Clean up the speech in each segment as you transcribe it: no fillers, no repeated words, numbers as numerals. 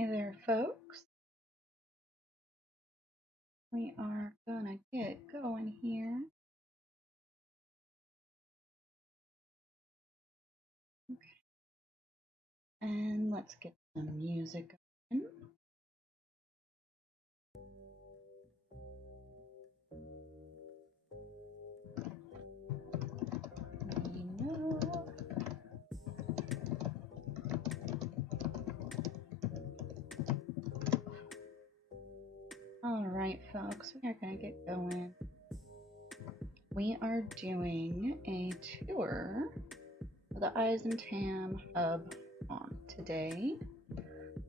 Hey there, folks. We are gonna get going here. Okay. And let's get some music going. Alright, folks, we are gonna get going. We are doing a tour of the EISHUB Haunt today.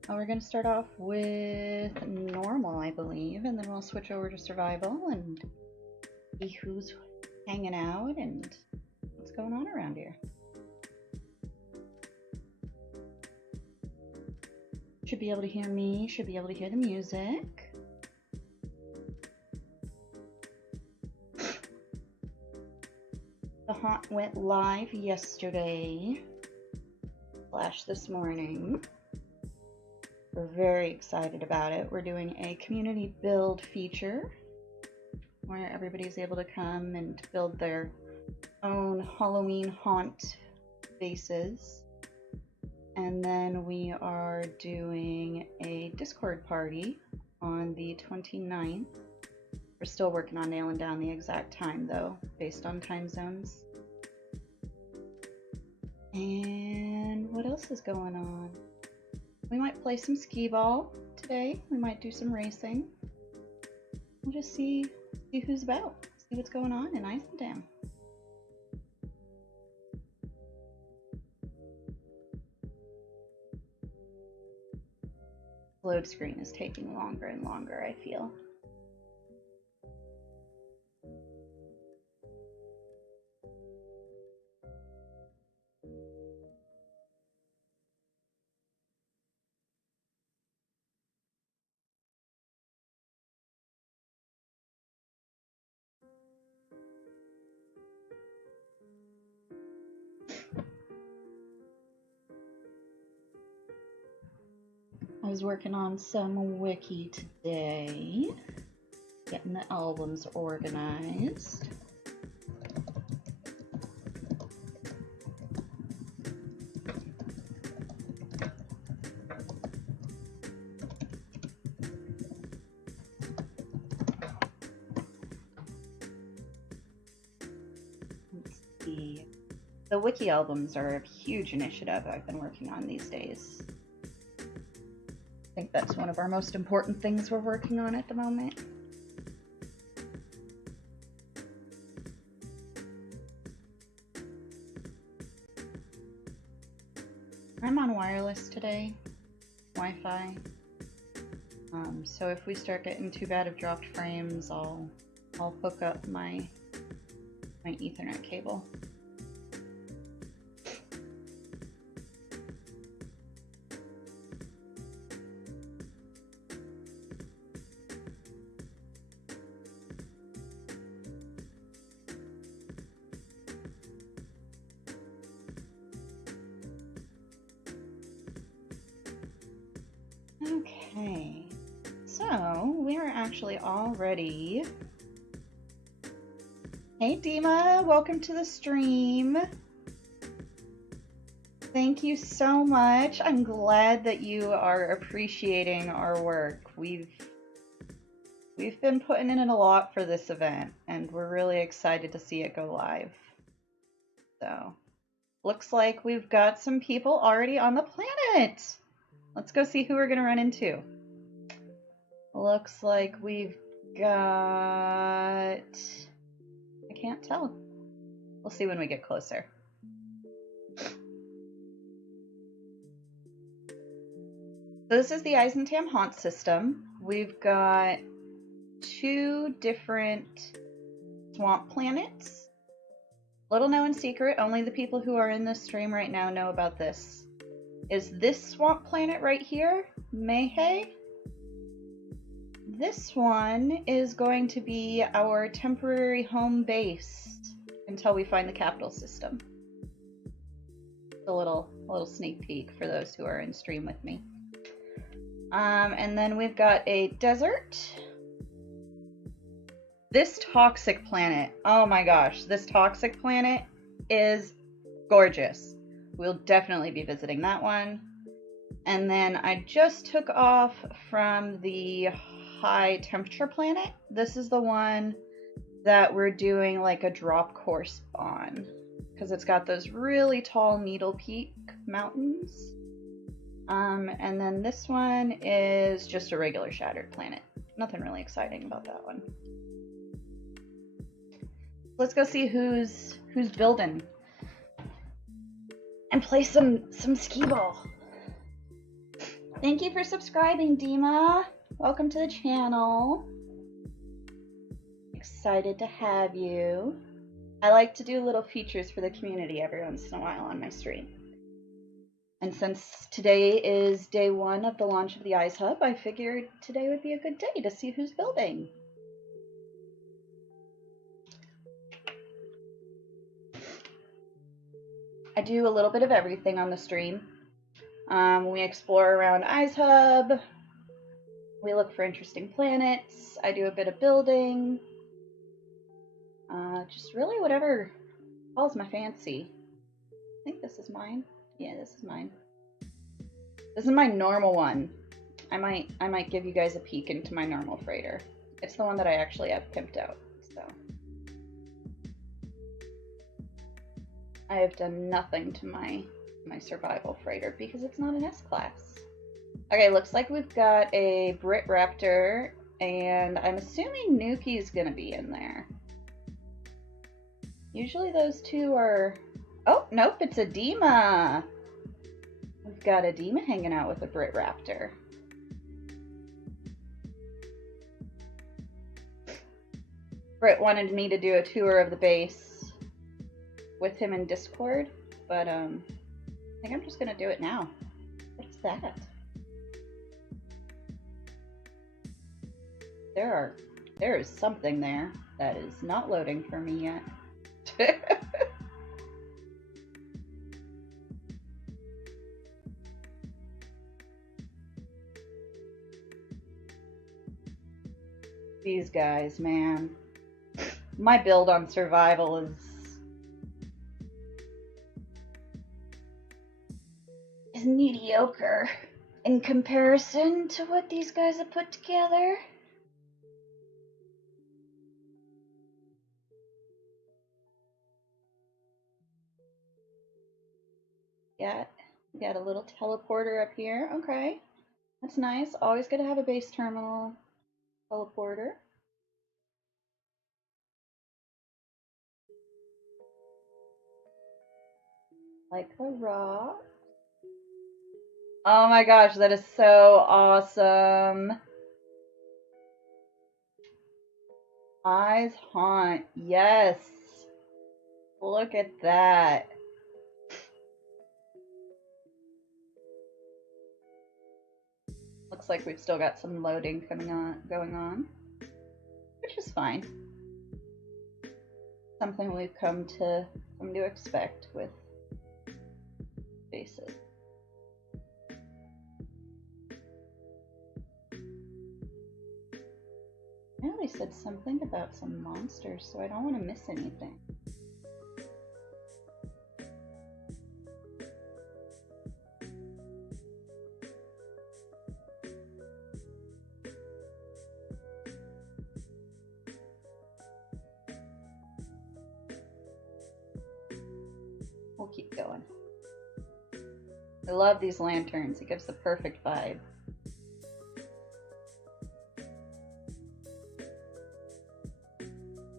We're going to start off with normal, I believe, and then we'll switch over to survival and see who's hanging out and what's going on around here. Should be able to hear me, should be able to hear the music. The haunt went live yesterday / this morning. We're very excited about it. We're doing a community build feature where everybody's able to come and build their own Halloween haunt bases. And then we are doing a Discord party on the 29th. We're still working on nailing down the exact time though, based on time zones. And what else is going on? We might play some skee ball today. We might do some racing. We'll just see who's about, see what's going on in EISHUB. Load screen is taking longer and longer, I feel. I was working on some wiki today, getting the albums organized. Let's see. The wiki albums are a huge initiative I've been working on these days. I think that's one of our most important things we're working on at the moment. I'm on wireless today, Wi-Fi. So if we start getting too bad of dropped frames, I'll hook up my Ethernet cable. Okay, so we are actually all ready. Hey Dima, welcome to the stream. Thank you so much. I'm glad that you are appreciating our work. We've been putting in a lot for this event, and we're really excited to see it go live. So, looks like we've got some people already on the planet. Let's go see who we're gonna run into. Looks like we've got... I can't tell. We'll see when we get closer. So this is the EISHUB Haunt system. We've got 2 different swamp planets. Little known secret, only the people who are in this stream right now know about this. Is this swamp planet right here, Mayhay? This one is going to be our temporary home base until we find the capital system. A little sneak peek for those who are in stream with me. And then we've got a desert. This toxic planet, oh my gosh, this toxic planet is gorgeous. We'll definitely be visiting that one. And then I just took off from the high temperature planet. This is the one that we're doing like a drop course on, because it's got those really tall Needle Peak mountains. And then this one is just a regular shattered planet. Nothing really exciting about that one. Let's go see who's building and play some skee ball. Thank you for subscribing, Dima. Welcome to the channel. Excited to have you. I like to do little features for the community every once in a while on my stream. And since today is day one of the launch of the EISHUB, I figured today would be a good day to see who's building. I do a little bit of everything on the stream. We explore around EISHUB. We look for interesting planets. I do a bit of building. Just really whatever calls my fancy. I think this is mine. Yeah, this is mine. This is my normal one. I might give you guys a peek into my normal freighter. It's the one that I actually have pimped out. So I have done nothing to my survival freighter because it's not an S-class. Okay, looks like we've got a Brit Raptor, and I'm assuming Nuki's gonna be in there. Usually those two are... Oh, nope, it's a Dima. We've got a Dima hanging out with a Brit Raptor. Brit wanted me to do a tour of the base with him in Discord, but I think I'm just gonna do it now. What's that? There is something there that is not loading for me yet. These guys, man. My build on survival is mediocre in comparison to what these guys have put together. Got a little teleporter up here. Okay, that's nice. Always good to have a base terminal teleporter. Like a rock. Oh my gosh, that is so awesome. Eyes Haunt, yes. Look at that. Looks like we've still got some loading going on, which is fine. Something we've come to expect with bases. I know they said something about some monsters, so I don't want to miss anything. We'll keep going. I love these lanterns. It gives the perfect vibe.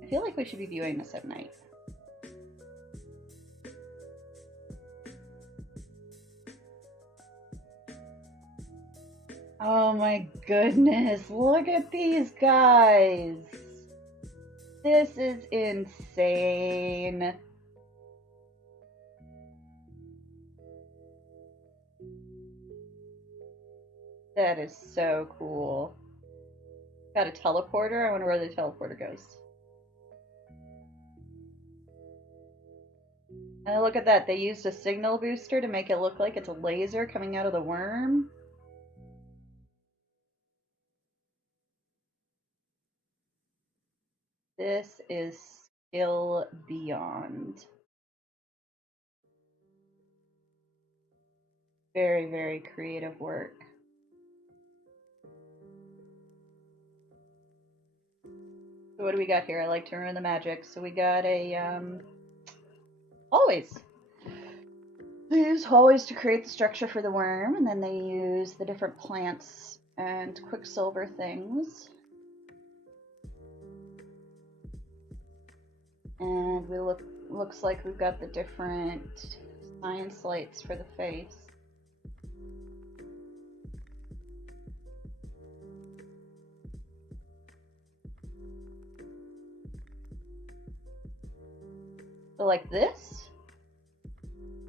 I feel like we should be viewing this at night. Oh my goodness, look at these guys. This is insane. That is so cool. Got a teleporter. I wonder where the teleporter goes. And look at that. They used a signal booster to make it look like it's a laser coming out of the worm. This is skill beyond. Very, very creative work. So what do we got here? I like to ruin the magic. So we got a hallways. They use hallways to create the structure for the worm, and then they use the different plants and quicksilver things. And looks like we've got the different science lights for the face. So like this?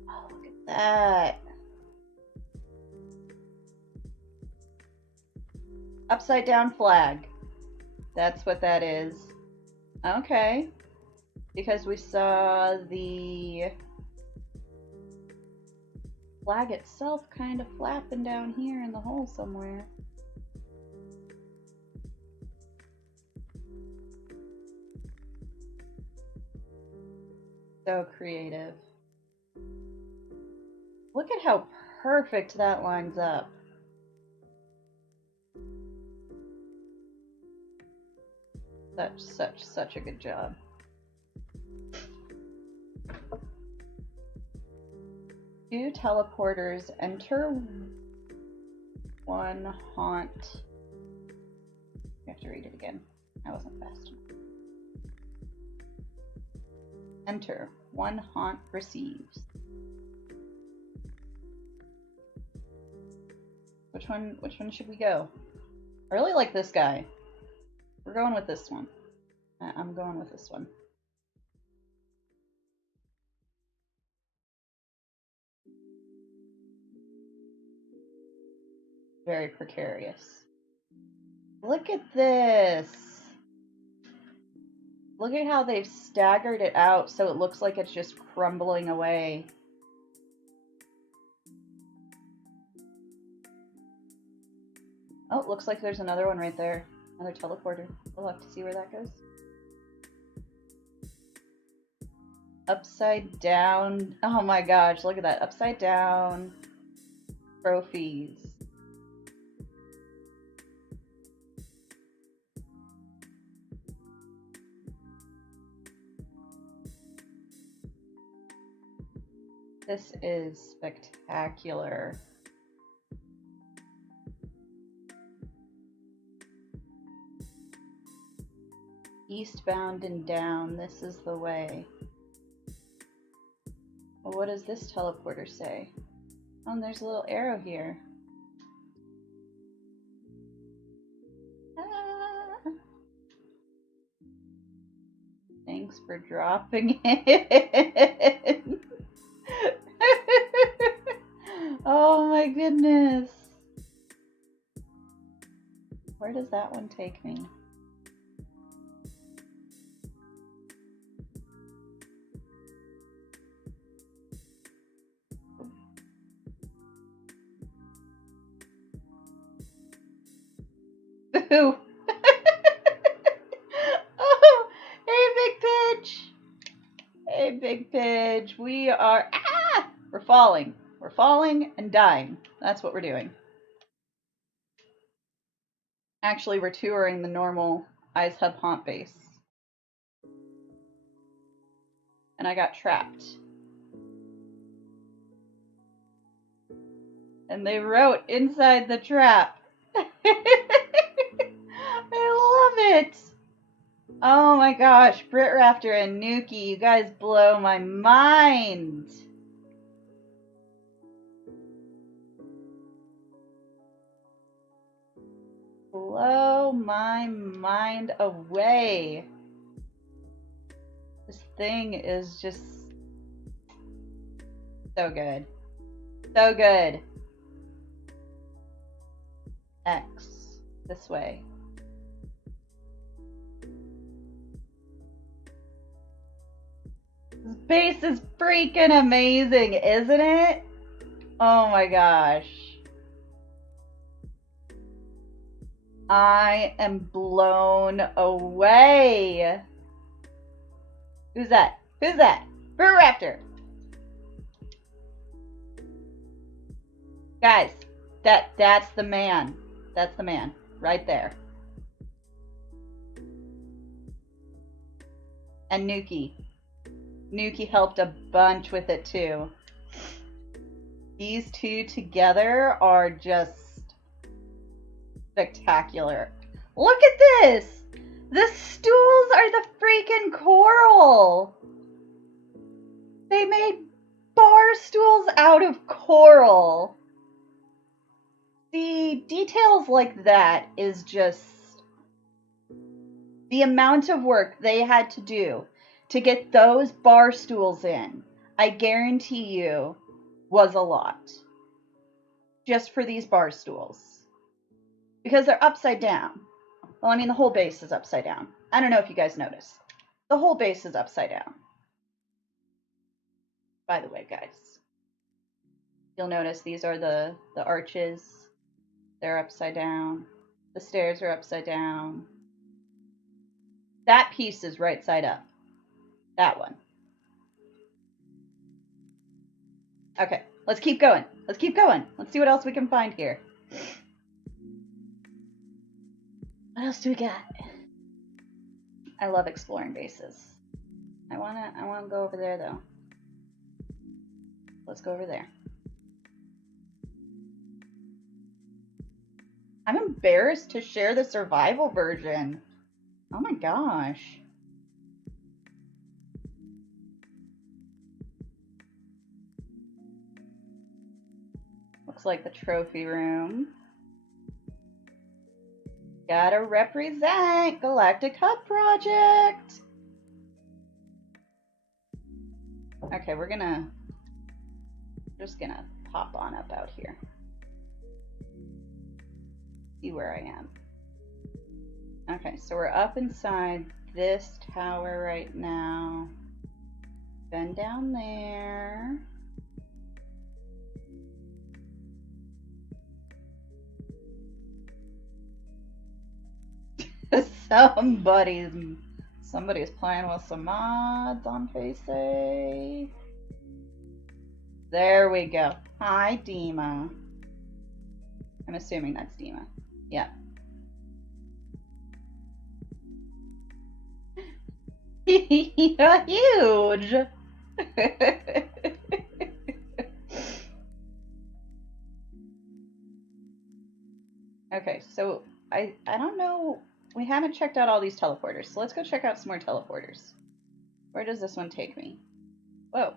Oh, look at that. Upside down flag. That's what that is. Okay. Because we saw the flag itself kind of flapping down here in the hole somewhere. So creative. Look at how perfect that lines up. Such a good job. Two teleporters enter one haunt. You have to read it again. I wasn't fast enough. Enter. One haunt receives. Which one should we go? I really like this guy. We're going with this one. I'm going with this one. Very precarious. Look at this. Look at how they've staggered it out so it looks like it's just crumbling away. Oh, it looks like there's another one right there. Another teleporter. We'll have to see where that goes. Upside down. Oh my gosh, look at that. Upside down trophies. This is spectacular. Eastbound and down, this is the way. Well, what does this teleporter say? Oh, and there's a little arrow here. Ah. Thanks for dropping it. Oh my goodness. Where does that one take me? Boo! Oh, hey, Big Pidge! Hey, Big Pidge. We are... Ah! We're falling. We're falling and dying. That's what we're doing. Actually, we're touring the normal EISHUB Haunt base. And I got trapped. And they wrote inside the trap. I love it. Oh my gosh, Brit Rafter and Nuki, you guys blow my mind. Blow my mind away. This thing is just so good. So good. X. This way. This base is freaking amazing, isn't it? Oh my gosh. I am blown away. Who's that? Who's that? Fruit Raptor. Guys, that's the man. That's the man. Right there. And Nuki. Nuki helped a bunch with it too. These two together are just spectacular. Look at this! The stools are the freaking coral! They made bar stools out of coral. The details like that is just the amount of work they had to do to get those bar stools in. I guarantee you was a lot. Just for these bar stools. Because they're upside down. Well, I mean, the whole base is upside down. I don't know if you guys noticed. The whole base is upside down. By the way, guys. You'll notice these are the arches. They're upside down. The stairs are upside down. That piece is right side up. That one. Okay, let's keep going. Let's keep going. Let's see what else we can find here. What else do we got? I love exploring bases. I wanna go over there though. Let's go over there. I'm embarrassed to share the survival version. Oh my gosh. Looks like the trophy room. Gotta represent Galactic Hub Project. Okay, we're just gonna pop on up out here. See where I am. Okay, so we're up inside this tower right now. Been down there. Somebody's playing with some mods on Facey. There we go. Hi, Dima. I'm assuming that's Dima. Yeah. You're huge. Okay, so I don't know. We haven't checked out all these teleporters, so let's go check out some more teleporters. Where does this one take me? Whoa.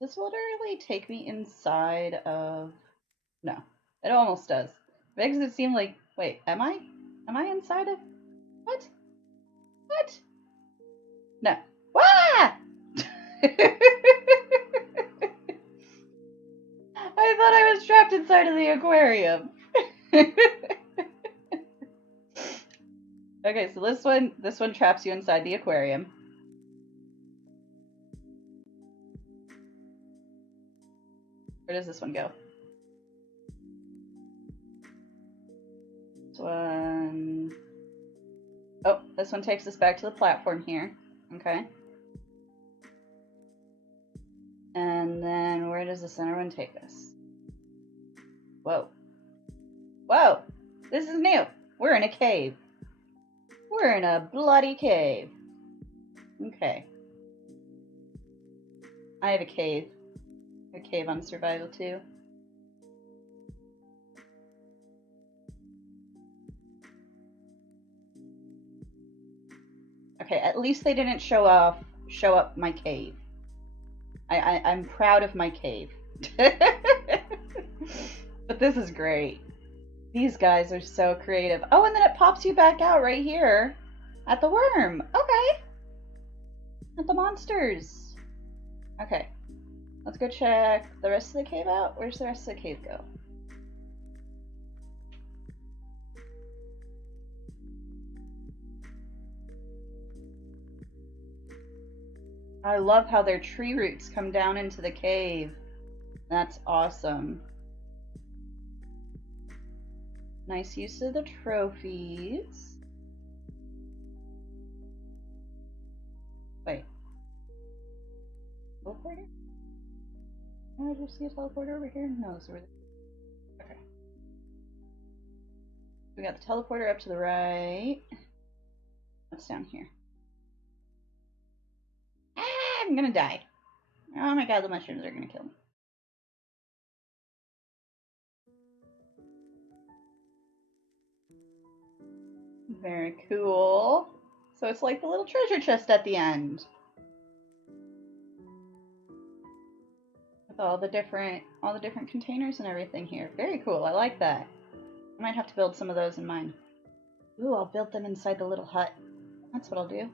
This will literally take me inside of... No, it almost does. It makes it seem like... Wait, am I inside of... What? What? No. Wah! I thought I was trapped inside of the aquarium. Okay, so this one traps you inside the aquarium. Where does this one go? This one... Oh, this one takes us back to the platform here. Okay. And then where does the center one take us? Whoa. Whoa! This is new. We're in a cave. We're in a bloody cave. Okay. I have a cave. A cave on survival too. Okay, at least they didn't show up my cave. I'm proud of my cave. But this is great. These guys are so creative. Oh, and then it pops you back out right here at the worm. Okay. At the monsters. Okay. Let's go check the rest of the cave out. Where's the rest of the cave go? I love how their tree roots come down into the cave. That's awesome. Nice use of the trophies. teleporter? Oh, did you see a teleporter over here? No, it's over there. Okay. We got the teleporter up to the right. What's down here? Ah, I'm gonna die. Oh my god, the mushrooms are gonna kill me. Very cool. So it's like the little treasure chest at the end. With all the different containers and everything here. Very cool. I like that. I might have to build some of those in mine. Ooh, I'll build them inside the little hut. That's what I'll do.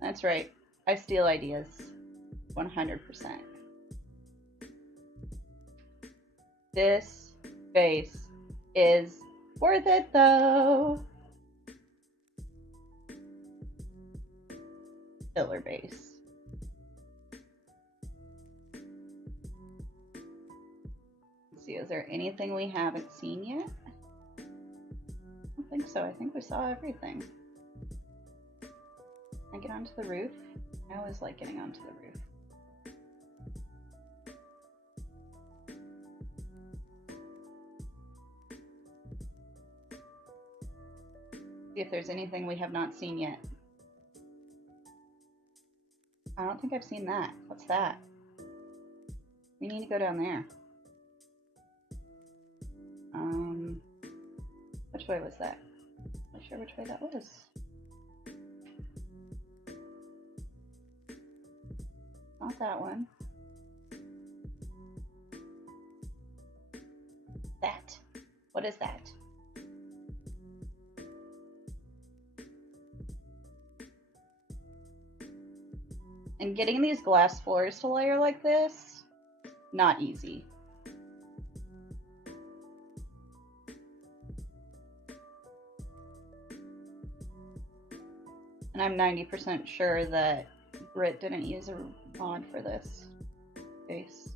That's right. I steal ideas. 100%. This base is worth it though. Filler base. Let's see, is there anything we haven't seen yet? I don't think so. I think we saw everything. Can I get onto the roof? I always like getting onto the roof. See if there's anything we have not seen yet. I don't think I've seen that. What's that? We need to go down there. Which way was that? I'm not sure which way that was. Not that one. That. What is that? And getting these glass floors to layer like this, not easy. And I'm 90% sure that Brit didn't use a mod for this base.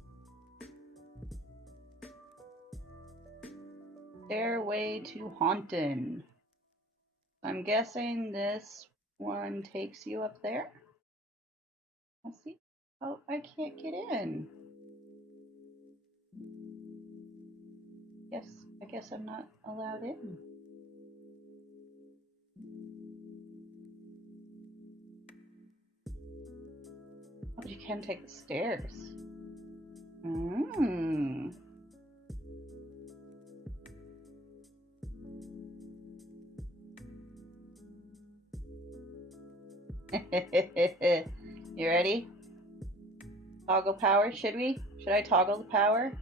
Stairway to Hauntin'. I'm guessing this one takes you up there. Let's see. Oh, I can't get in. I guess I'm not allowed in. Oh, but you can take the stairs. You ready? Toggle power, should we? Should I toggle the power?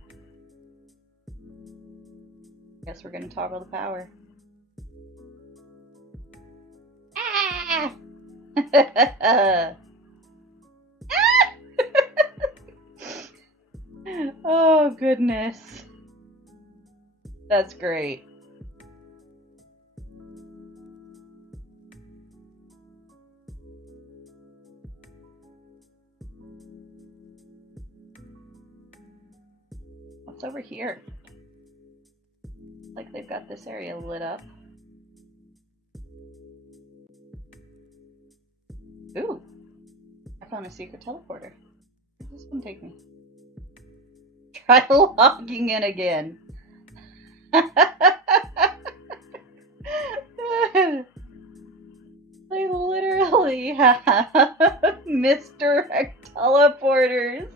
Guess we're gonna toggle the power. Ah! Oh goodness. That's great. What's over here? Like they've got this area lit up. Ooh, I found a secret teleporter. Where does this one take me? Try logging in again. They literally have misdirect teleporters.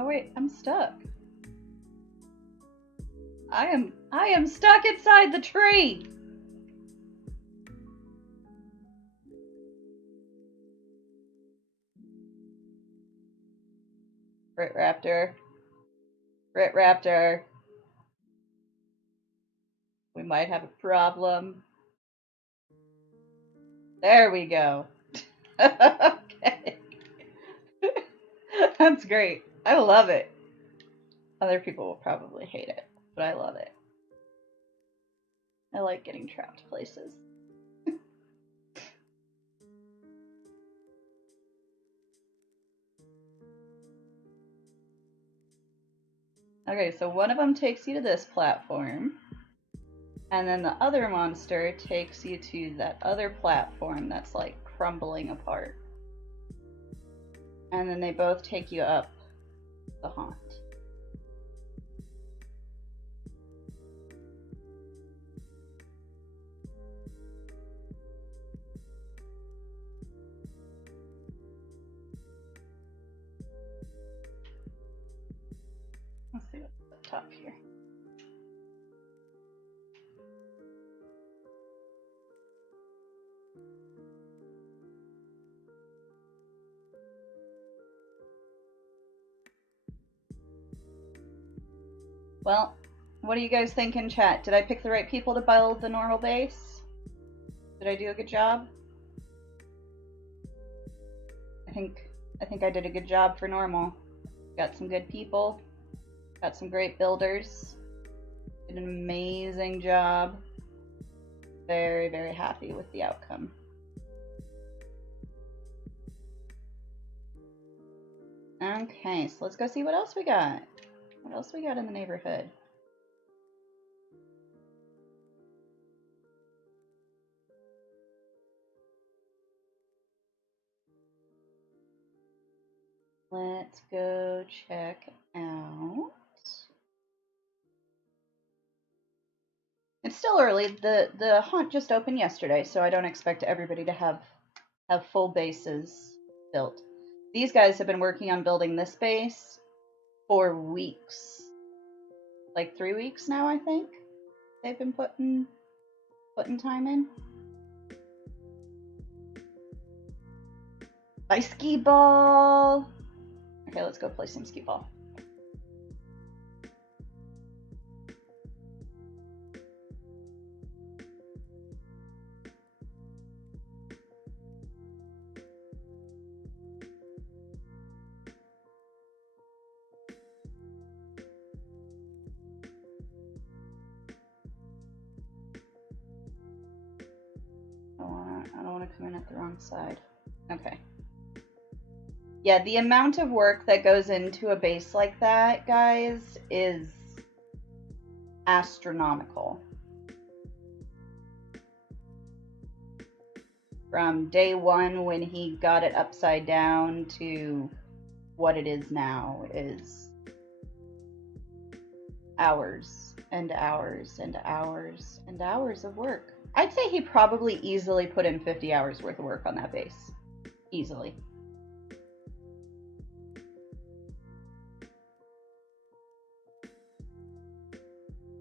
Oh wait, I'm stuck. I am stuck inside the tree. Brit Raptor. Brit Raptor. We might have a problem. There we go. Okay. That's great. I love it. Other people will probably hate it, but I love it. I like getting trapped places. Okay, so one of them takes you to this platform, and then the other monster takes you to that other platform that's like crumbling apart. And then they both take you up the haunt. Let's see what's up top here. Well, what do you guys think in chat? Did I pick the right people to build the normal base? Did I do a good job? I think I did a good job for normal. Got some good people. Got some great builders. Did an amazing job. Very, very happy with the outcome. Okay, so let's go see what else we got. What else we got in the neighborhood? Let's go check out. It's still early. The haunt just opened yesterday, so I don't expect everybody to have full bases built. These guys have been working on building this base for weeks. Like 3 weeks now, I think. They've been putting time in. Bye, skee ball. Okay, let's go play some skee ball. I don't want to come in at the wrong side. Okay. Yeah, the amount of work that goes into a base like that, guys, is astronomical. From day one when he got it upside down to what it is now is hours and hours and hours and hours of work. I'd say he probably easily put in 50 hours worth of work on that base. Easily.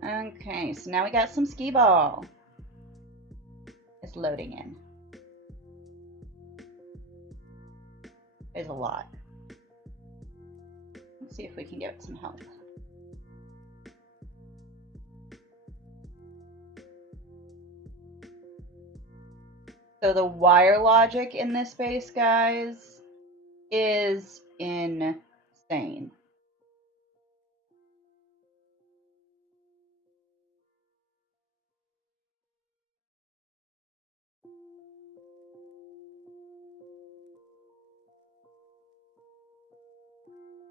Okay, so now we got some skee ball. It's loading in. There's a lot. Let's see if we can get some help. So the wire logic in this base, guys, is insane.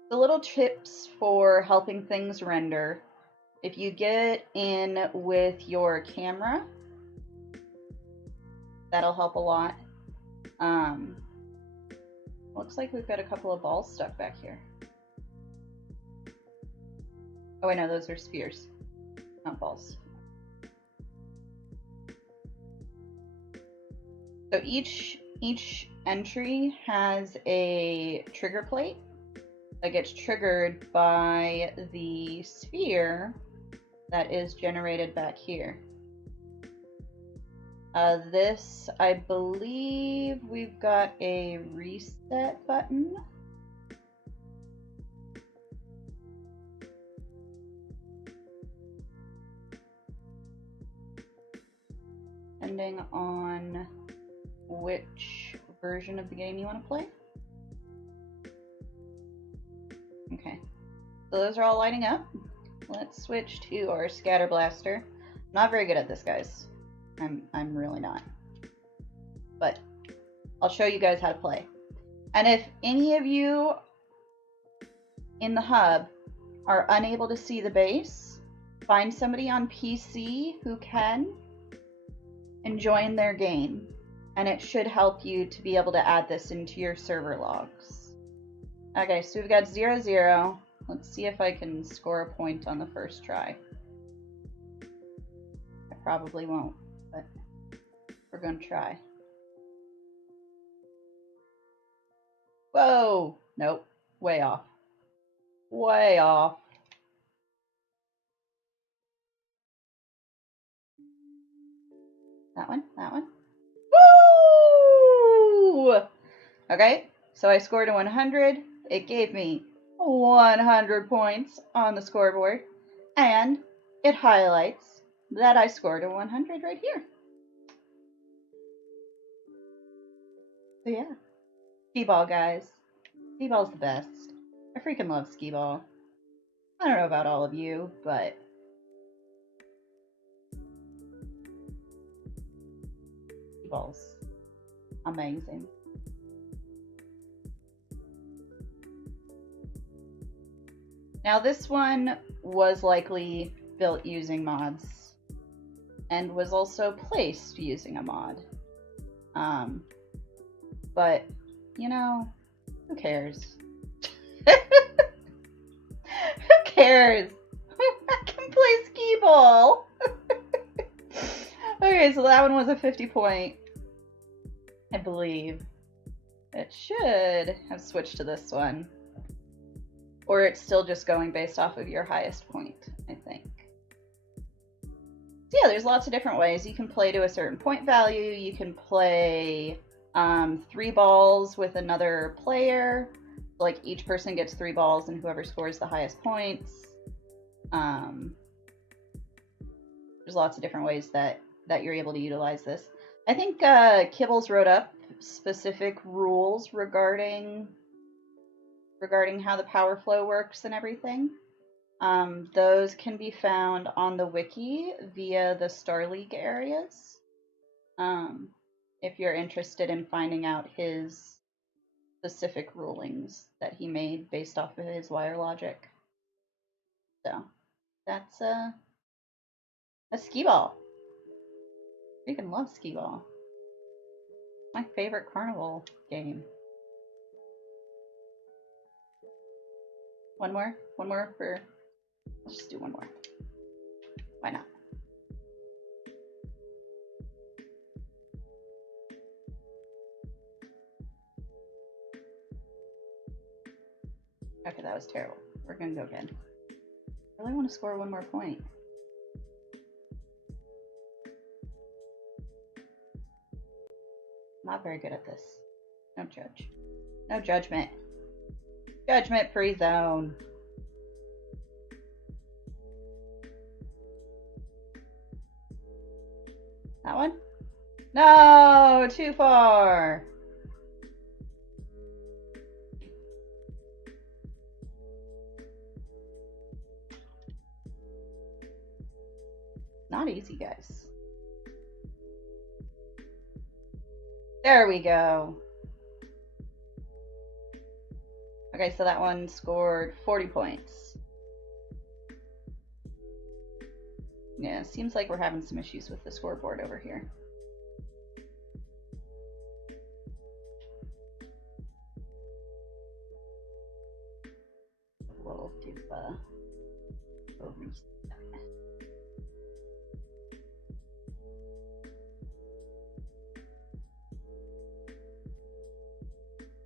The little tips for helping things render. If you get in with your camera, that'll help a lot. Looks like we've got a couple of balls stuck back here. Oh, I know, those are spheres, not balls. So each entry has a trigger plate that gets triggered by the sphere that is generated back here. This, I believe we've got a reset button. Depending on which version of the game you want to play. Okay, so those are all lighting up. Let's switch to our scatter blaster. Not very good at this, guys. I'm really not. But I'll show you guys how to play. And if any of you in the hub are unable to see the base, find somebody on PC who can, and join their game. And it should help you to be able to add this into your server logs. Okay, so we've got 0-0. Let's see if I can score a point on the first try. I probably won't, but we're going to try. Whoa! Nope. Way off. Way off. That one? That one? Woo! Okay, so I scored a 100. It gave me 100 points on the scoreboard. And it highlights that I scored a 100 right here. So yeah. Skee-ball, guys. Skee-ball's the best. I freaking love skee-ball. I don't know about all of you, but skee-ball's amazing. Now this one was likely built using mods and was also placed using a mod. But, you know, who cares? Who cares? I can play skee-ball. Okay, so that one was a 50 point, I believe. It should have switched to this one. Or it's still just going based off of your highest point, I think. So yeah, there's lots of different ways. You can play to a certain point value. You can play 3 balls with another player. Like each person gets 3 balls and whoever scores the highest points. There's lots of different ways that you're able to utilize this. I think Kibbles wrote up specific rules regarding how the power flow works and everything. Those can be found on the wiki via the Star League areas. If you're interested in finding out his specific rulings that he made based off of his wire logic. So that's a skee-ball. Freaking love skee-ball. My favorite carnival game. One more for, let's just do one more. Why not? Okay, that was terrible. We're gonna go again. I really want to score one more point. Not very good at this. Don't judge. No judgment. Judgment-free zone. That one? No, too far. Not easy, guys. There we go. Okay, so that one scored 40 points. Yeah, seems like we're having some issues with the scoreboard over here. We'll do a reset.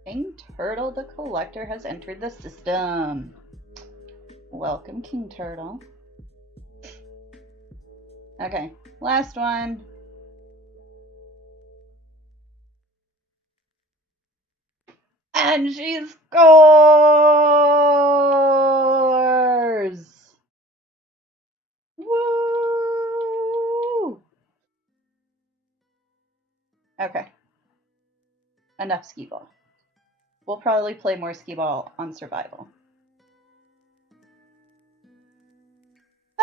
King Turtle the Collector has entered the system. Welcome, King Turtle. Okay, last one. And she scores! Woo! Okay. Enough skee-ball. We'll probably play more skee-ball on survival.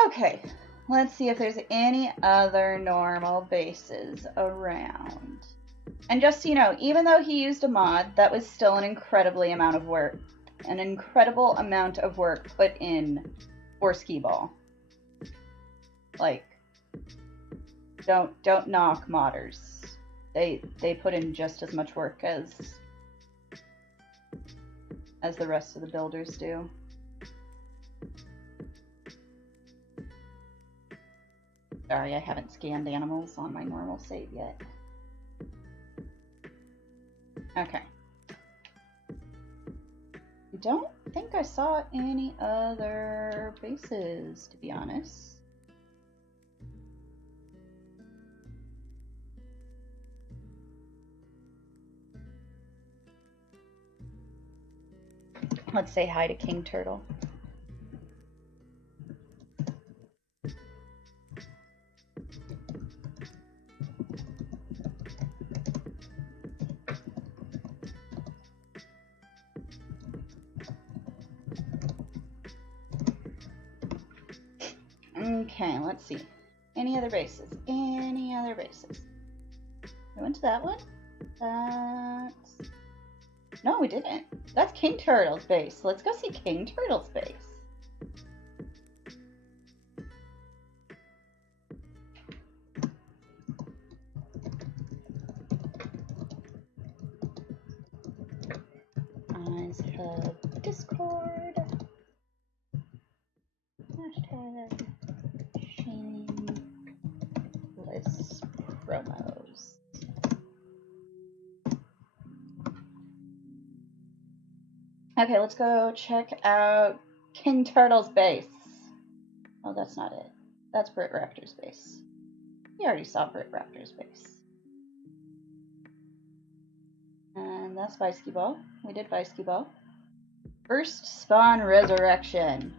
Okay, let's see if there's any other normal bases around. And just so you know, even though he used a mod, that was still an incredibly amount of work an incredible amount of work put in for skee ball. Like, don't knock modders. They put in just as much work as the rest of the builders do. Sorry, I haven't scanned animals on my normal save yet. Okay. I don't think I saw any other bases, to be honest. Let's say hi to King Turtle. Okay, let's see. Any other bases? Any other bases? We went to that one? That's... No, we didn't. That's King Turtle's base. Let's go see King Turtle's base. EISHUB Discord. Hashtag shameless promos. Okay, let's go check out King Turtle's base. Oh, that's not it. That's Brit Raptor's base. We already saw Brit Raptor's base. And that's Vice-Ski Ball. We did Vice-Ski Ball. First Spawn Resurrection.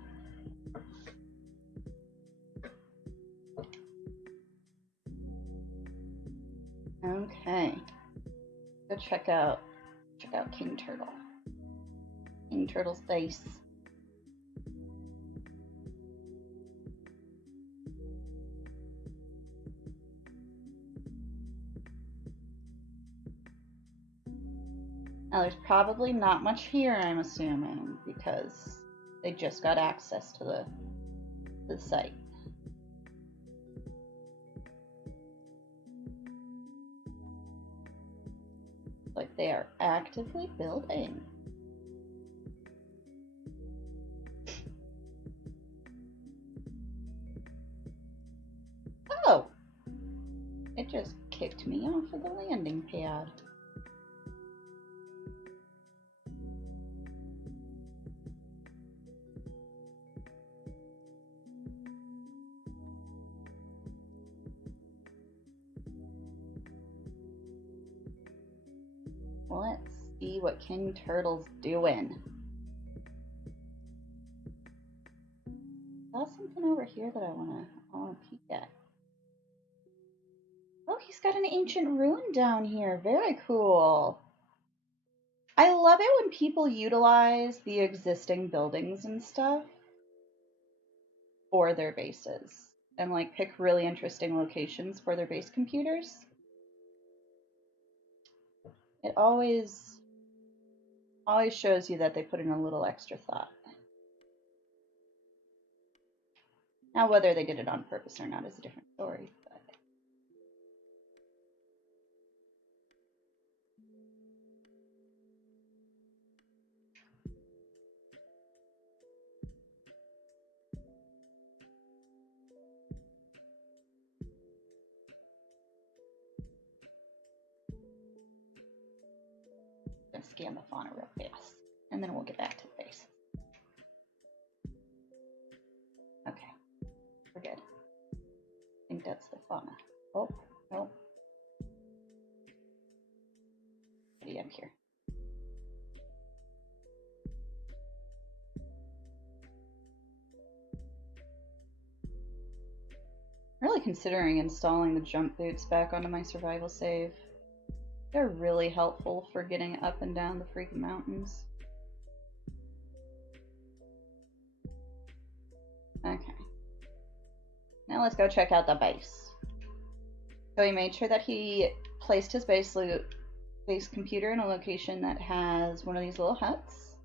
Okay. Go check out King Turtle. King Turtle's base. Now there's probably not much here, I'm assuming, because they just got access to the site. Like they are actively building. Oh! It just kicked me off of the landing pad. Let's see what King Turtle's doing. Saw something over here that I wanna peek at. Oh, he's got an ancient ruin down here. Very cool. I love it when people utilize the existing buildings and stuff for their bases and like pick really interesting locations for their base computers. It always shows you that they put in a little extra thought. Now, whether they did it on purpose or not is a different story. But I'm gonna scan the fauna real fast, and then we'll get back to the base. Okay, we're good. I think that's the fauna. Oh, no. Pretty up here. I'm really considering installing the jump boots back onto my survival save. They're really helpful for getting up and down the freaking mountains. Okay. Now let's go check out the base. So he made sure that he placed his base computer in a location that has one of these little huts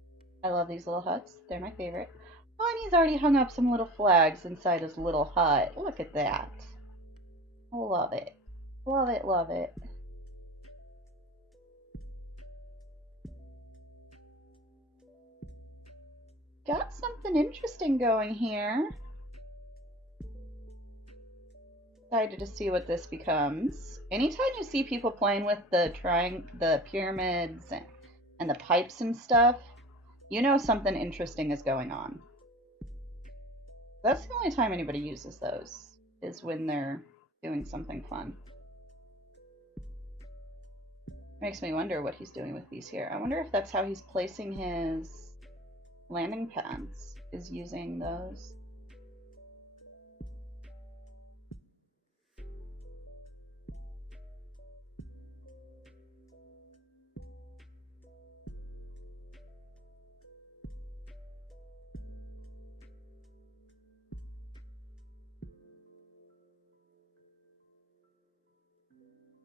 I love these little huts. They're my favorite. Oh, and he's already hung up some little flags inside his little hut. Look at that. Love it. Love it, love it. Got something interesting going here. Excited to see what this becomes. Anytime you see people playing with the pyramids and the pipes and stuff, you know something interesting is going on. That's the only time anybody uses those, is when they're doing something fun. Makes me wonder what he's doing with these here. I wonder if that's how he's placing his landing pads, is using those.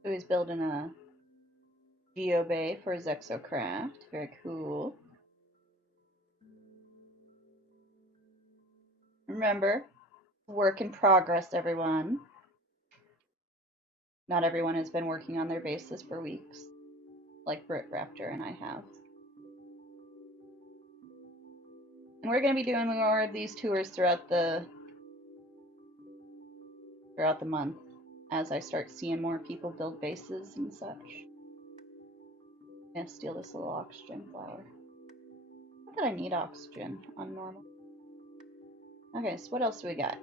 So he's building a geobay for his exocraft. Very cool. Remember, work in progress, everyone. Not everyone has been working on their bases for weeks, like Brit Raptor and I have. And we're going to be doing more of these tours throughout the month, as I start seeing more people build bases and such. I'm gonna steal this little oxygen flower. Not that I need oxygen on normal. Okay, so what else do we got?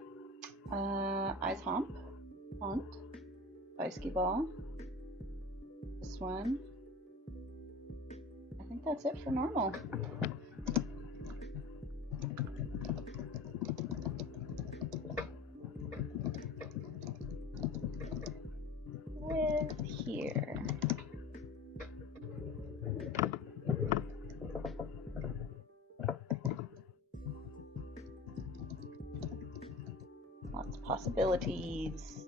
EISHUB Haunt, Ice Ball. This one. I think that's it for normal. With here. Lots of possibilities.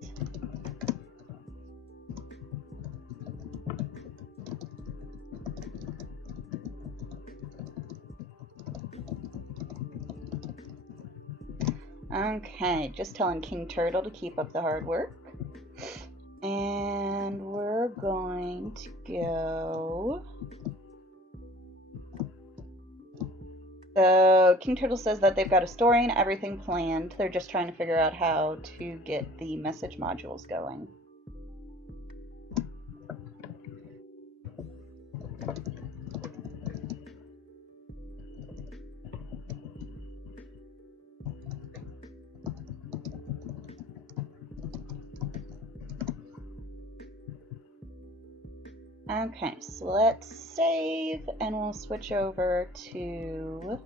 Okay, just telling King Turtle to keep up the hard work. And we're going to go. So King Turtle says that they've got a story and everything planned. They're just trying to figure out how to get the message modules going. Okay, so let's save and we'll switch over to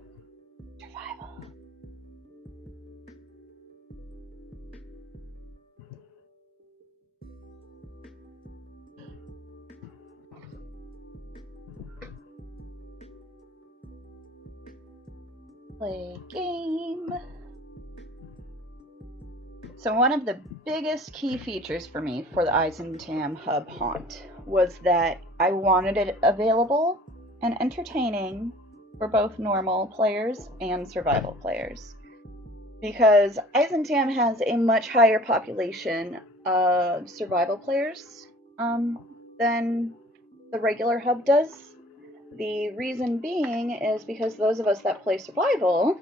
survival. Play game. So one of the biggest key features for me for the EISHUB Haunt was that I wanted it available and entertaining for both normal players and survival players. Because EISHUB has a much higher population of survival players than the regular hub does. The reason being is because those of us that play survival,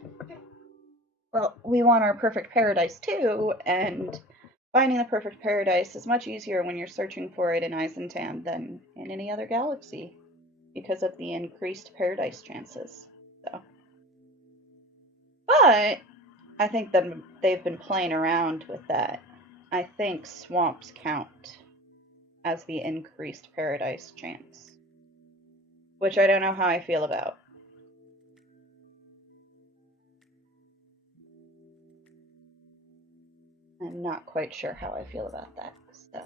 well, we want our perfect paradise too, and finding the perfect paradise is much easier when you're searching for it in EISHUB than in any other galaxy because of the increased paradise chances. So, but I think that they've been playing around with that. I think swamps count as the increased paradise chance, which I don't know how I feel about. I'm not quite sure how I feel about that. So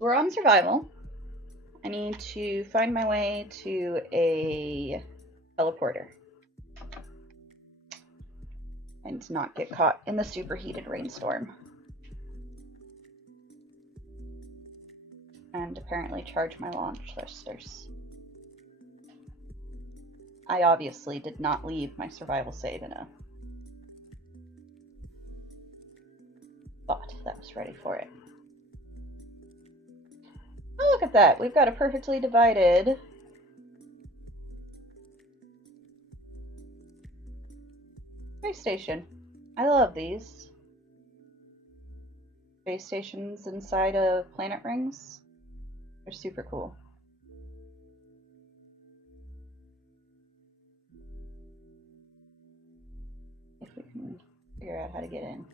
we're on survival. I need to find my way to a teleporter and not get caught in the superheated rainstorm. And apparently charge my launch thrusters. I obviously did not leave my survival save in a spot that was ready for it. Oh, look at that. We've got a perfectly divided space station. I love these. Space stations inside of planet rings. They're super cool. If we can figure out how to get in.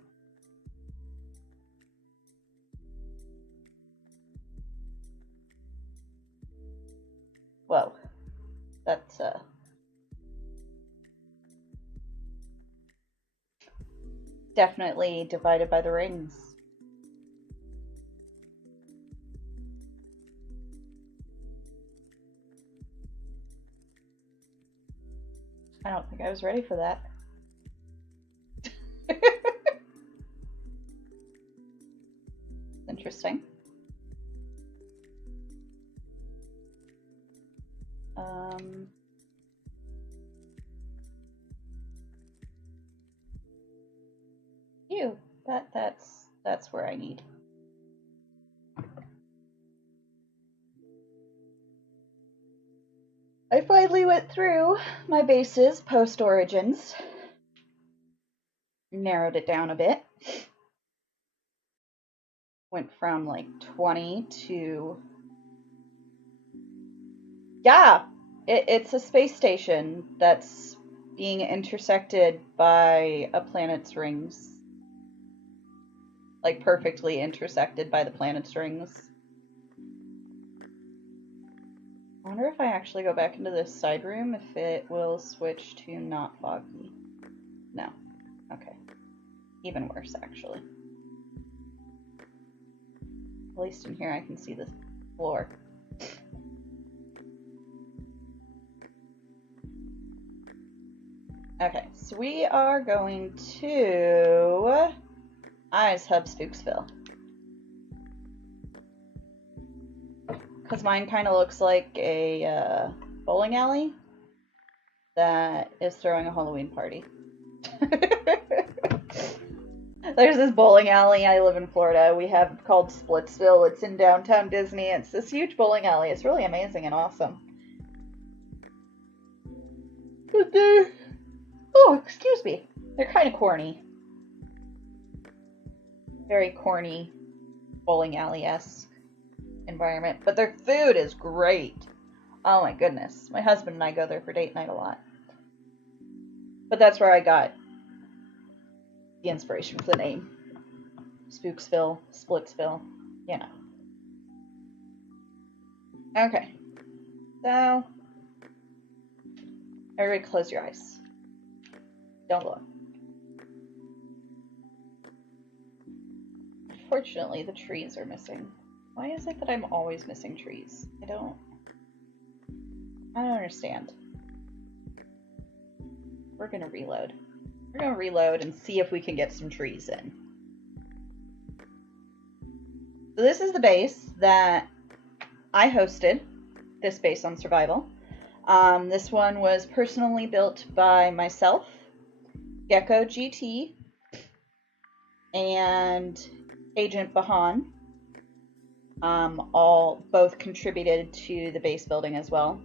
Whoa. That's definitely divided by the rings. I don't think I was ready for that. Interesting. Ew, that's where I need. I finally went through my bases post Origins. Narrowed it down a bit. Went from like 20 to... Yeah! It's a space station that's being intersected by a planet's rings. Like perfectly intersected by the planet's rings. I wonder if I actually go back into this side room if it will switch to not foggy. No. Okay. Even worse, actually. At least in here I can see the floor. Okay, so we are going to EISHUB Spooksville. Because mine kind of looks like a bowling alley that is throwing a Halloween party. There's this bowling alley. I live in Florida. We have called Splitsville. It's in downtown Disney. It's this huge bowling alley. It's really amazing and awesome. But they're... Oh, excuse me. They're kind of corny. Very corny bowling alley-esque environment. But their food is great. Oh my goodness. My husband and I go there for date night a lot. But that's where I got the inspiration for the name. Spooksville, Splitsville, you know. Okay. So, everybody close your eyes. Don't look. Unfortunately, the trees are missing. Why is it that I'm always missing trees? I don't understand. We're gonna reload. We're gonna reload and see if we can get some trees in. So this is the base that I hosted, this base on survival. This one was personally built by myself, Gecko GT, and Agent Bahan. Both contributed to the base building as well.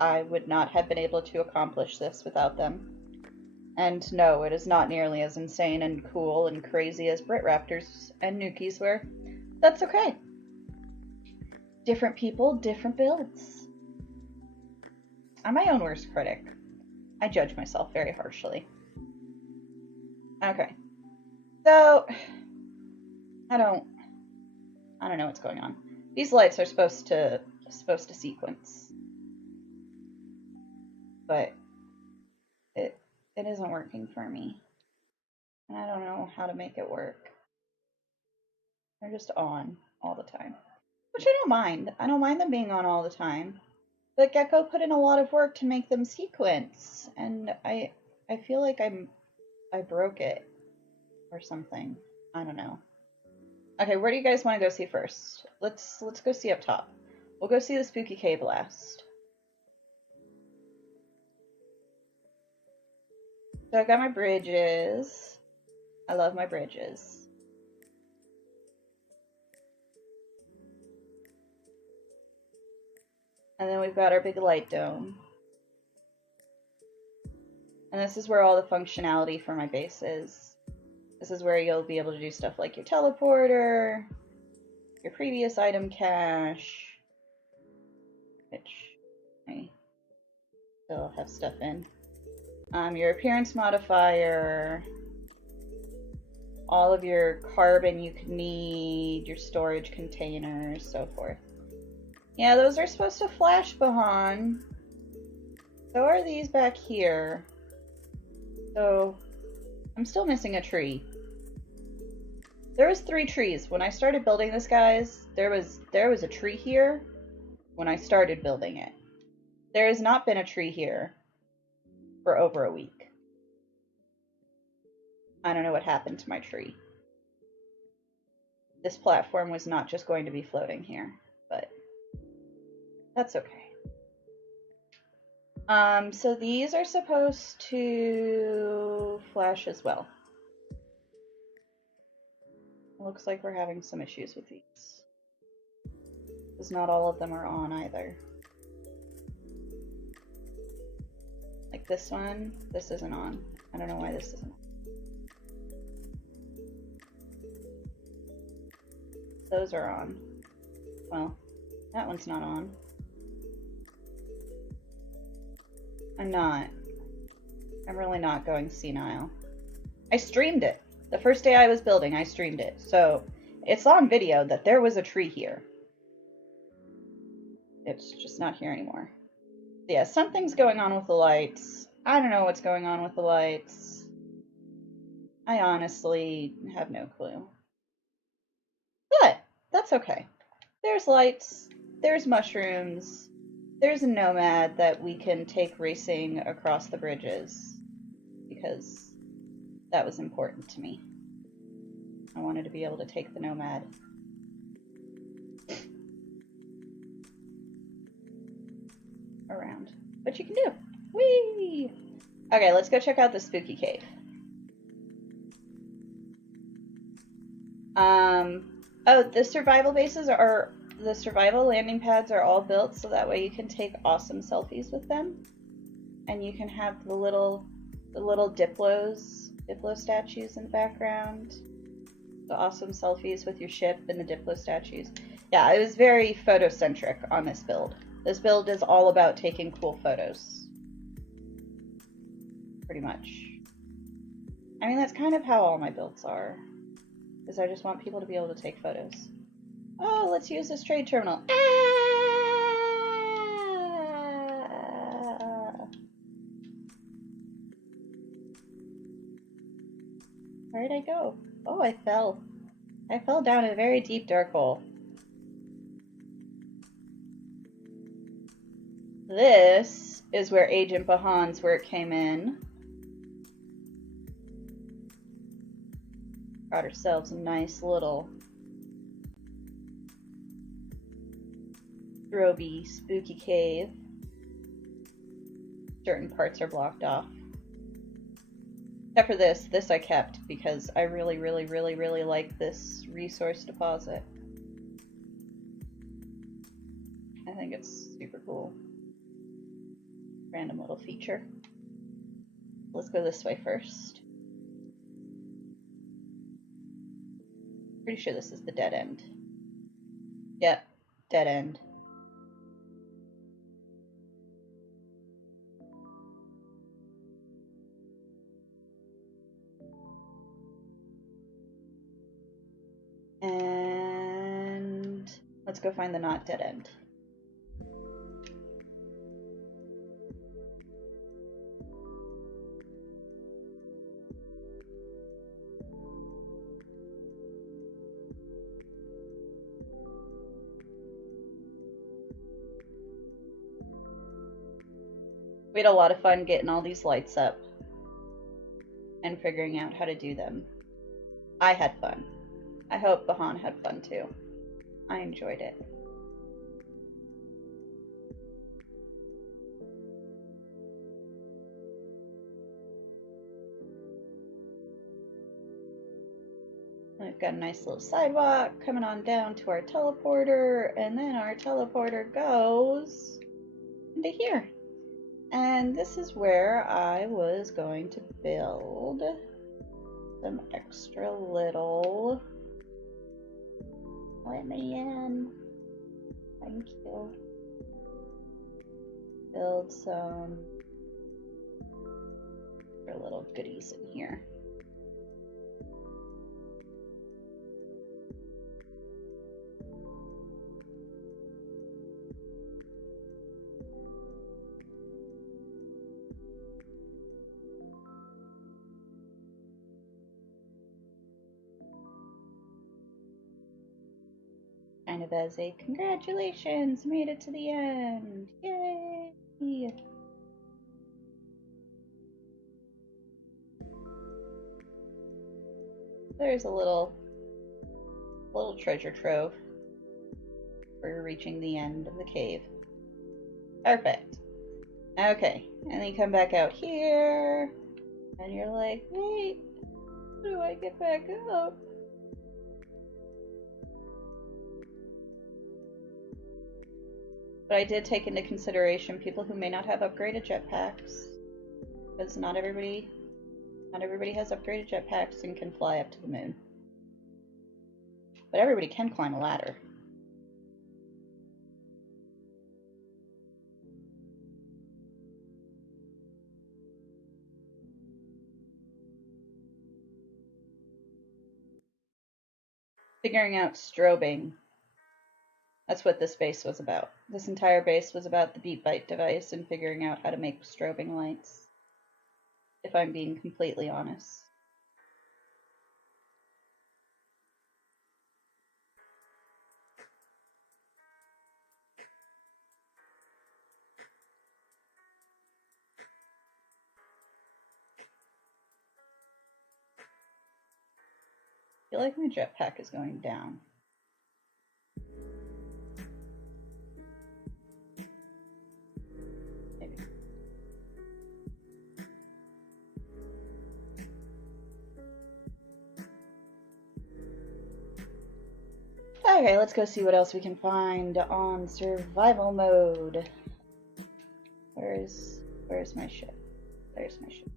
I would not have been able to accomplish this without them. And no, it is not nearly as insane and cool and crazy as Brit Raptors and Nukies were. That's okay. Different people, different builds. I'm my own worst critic. I judge myself very harshly. Okay. So, I don't know what's going on. These lights are supposed to sequence. But it isn't working for me. And I don't know how to make it work. They're just on all the time. Which I don't mind. I don't mind them being on all the time. But Gecko put in a lot of work to make them sequence. And I feel like I broke it. Or something. I don't know. Okay, where do you guys want to go see first? Let's go see up top. We'll go see the Spooky Cave last. So I've got my bridges. I love my bridges. And then we've got our big light dome. And this is where all the functionality for my base is. This is where you'll be able to do stuff like your teleporter, your previous item cache, which I still have stuff in, your appearance modifier, all of your carbon you could need, your storage containers, so forth. Yeah, those are supposed to flash, Bahan. So are these back here. So I'm still missing a tree. There was 3 trees. When I started building this, guys, there was a tree here when I started building it. There has not been a tree here for over a week. I don't know what happened to my tree. This platform was not just going to be floating here, but that's okay. So these are supposed to flash as well. It looks like we're having some issues with these, because not all of them are on either. Like this one, this isn't on. I don't know why this isn't on. Those are on. Well, that one's not on. I'm really not going senile. I streamed it. The first day I was building, I streamed it. So it's on video that there was a tree here. It's just not here anymore. Yeah, something's going on with the lights. I don't know what's going on with the lights. I honestly have no clue. But that's okay. There's lights. There's mushrooms. There's a nomad that we can take racing across the bridges, because that was important to me. I wanted to be able to take the nomad. Around. What you can do. Whee! Okay, let's go check out the spooky cave. Oh, the survival bases are, the survival landing pads are all built so that way you can take awesome selfies with them. And you can have the little Diplo statues in the background. The awesome selfies with your ship and the Diplo statues. Yeah, it was very photocentric on this build. This build is all about taking cool photos. Pretty much. I mean, that's kind of how all my builds are. Is I just want people to be able to take photos. Oh, let's use this trade terminal. Ah! Where did I go? Oh, I fell. I fell down a very deep dark hole. This is where Agent Bahan's work came in. Got ourselves a nice little stroby spooky cave. Certain parts are blocked off. Except for this. This I kept because I really like this resource deposit. I think it's super cool. Random little feature. Let's go this way first. Pretty sure this is the dead end. Yep, dead end. And let's go find the not dead end. We had a lot of fun getting all these lights up and figuring out how to do them. I had fun. I hope Bahan had fun too. I enjoyed it. we've got a nice little sidewalk coming on down to our teleporter, and then our teleporter goes into here. And this is where I was going to build some extra little... Let me in. Thank you. Build some little goodies in here. Kind of as a congratulations, made it to the end. Yay! There's a little treasure trove for reaching the end of the cave. Perfect. Okay, and then you come back out here, and you're like, wait, how do I get back up? But I did take into consideration people who may not have upgraded jetpacks, because not everybody has upgraded jetpacks and can fly up to the moon. But everybody can climb a ladder. Figuring out strobing. That's what this base was about. This entire base was about the beat bite device and figuring out how to make strobing lights, if I'm being completely honest. I feel like my jetpack is going down. Maybe. Okay, let's go see what else we can find on survival mode. Where's my ship? There's my ship.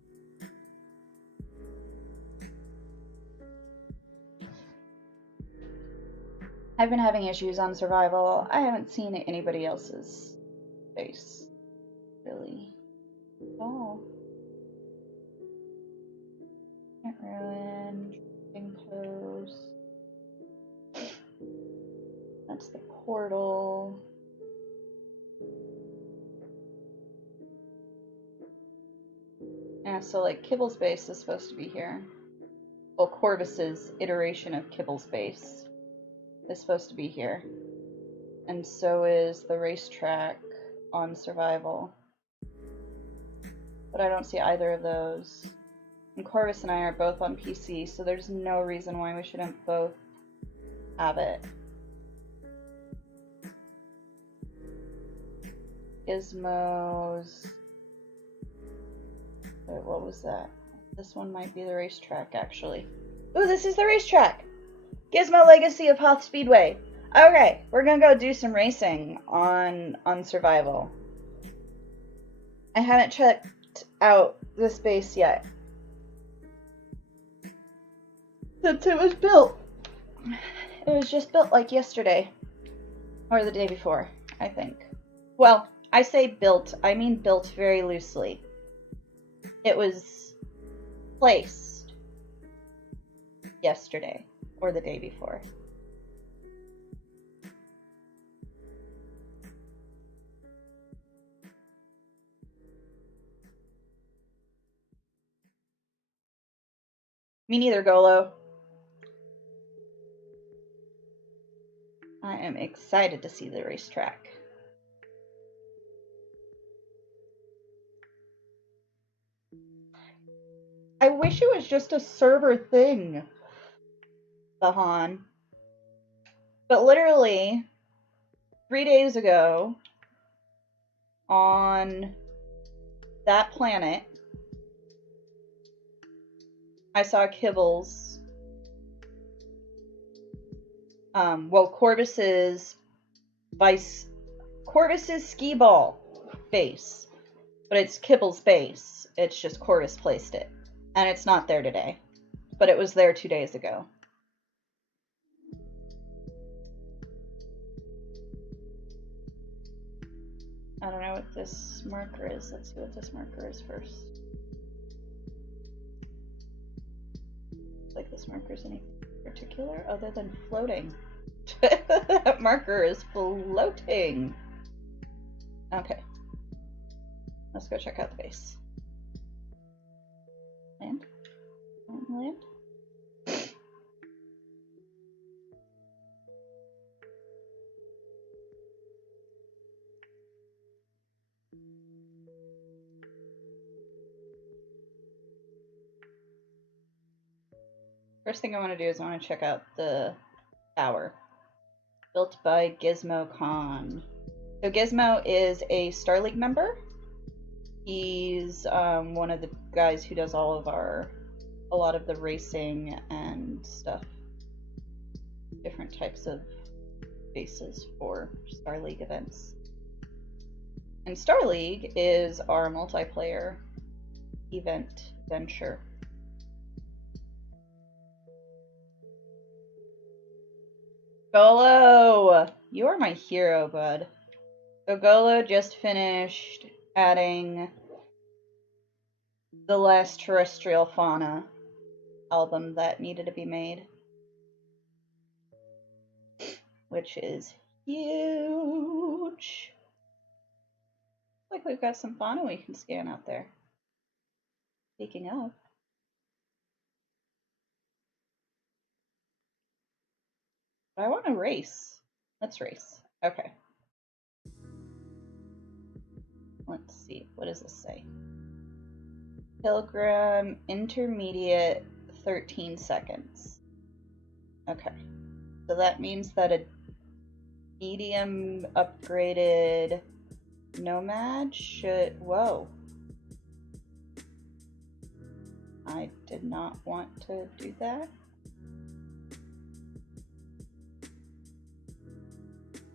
I've been having issues on survival. I haven't seen anybody else's face, really. Oh. Can't ruin. Close. That's the portal. Yeah, so like Kibble's base is supposed to be here. Well, Corvus's iteration of Kibble's base is supposed to be here. And so is the racetrack on survival. But I don't see either of those. And Corvus and I are both on PC, so there's no reason why we shouldn't both have it. Gizmos. Wait, what was that? This one might be the racetrack, actually. Ooh, this is the racetrack! Gizmo Legacy of Hoth Speedway. Okay, we're gonna go do some racing on survival. I haven't checked out this base yet, since it was built. It was just built like yesterday, or the day before, I think. Well, I say built, I mean built very loosely. It was placed yesterday, or the day before. Me neither, Golo. I am excited to see the racetrack. I wish it was just a server thing, Bahan. But literally, 3 days ago, on that planet, I saw Kibble's Well, Corvus's skee ball base, but it's Kibble's base. It's just Corvus placed it, and it's not there today, but it was there 2 days ago. I don't know what this marker is. Let's see what this marker is first. Like this marker is anything particular other than floating. That marker is floating. Okay. Let's go check out the base. Land. Land. First thing I want to do is I want to check out the tower. Built by Gizmo Khan. So Gizmo is a Star League member. He's one of the guys who does a lot of the racing and stuff. Different types of bases for Star League events. And Star League is our multiplayer event venture. Golo! You are my hero, bud. So Golo just finished adding the last terrestrial fauna album that needed to be made, which is huge. Looks like we've got some fauna we can scan out there. Speaking of. I want to race. Let's race. Okay. Let's see. What does this say? Pilgrim intermediate 13 seconds. Okay. So that means that a medium upgraded nomad should... Whoa. I did not want to do that.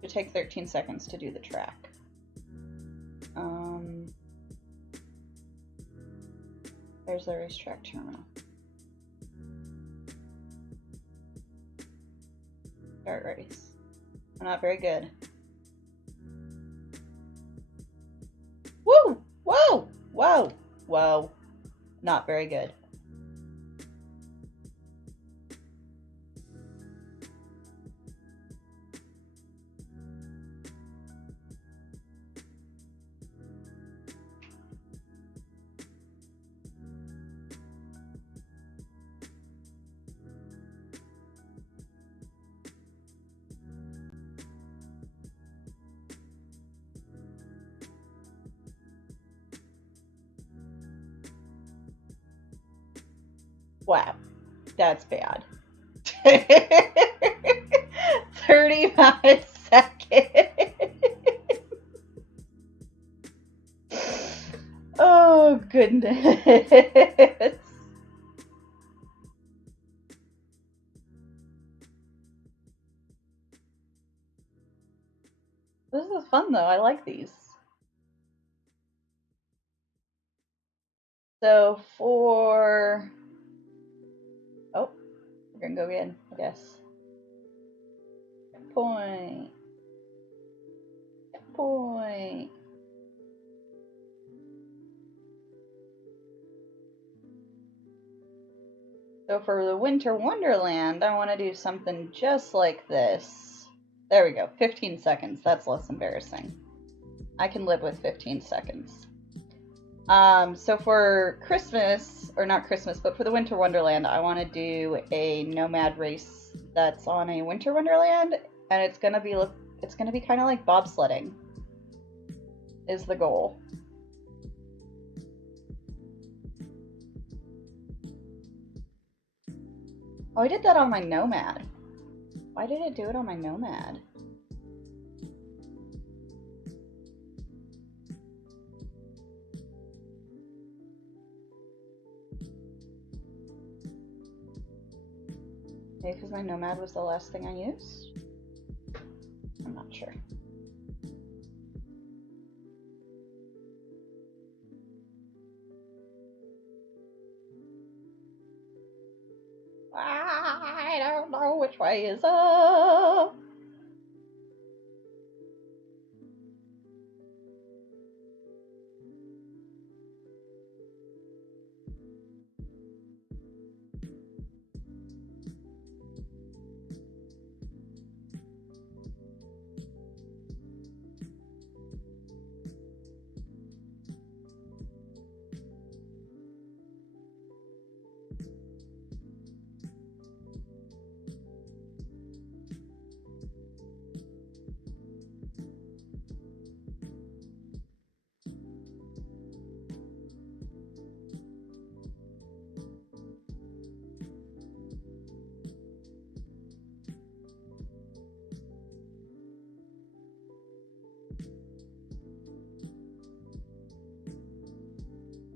It take 13 seconds to do the track. There's the racetrack terminal. Start race. I'm not very good. Woo! Whoa! Whoa! Whoa. Not very good. Wow, that's bad. 35 seconds. Oh, goodness. This is fun, though. I like these. So for... Oh, we're gonna go again, I guess. Point. Point. So for the Winter Wonderland, I want to do something just like this. There we go, 15 seconds. That's less embarrassing. I can live with 15 seconds. So for Christmas, or not Christmas, but for the Winter Wonderland, I want to do a nomad race that's on a Winter Wonderland, and it's gonna be kind of like bobsledding. Is the goal. Oh, I did that on my Nomad. Why did it do it on my Nomad? Maybe because my Nomad was the last thing I used? I'm not sure. I don't know which way is up.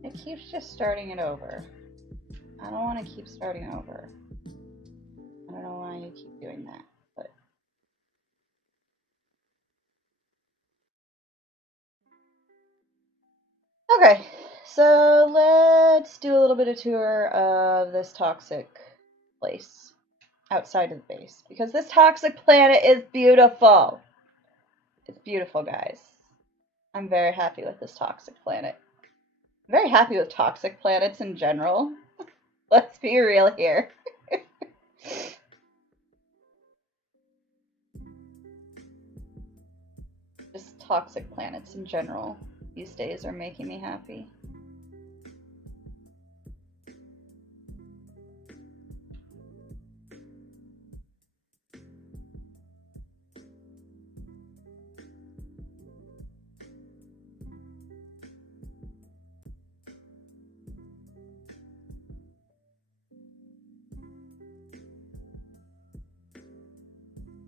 It keeps just starting it over. I don't want to keep starting over. I don't know why you keep doing that, but... Okay, so let's do a little bit of tour of this toxic place outside of the base, because this toxic planet is beautiful. It's beautiful, guys. I'm very happy with this toxic planet. I'm very happy with toxic planets in general. Let's be real here. Just toxic planets in general these days are making me happy.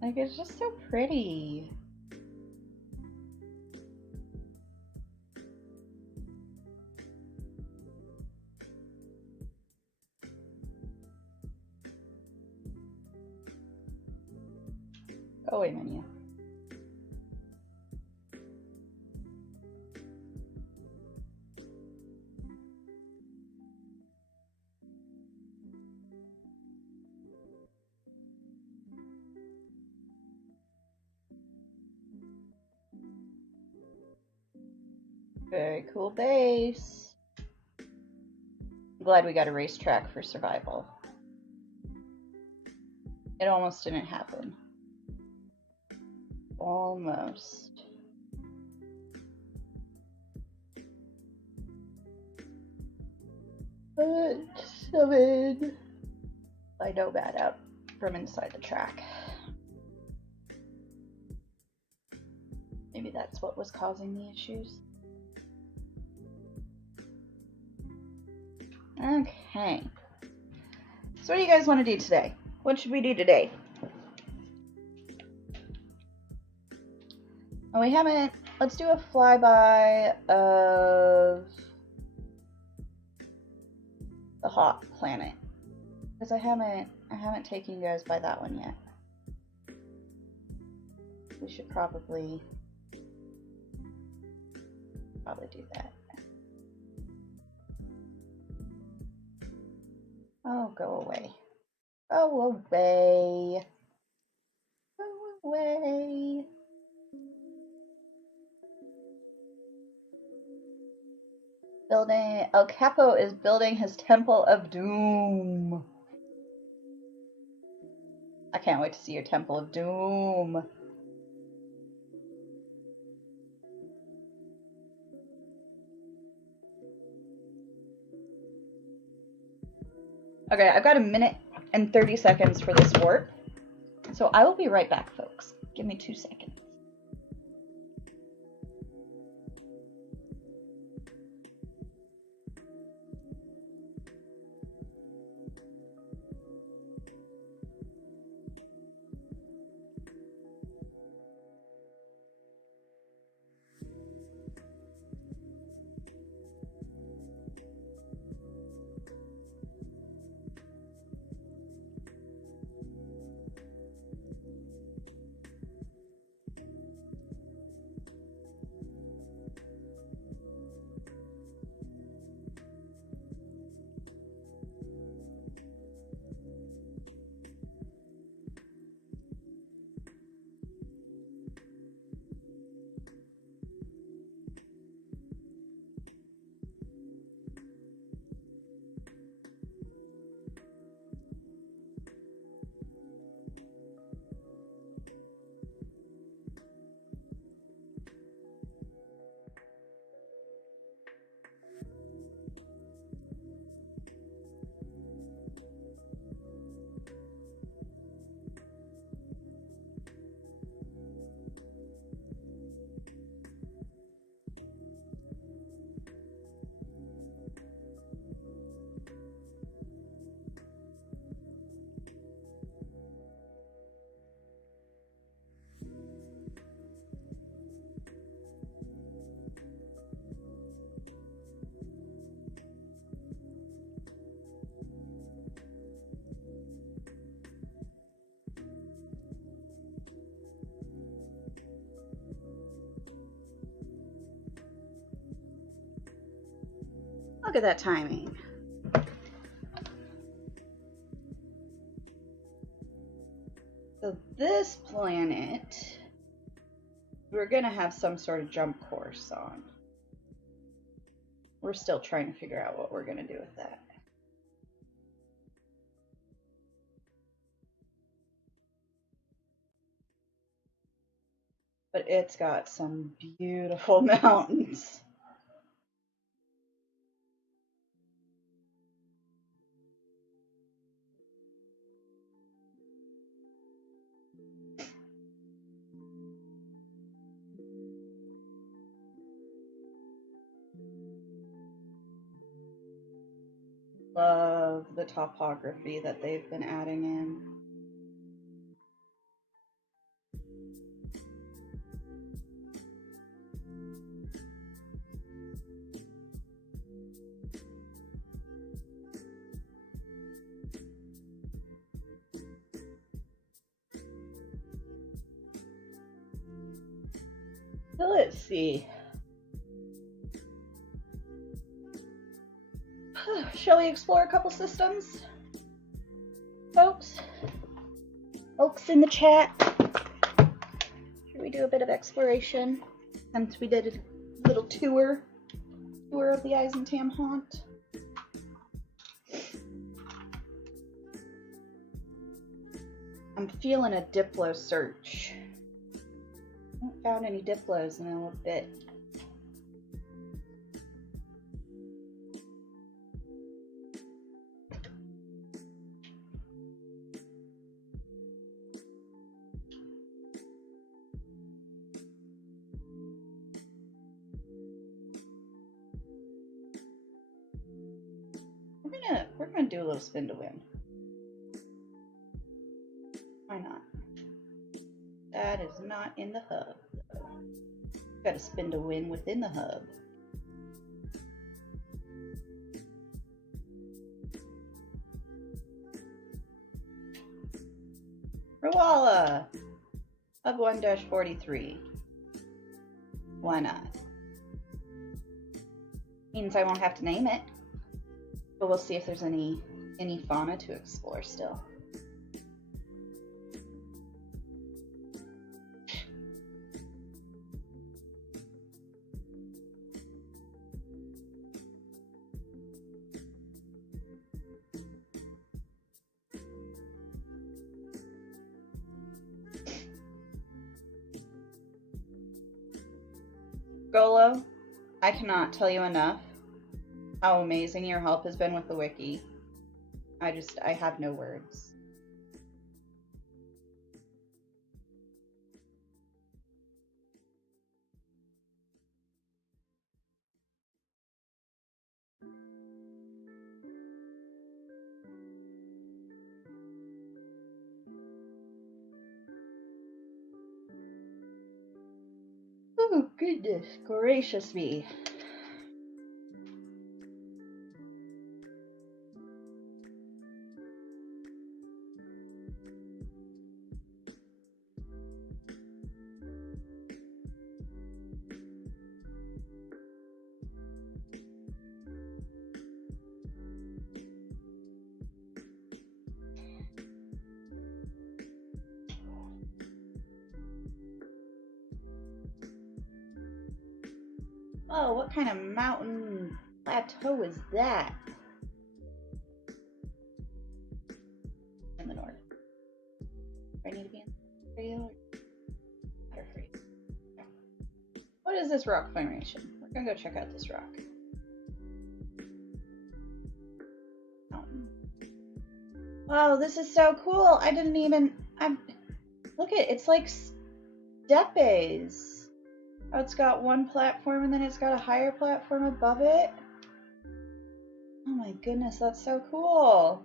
Like, it's just so pretty. Go away, menu. Very cool base. I'm glad we got a racetrack for survival. It almost didn't happen. Almost. But 7. I know that out from inside the track. Maybe that's what was causing the issues. Okay. So what do you guys want to do today? What should we do today? Oh, we haven't. Let's do a flyby of the hot planet, because I haven't taken you guys by that one yet. We should probably do that. Oh, go away. Go away. Go away. Building. El Capo is building his Temple of Doom. I can't wait to see your Temple of Doom. Okay, I've got 1 minute and 30 seconds for this warp. So I will be right back, folks. Give me 2 seconds. Look at that timing. So this planet, we're going to have some sort of jump course on. We're still trying to figure out what we're going to do with that. But it's got some beautiful mountains. Love the topography that they've been adding in. So let's see. Shall we explore a couple systems? Folks in the chat, should we do a bit of exploration since we did a little tour of the EISHUB Haunt? I'm feeling a Diplo search. I haven't found any Diplos in a little bit. We're gonna do a little spin to win. Why not? That is not in the hub. Got to spin to win within the hub. Rawala! Hub 1-43. Why not? Means I won't have to name it. But we'll see if there's any fauna to explore still. Golo, I cannot tell you enough how amazing your help has been with the wiki. I have no words. Oh, goodness gracious me. Oh, what kind of mountain plateau is that? In the north. Do I need to be in for you? Or for you? No. What is this rock formation? We're gonna go check out this rock. Mountain. Wow, this is so cool. I didn't even. Look at it's like stepes. Oh, it's got one platform and then it's got a higher platform above it. Oh my goodness, that's so cool.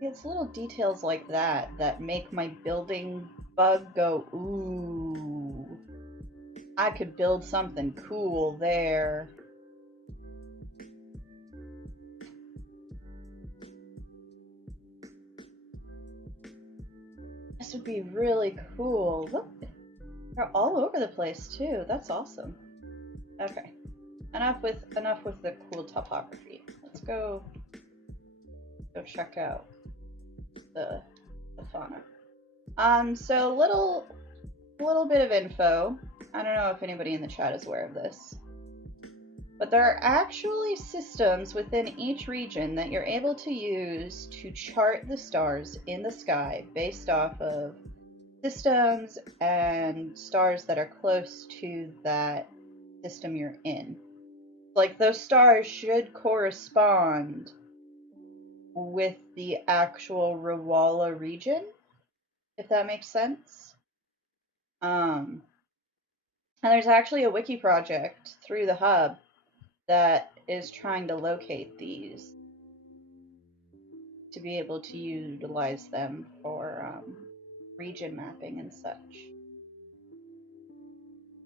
It's little details like that that make my building bug go, ooh. I could build something cool there. This would be really cool. Look, they're all over the place too. That's awesome. Okay, enough with the cool topography. Let's go check out the fauna. So little bit of info. I don't know if anybody in the chat is aware of this, but there are actually systems within each region that you're able to use to chart the stars in the sky based off of systems and stars that are close to that system you're in. Like, those stars should correspond with the actual Rawala region, if that makes sense. And there's actually a wiki project through the hub that is trying to locate these to be able to utilize them for region mapping and such.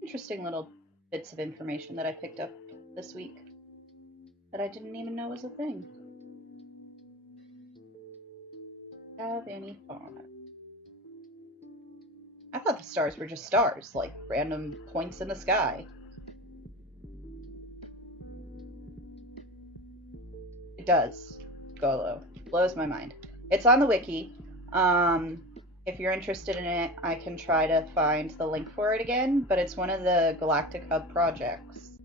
Interesting little bits of information that I picked up this week that I didn't even know was a thing. Have any fauna? I thought the stars were just stars, like random points in the sky. It does. Golo. Blows my mind. It's on the wiki. If you're interested in it, I can try to find the link for it again, but it's one of the Galactic Hub projects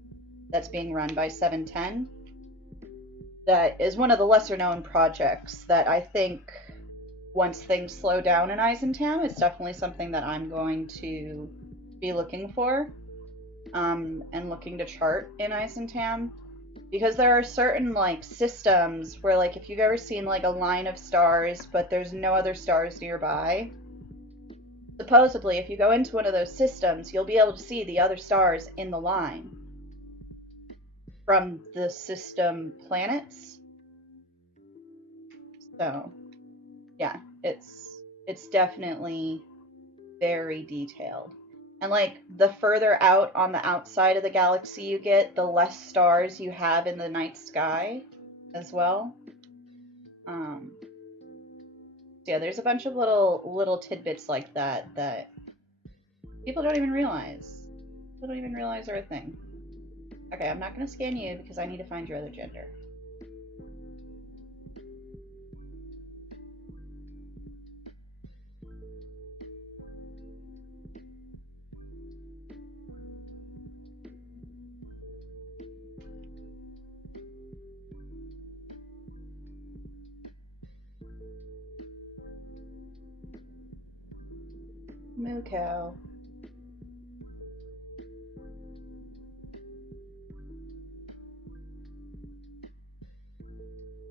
that's being run by 710. That is one of the lesser known projects that I think once things slow down in Eisentam, it's definitely something that I'm going to be looking for and looking to chart in Eisentam. Because there are certain, like, systems where, like, if you've ever seen, like, a line of stars, but there's no other stars nearby, supposedly, if you go into one of those systems, you'll be able to see the other stars in the line from the system planets. So, yeah, it's definitely very detailed. And, like, the further out on the outside of the galaxy you get, the less stars you have in the night sky as well. So yeah, there's a bunch of little tidbits like that that people don't even realize. People don't even realize are a thing. Okay, I'm not going to scan you because I need to find your other gender. Moo cow.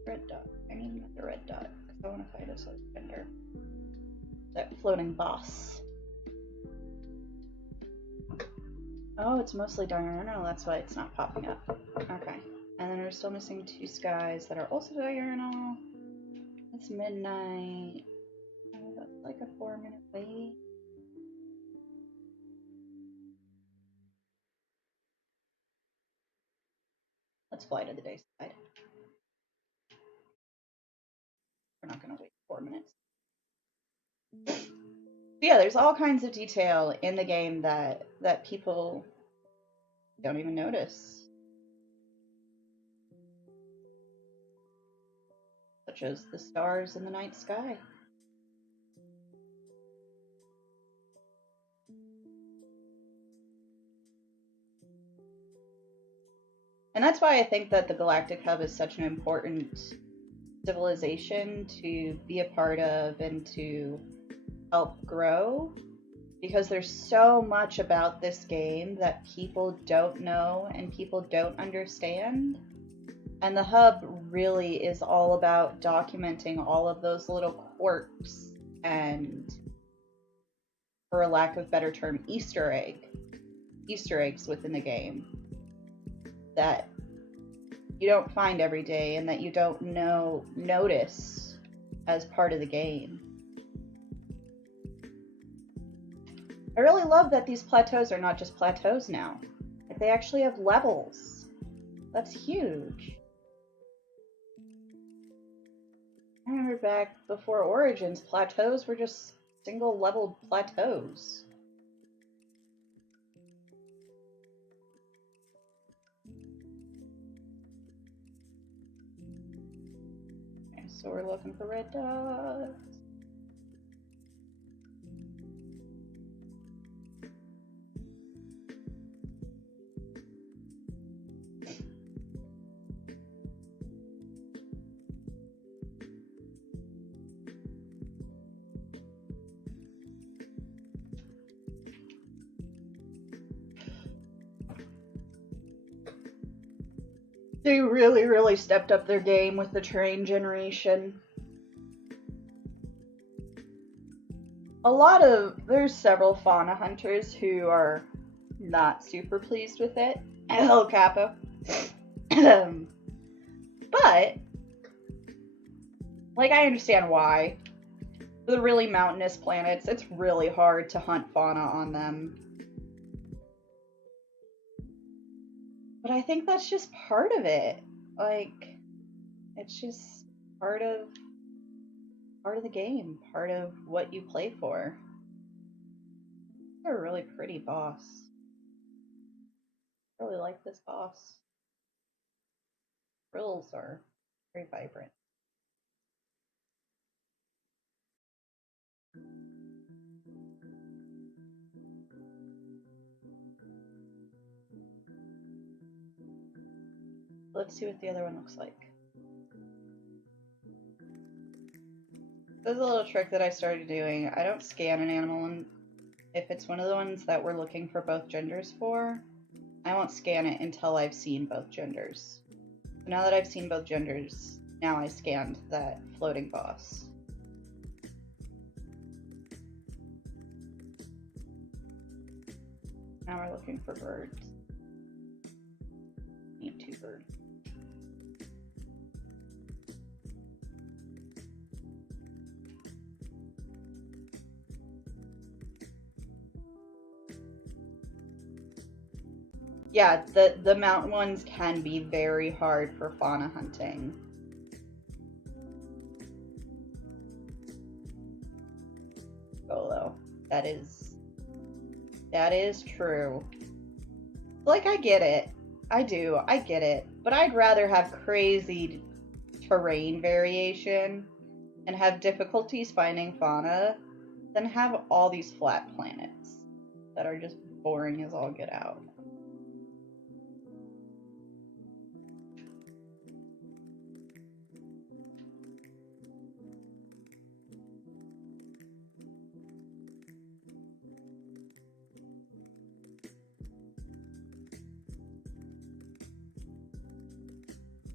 Red dot. I need another red dot because I want to find a gender. That floating boss. Oh, it's mostly diurnal, that's why it's not popping up. Okay. And then we're still missing 2 skies that are also diurnal. It's midnight. Oh, that's like a 4-minute wait. Let's fly to the day side. We're not going to wait 4 minutes. So yeah, there's all kinds of detail in the game that people don't even notice. Such as the stars in the night sky. And that's why I think that the Galactic Hub is such an important civilization to be a part of and to help grow, because there's so much about this game that people don't know and people don't understand. And the hub really is all about documenting all of those little quirks and, for a lack of better term, Easter eggs within the game that you don't find every day and that you don't notice as part of the game. I really love that these plateaus are not just plateaus now. Like, they actually have levels. That's huge. I remember back before Origins, plateaus were just single leveled plateaus. Okay, so we're looking for red dots. They really stepped up their game with the terrain generation. There's several fauna hunters who are not super pleased with it. El Capo. But, like, I understand why. For the really mountainous planets, it's really hard to hunt fauna on them. But I think that's just part of it. Like, it's just part of the game, part of what you play for. They're a really pretty boss. I really like this boss. Frills are very vibrant. Let's see what the other one looks like. This is a little trick that I started doing. I don't scan an animal, and if it's one of the ones that we're looking for both genders for, I won't scan it until I've seen both genders. So now that I've seen both genders, now I scanned that floating boss. Now we're looking for birds. Need 2 birds. Yeah, the mountain ones can be very hard for fauna hunting. Golo. That is true. Like, I get it. I do. I get it. But I'd rather have crazy terrain variation and have difficulties finding fauna than have all these flat planets that are just boring as all get out.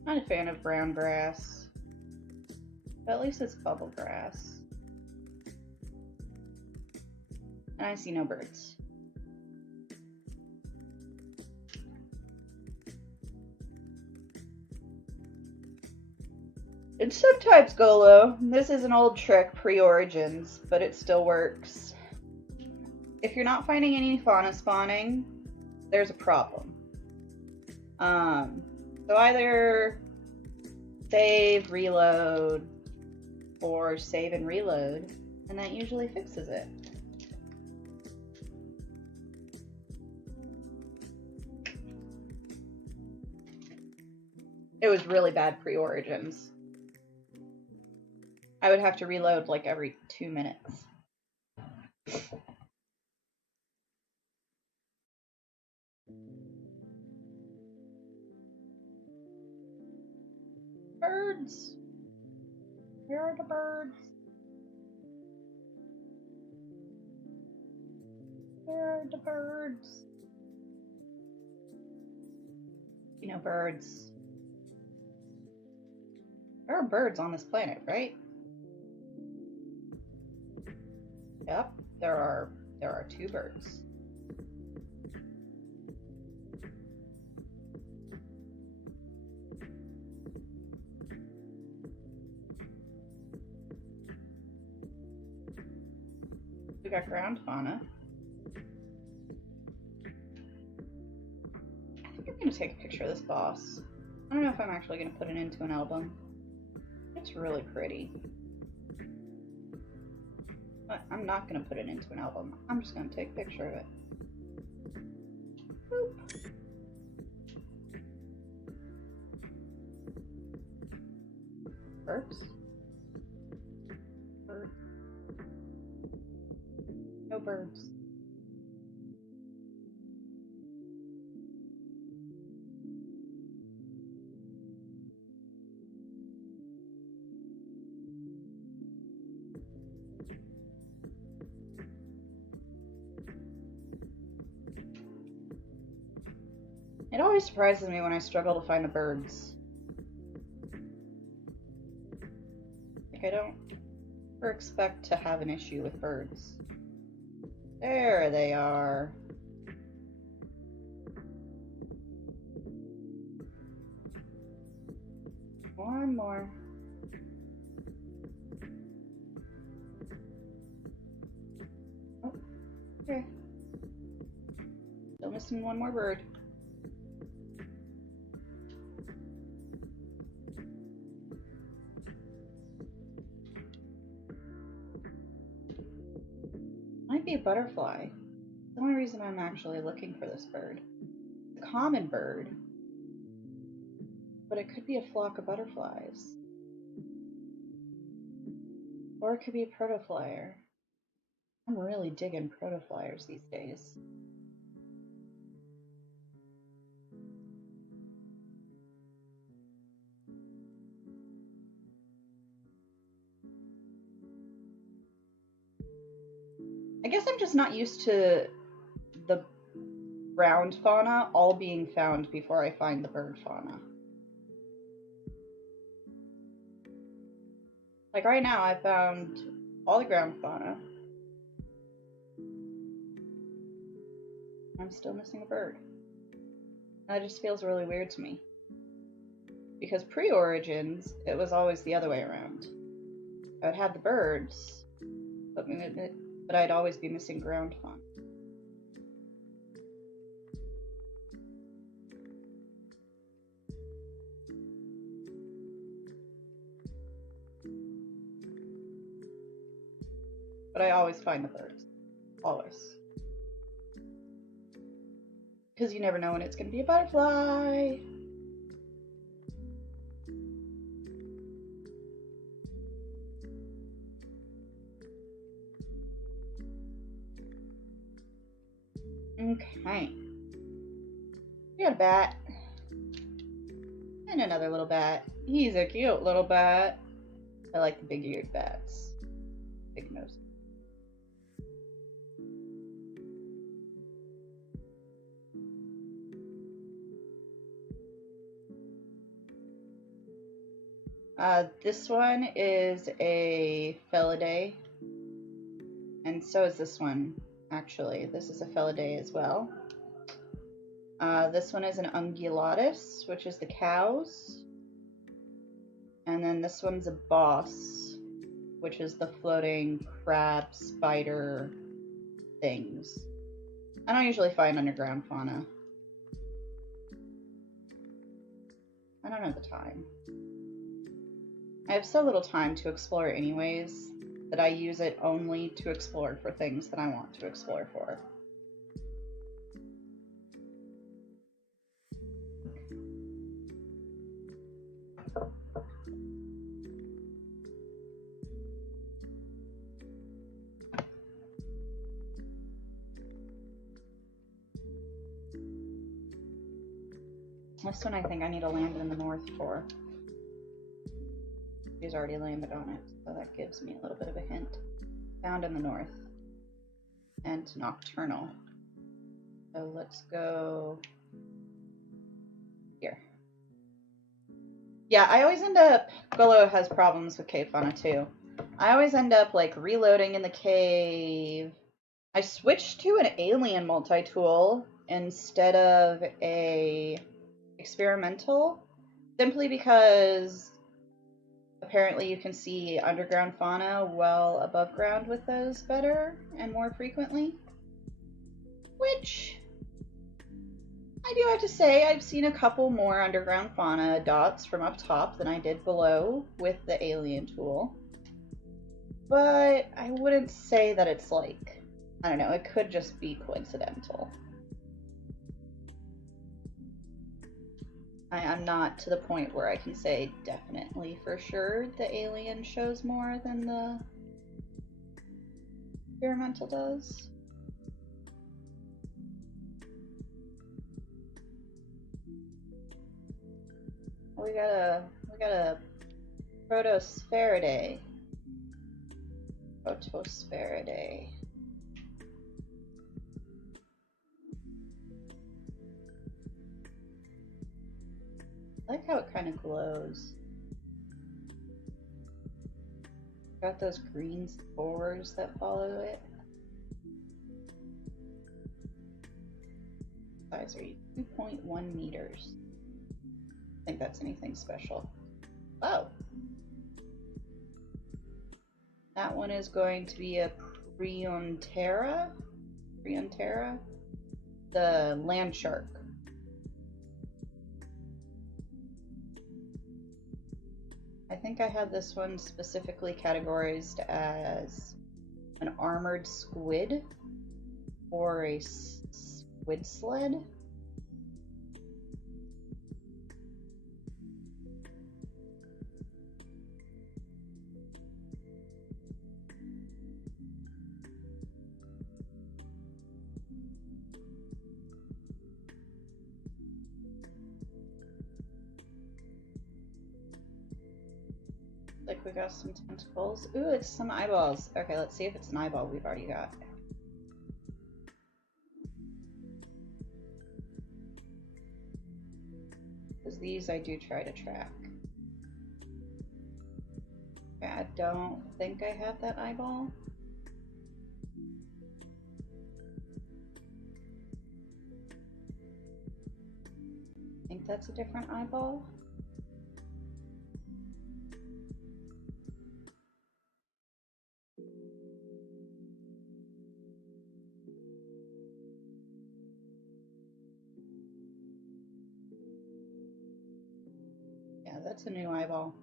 Not a fan of brown grass, but at least it's bubble grass. And I see no birds. It's subtypes Golo. This is an old trick pre-Origins, but it still works. If you're not finding any fauna spawning, there's a problem. So either save, reload, or save and reload, and that usually fixes it. It was really bad pre-Origins. I would have to reload like every 2 minutes. Birds. Where are the birds? Where are the birds? You know, birds. There are birds on this planet, right? Yep, there are 2 birds. We got ground fauna. I think I'm gonna take a picture of this boss. I don't know if I'm actually gonna put it into an album. It's really pretty. But I'm not going to put it into an album. I'm just going to take a picture of it. Boop. Birds? Bird. No birds. It always surprises me when I struggle to find the birds. Like, I don't ever expect to have an issue with birds. There they are. One more. Oh, okay. Still missing one more bird. Might be a butterfly. The only reason I'm actually looking for this bird. It's a common bird, but it could be a flock of butterflies. Or it could be a protoflyer. I'm really digging protoflyers these days. I guess I'm just not used to the ground fauna all being found before I find the bird fauna. Like right now, I found all the ground fauna. I'm still missing a bird. That just feels really weird to me. Because pre-Origins, it was always the other way around. I would have the birds, but I'd always be missing ground fauna. But I always find the birds. Always. Because you never know when it's going to be a butterfly. Okay. We got a bat. And another little bat. He's a cute little bat. I like the big-eared bats. Big nose. This one is a Felidae, and so is this one, actually. This is a Felidae as well. This one is an Ungulatus, which is the cows. And then this one's a Boss, which is the floating crab spider things. I don't usually find underground fauna. I don't have the time. I have so little time to explore anyways that I use it only to explore for things that I want to explore for. This one I think I need to land in the north for. He's already landed on it, so that gives me a little bit of a hint. Found in the north. And nocturnal. So let's go here. Yeah, I always end up, Golo has problems with cave fauna too. I always end up like reloading in the cave. I switched to an alien multi-tool instead of a experimental, simply because apparently you can see underground fauna well above ground with those better and more frequently. Which, I do have to say, I've seen a couple more underground fauna dots from up top than I did below with the alien tool. but I wouldn't say that it's like, I don't know, it could just be coincidental. I'm not to the point where I can say definitely for sure the alien shows more than the experimental does. We got a Protospheridae. Protospheridae. I like how it kind of glows. Got those green spores that follow it. Size are 2.1 meters. I think that's anything special. Oh! That one is going to be a Priontera? Priontera? The land shark. I think I have this one specifically categorized as an armored squid or a squid sled. Like we got some tentacles. Ooh, it's some eyeballs. Okay, let's see if it's an eyeball we've already got. Because these I do try to track. Okay, I don't think I have that eyeball. I think that's a different eyeball. That's a new eyeball.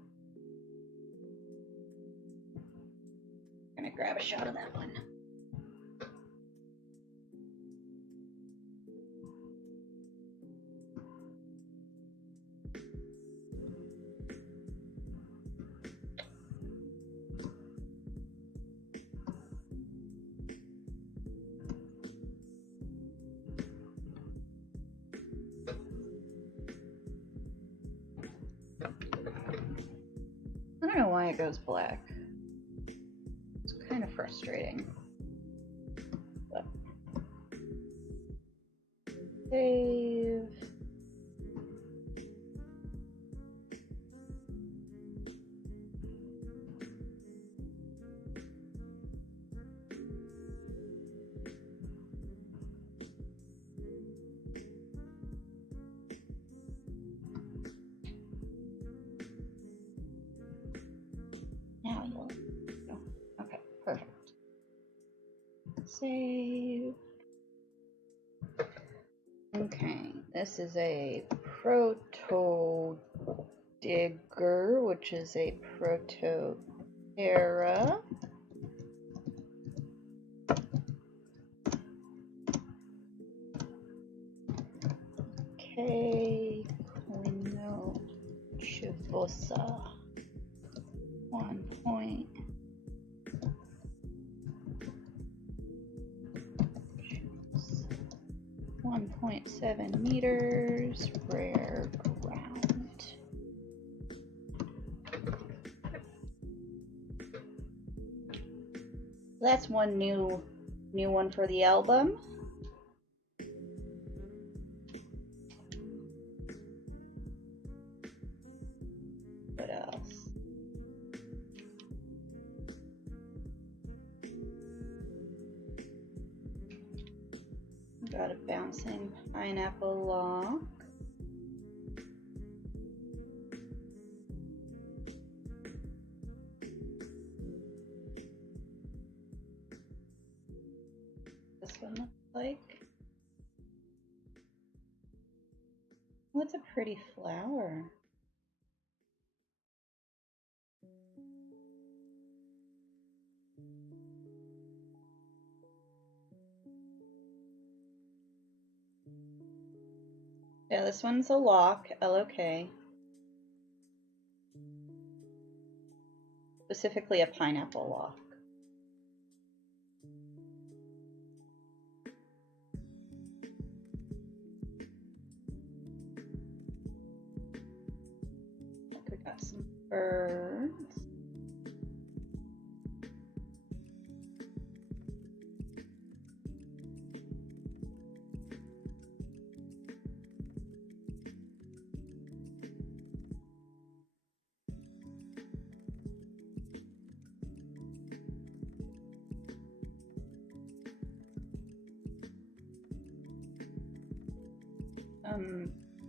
I'm gonna grab a shot of that one. I don't know why it goes black. It's kind of frustrating. But save. Now you'll go. Okay, perfect. Save. Okay, this is a proto digger, which is a Protoptera. Okay, Quinochivosa. 1.7 meters, rare ground. That's one new one for the album. What else? Got a bouncing pineapple lock. This one looks like. What's a pretty flower? Yeah, this one's a lock, L-O-K. Specifically a pineapple lock. I think we got some birds.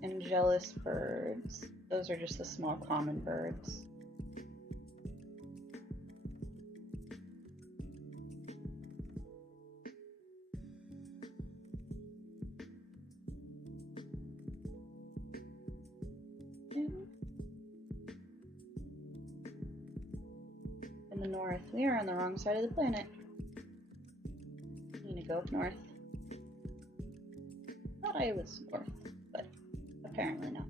Angelus birds. Those are just the small common birds. In the north. We are on the wrong side of the planet. I'm gonna go up north. Thought I was north, but apparently not.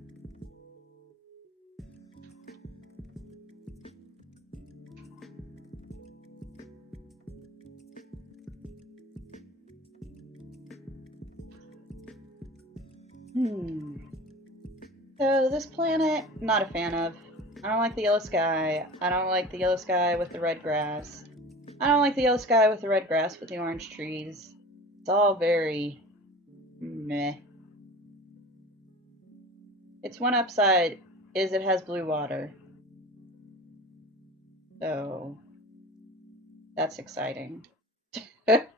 So this planet, not a fan of. I don't like the yellow sky. I don't like the yellow sky with the red grass. I don't like the yellow sky with the red grass with the orange trees. It's all very meh. Its one upside is it has blue water. So that's exciting. It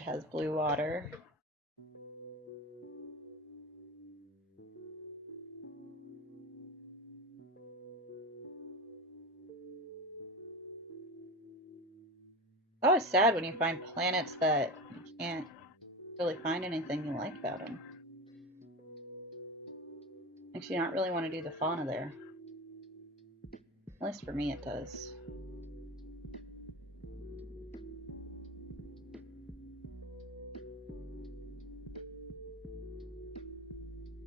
has blue water. It's always sad when you find planets that you can't really find anything you like about them. Makes you not really want to do the fauna there. At least for me it does.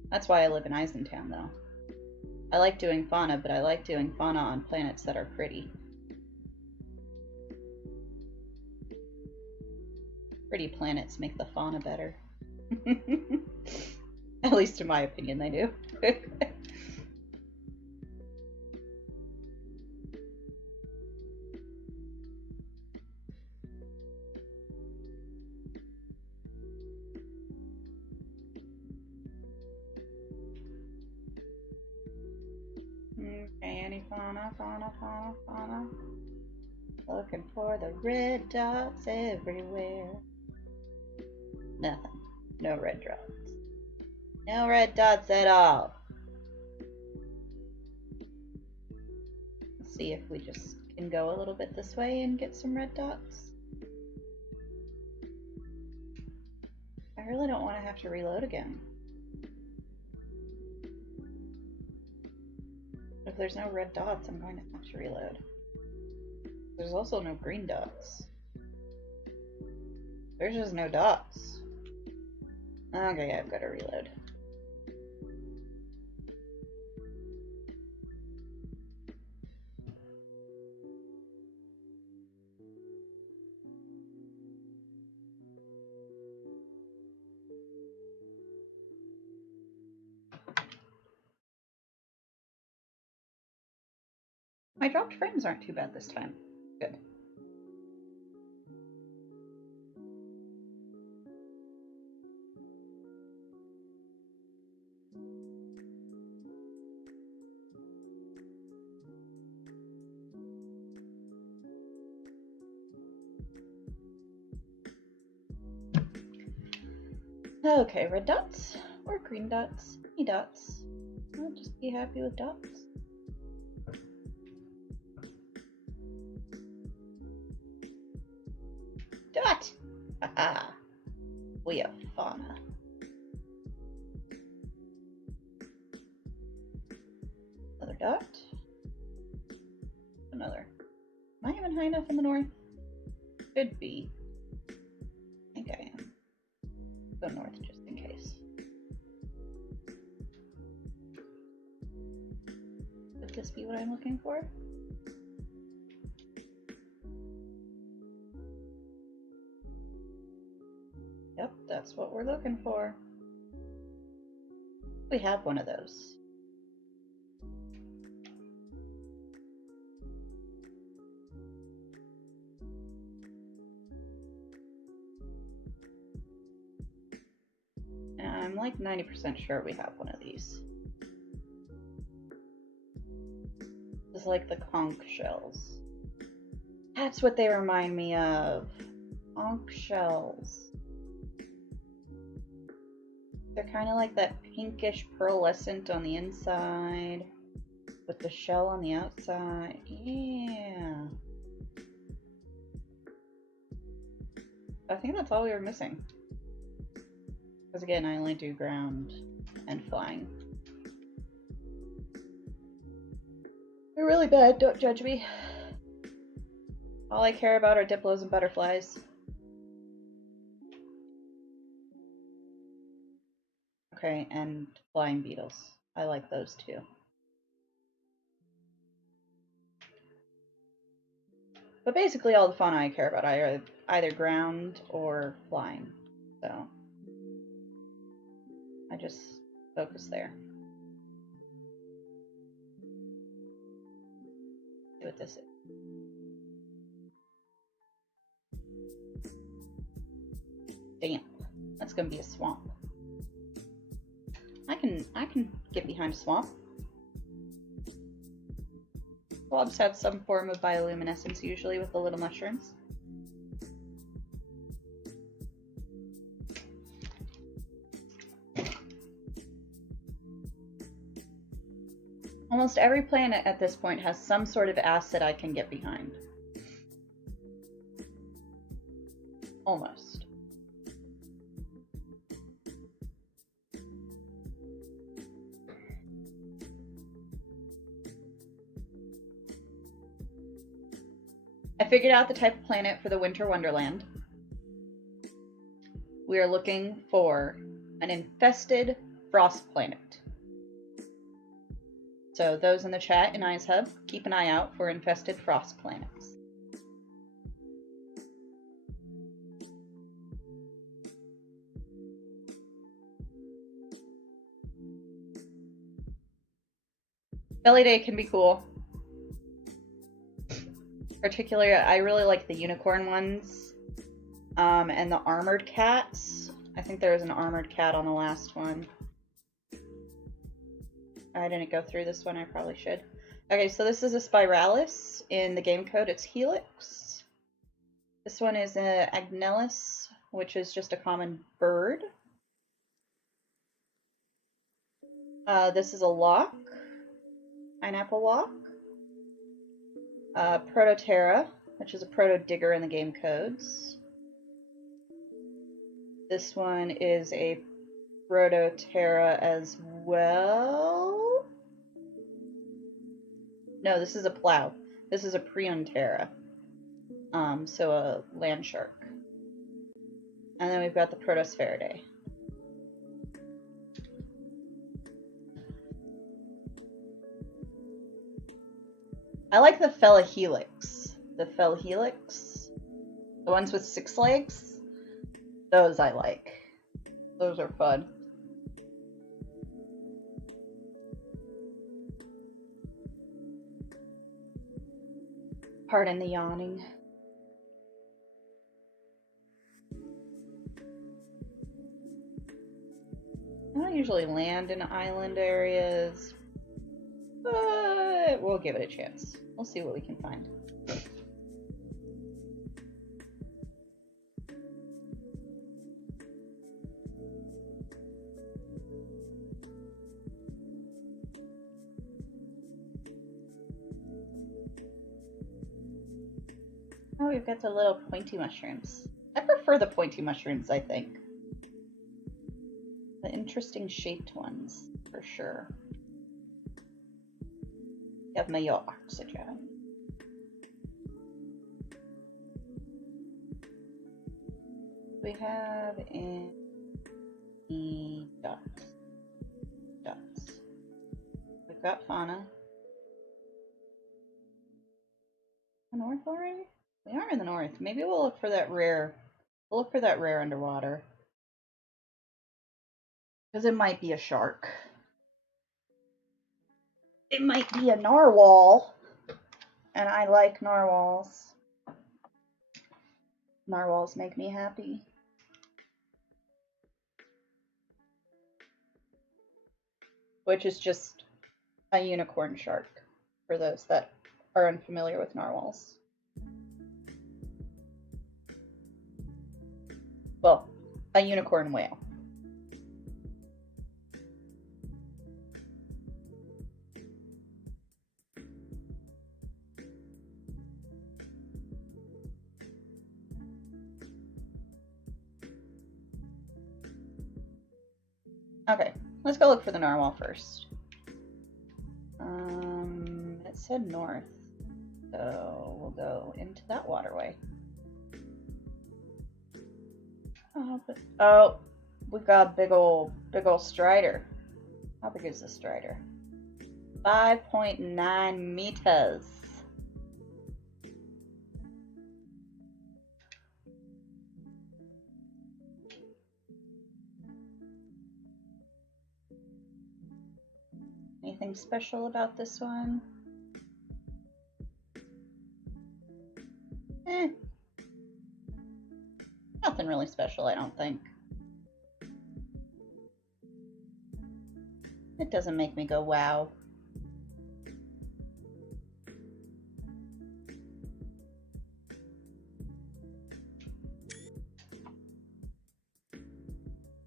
That's why I live in Eisentown, though. I like doing fauna, but I like doing fauna on planets that are pretty. Pretty planets make the fauna better. At least in my opinion, they do. Okay, any fauna. Looking for the red dots everywhere. Nothing. No red dots. No red dots at all. Let's see if we just can go a little bit this way and get some red dots. I really don't want to have to reload again. If there's no red dots, I'm going to have to reload. There's also no green dots. There's just no dots. Okay, I've got to reload. My dropped frames aren't too bad this time. Good. Okay, red dots or green dots? Any dots. I'll just be happy with dots. Dot! Haha! We have fauna. Another dot. Another. Am I even high enough in the north? Should be. I think I am. Go north just in case. this be what I'm looking for? Yep, that's what we're looking for. We have one of those. I'm like 90% sure we have one of these. It's like the conch shells. That's what they remind me of. Conch shells. They're kind of like that pinkish pearlescent on the inside with the shell on the outside. Yeah. I think that's all we were missing. Because again, I only do ground and flying. They're really bad, don't judge me. All I care about are diplos and butterflies. Okay, and flying beetles. I like those too. But basically all the fauna I care about are either ground or flying. So I just focus there. See what this is. Damp. That's gonna be a swamp. I can get behind a swamp. Swamps have some form of bioluminescence, usually with the little mushrooms. Almost every planet at this point has some sort of acid I can get behind. Almost. I figured out the type of planet for the Winter Wonderland. We are looking for an infested frost planet. So those in the chat in EISHUB, keep an eye out for infested frost planets. Belly Day can be cool. Particularly, I really like the unicorn ones, and the armored cats. I think there was an armored cat on the last one. I didn't go through this one, I probably should. Okay, so this is a spiralis. In the game code, it's helix. This one is an agnellus, which is just a common bird. This is a lock, pineapple lock. Prototerra, which is a proto-digger in the game codes. This one is a Prototerra as well. No, this is a plow. This is a Prionterra. So a land shark. And then we've got the Protospheridae. I like the Felahelix. The Felahelix. The ones with 6 legs. Those I like. Those are fun. Pardon the yawning. I don't usually land in island areas, but we'll give it a chance. We'll see what we can find. Oh, we've got the little pointy mushrooms. I prefer the pointy mushrooms, I think. The interesting shaped ones, for sure. Give me your oxygen. We have in the dots. We've got fauna. the north already? We are in the north. Maybe we'll look for that rare. We'll look for that rare underwater. Because it might be a shark. It might be a narwhal. And I like narwhals. Narwhals make me happy. Which is just a unicorn shark, for those that are unfamiliar with narwhals. Well, a unicorn whale. Okay, let's go look for the narwhal first. It said north, so we'll go into that waterway. Oh, we got a big old strider. How big is this strider? 5.9 meters. Anything special about this one? Nothing really special, I don't think. It doesn't make me go, wow.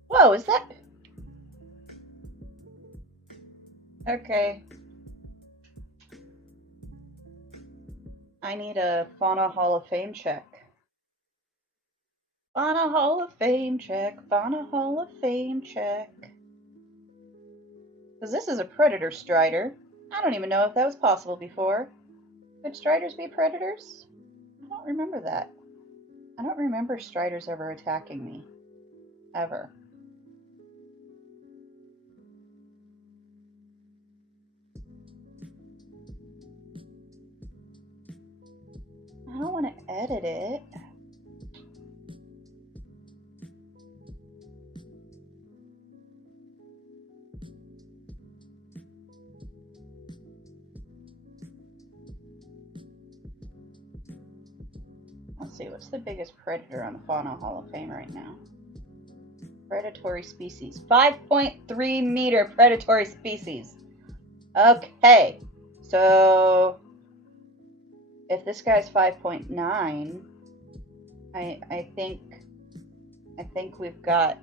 Whoa, is that? Okay. I need a Fauna Hall of Fame check. Fauna Hall of Fame check. Fauna Hall of Fame check. Because this is a predator strider. I don't even know if that was possible before. Could striders be predators? I don't remember that. I don't remember striders ever attacking me. Ever. I don't want to edit it. Let's see, what's the biggest predator on the Fauna Hall of Fame right now? Predatory species. 5.3 meter predatory species. Okay, so if this guy's 5.9, I think we've got,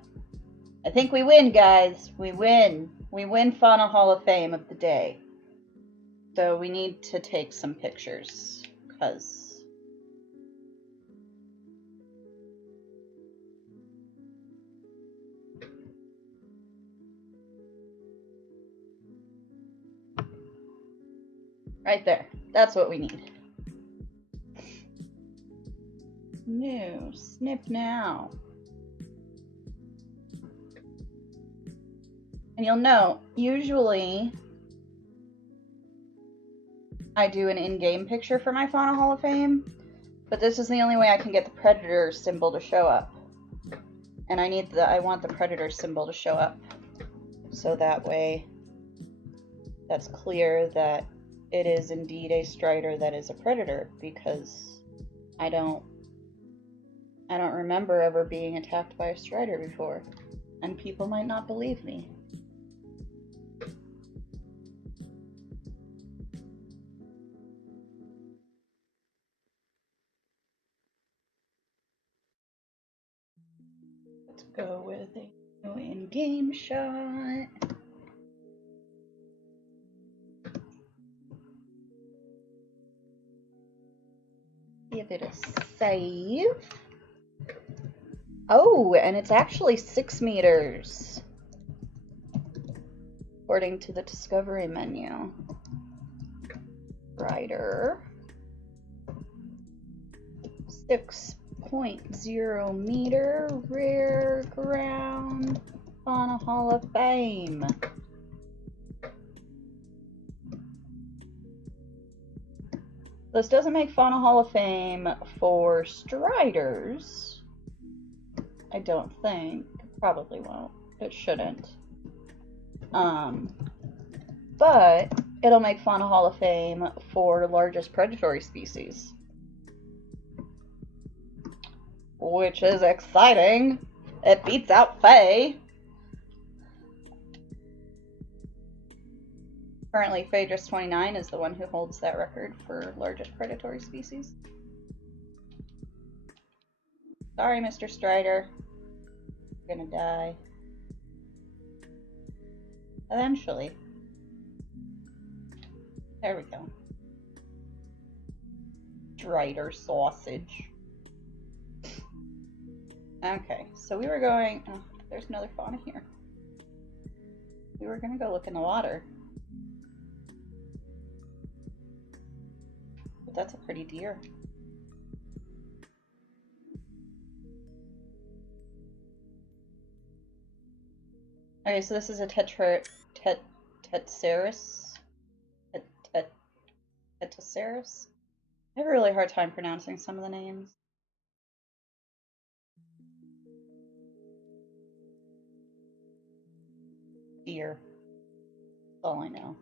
I think we win, guys. We win. We win Fauna Hall of Fame of the day. So we need to take some pictures, because right there. That's what we need. No, snip now. And you'll know, usually I do an in-game picture for my Fauna Hall of Fame, but this is the only way I can get the predator symbol to show up. And I want the predator symbol to show up, so that way that's clear that it is indeed a strider that is a predator, because I don't remember ever being attacked by a strider before, and people might not believe me. Let's go with a new in-game shot. Give it a save. Oh, and it's actually 6 meters, according to the discovery menu. Rider. 6.0 meter rare ground Fauna Hall of Fame. This doesn't make Fauna Hall of Fame for striders. I don't think. Probably won't. It shouldn't. But it'll make Fauna Hall of Fame for largest predatory species. Which is exciting. It beats out Fae. Currently, Phaedrus 29 is the one who holds that record for largest predatory species. Sorry, Mr. Strider. You're gonna die. Eventually. There we go. Strider sausage. Okay, so we were going... Oh, there's another fauna here. We were gonna go look in the water. But that's a pretty deer. Okay, so this is a Tetracerus. Tetracerus? I have a really hard time pronouncing some of the names. Deer. That's all I know.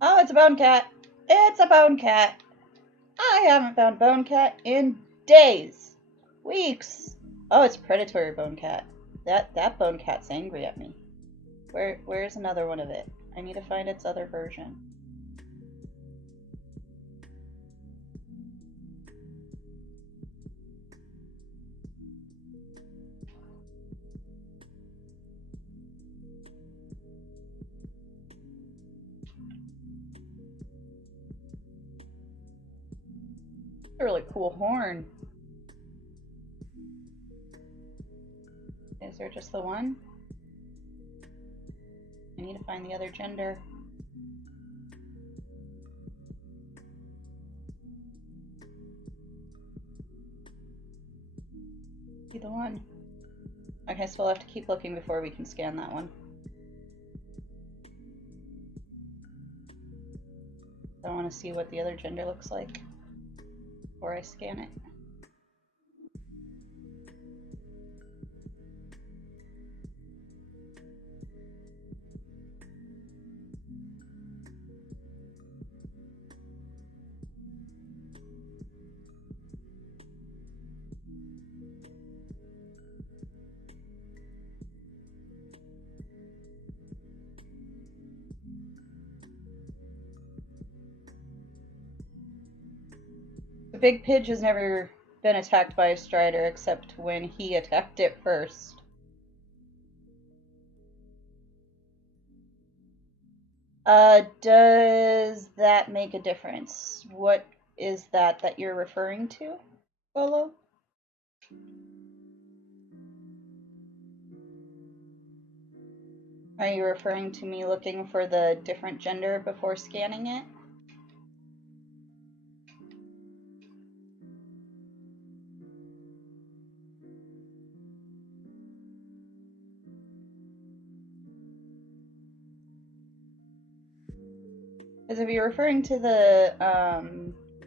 Oh, it's a bone cat! It's a bone cat! I haven't found bone cat in days! Weeks! Oh, it's predatory bone cat. That bone cat's angry at me. Where's another one of it? I need to find its other version. A really cool horn. Is there just the one? I need to find the other gender. Be the one. Okay, so we'll have to keep looking before we can scan that one. I want to see what the other gender looks like before I scan it. Big Pidge has never been attacked by a strider except when he attacked it first. Does that make a difference? What is that you're referring to, Bolo? Are you referring to me looking for the different gender before scanning it? Because if you're referring to the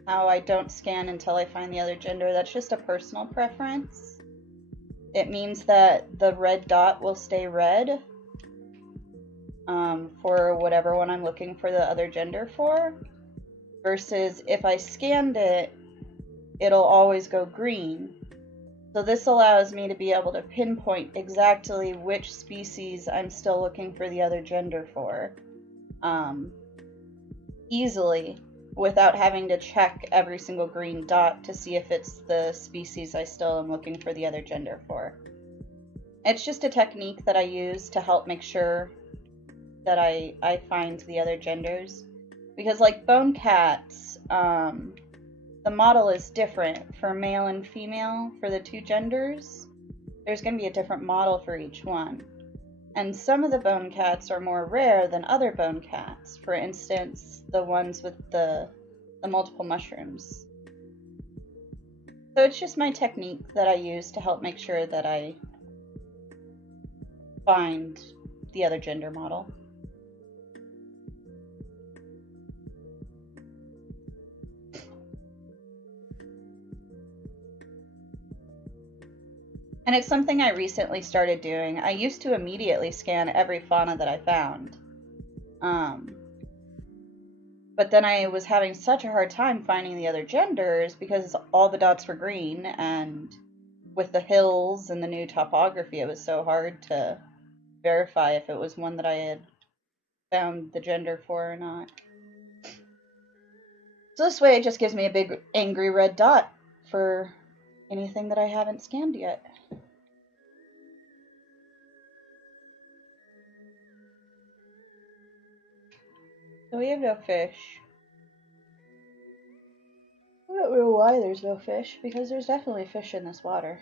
how I don't scan until I find the other gender, that's just a personal preference. It means that the red dot will stay red for whatever one I'm looking for the other gender for, versus if I scanned it, it'll always go green. So this allows me to be able to pinpoint exactly which species I'm still looking for the other gender for. Easily, without having to check every single green dot to see if it's the species I still am looking for the other gender for. It's just a technique that I use to help make sure that I find the other genders. Because like bone cats, the model is different for male and female for the two genders. There's going to be a different model for each one. And some of the bone cats are more rare than other bone cats. For instance, the ones with the multiple mushrooms. So it's just my technique that I use to help make sure that I find the other gender model. And it's something I recently started doing. I used to immediately scan every fauna that I found. But then I was having such a hard time finding the other genders because all the dots were green, and with the hills and the new topography, it was so hard to verify if it was one that I had found the gender for or not. So this way it just gives me a big angry red dot for anything that I haven't scanned yet. So we have no fish. I don't know why there's no fish, because there's definitely fish in this water.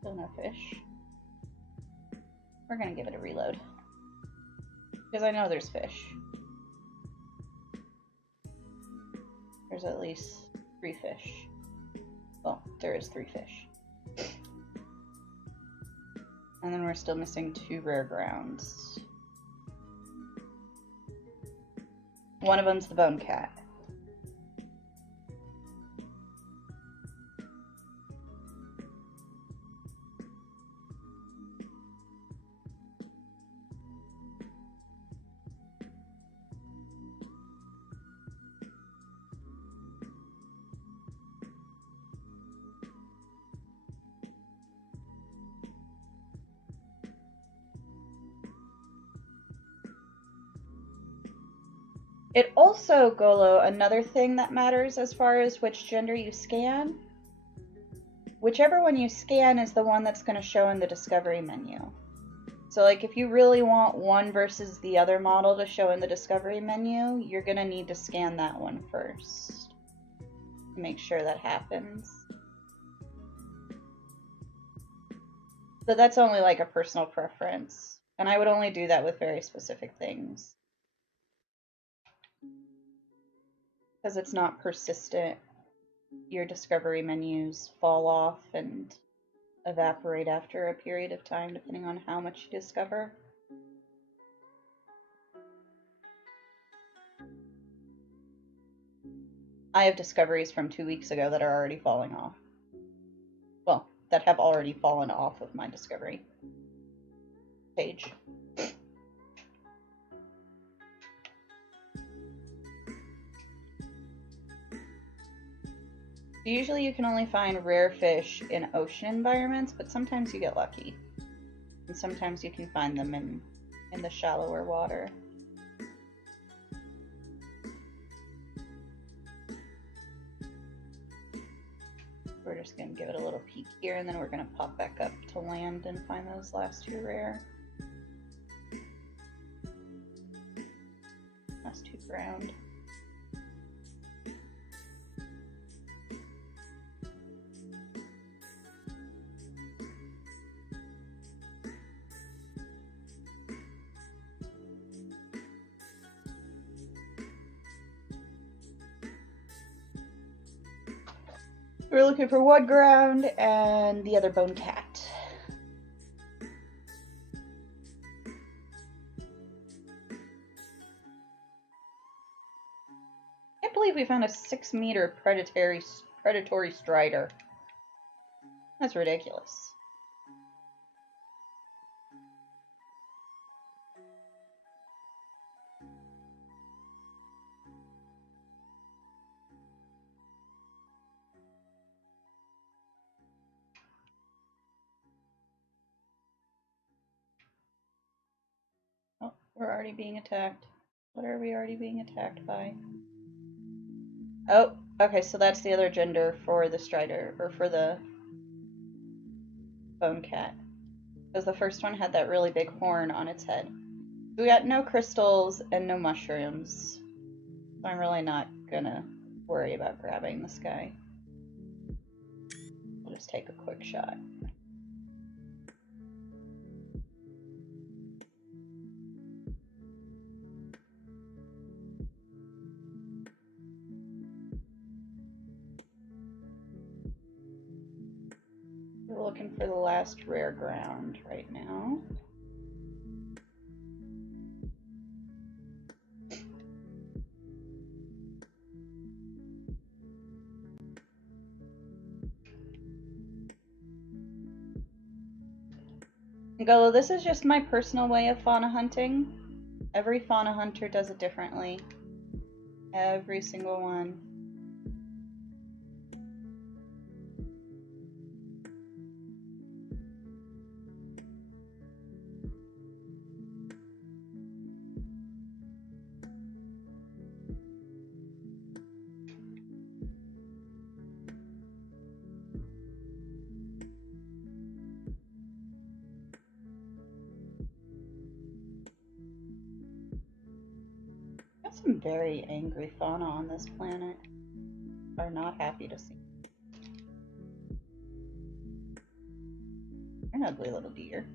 Still no fish. We're gonna give it a reload, because I know there's fish. There's at least 3 fish. Well, there is 3 fish. And then we're still missing 2 rare grounds. One of them's the bone cat. It also, Golo, another thing that matters as far as which gender you scan. Whichever one you scan is the one that's going to show in the discovery menu. So like if you really want one versus the other model to show in the discovery menu, you're going to need to scan that one first to make sure that happens. So that's only like a personal preference, and I would only do that with very specific things. Because it's not persistent, your discovery menus fall off and evaporate after a period of time, depending on how much you discover. I have discoveries from 2 weeks ago that are already falling off. Well, that have already fallen off of my discovery page. Usually you can only find rare fish in ocean environments, but sometimes you get lucky. And sometimes you can find them in the shallower water. We're just going to give it a little peek here, and then we're going to pop back up to land and find those last 2 rare. Last 2 ground. We're looking for 1 ground and the other bone cat. I can't believe we found a 6-meter predatory strider. That's ridiculous. Oh, we're already being attacked. What are we already being attacked by? Oh, okay, so that's the other gender for the strider, or for the bone cat. Because the first one had that really big horn on its head. We got no crystals and no mushrooms. So I'm really not gonna worry about grabbing this guy. I'll just take a quick shot. looking for the last rare ground right now. Golo, this is just my personal way of fauna hunting. Every fauna hunter does it differently. Every single one. Some very angry fauna on this planet are not happy to see. You're an ugly little deer.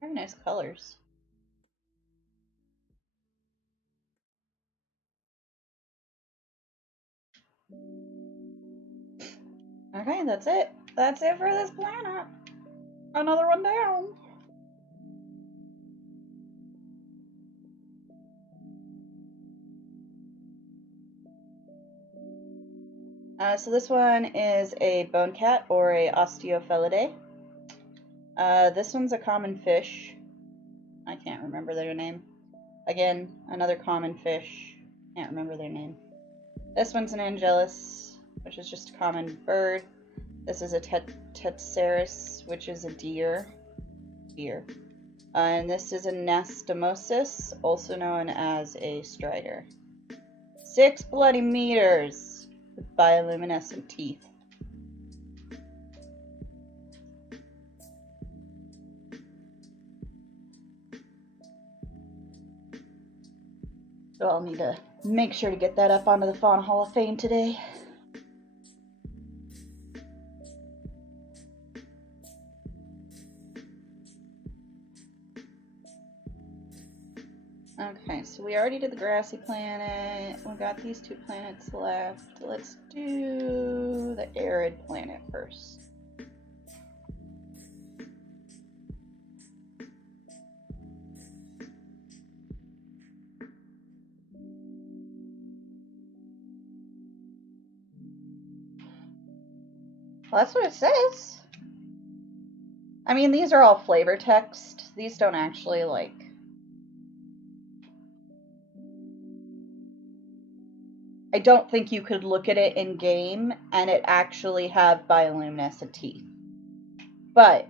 Very nice colors. Okay, that's it. That's it for this planet. Another one down. So this one is a bone cat or a Osteophilidae. This one's a common fish. I can't remember their name. Again, another common fish. Can't remember their name. This one's an Angelus, which is just a common bird. This is a Tetceris, which is a deer. And this is a Nastomosis, also known as a strider. 6 bloody meters with bioluminescent teeth. So I'll need to make sure to get that up onto the Fauna Hall of Fame today. Okay, so we already did the grassy planet. We got these 2 planets left. Let's do the arid planet first. Well, that's what it says. I mean, these are all flavor text. These don't actually, like... I don't think you could look at it in game and it actually have bioluminescent teeth. But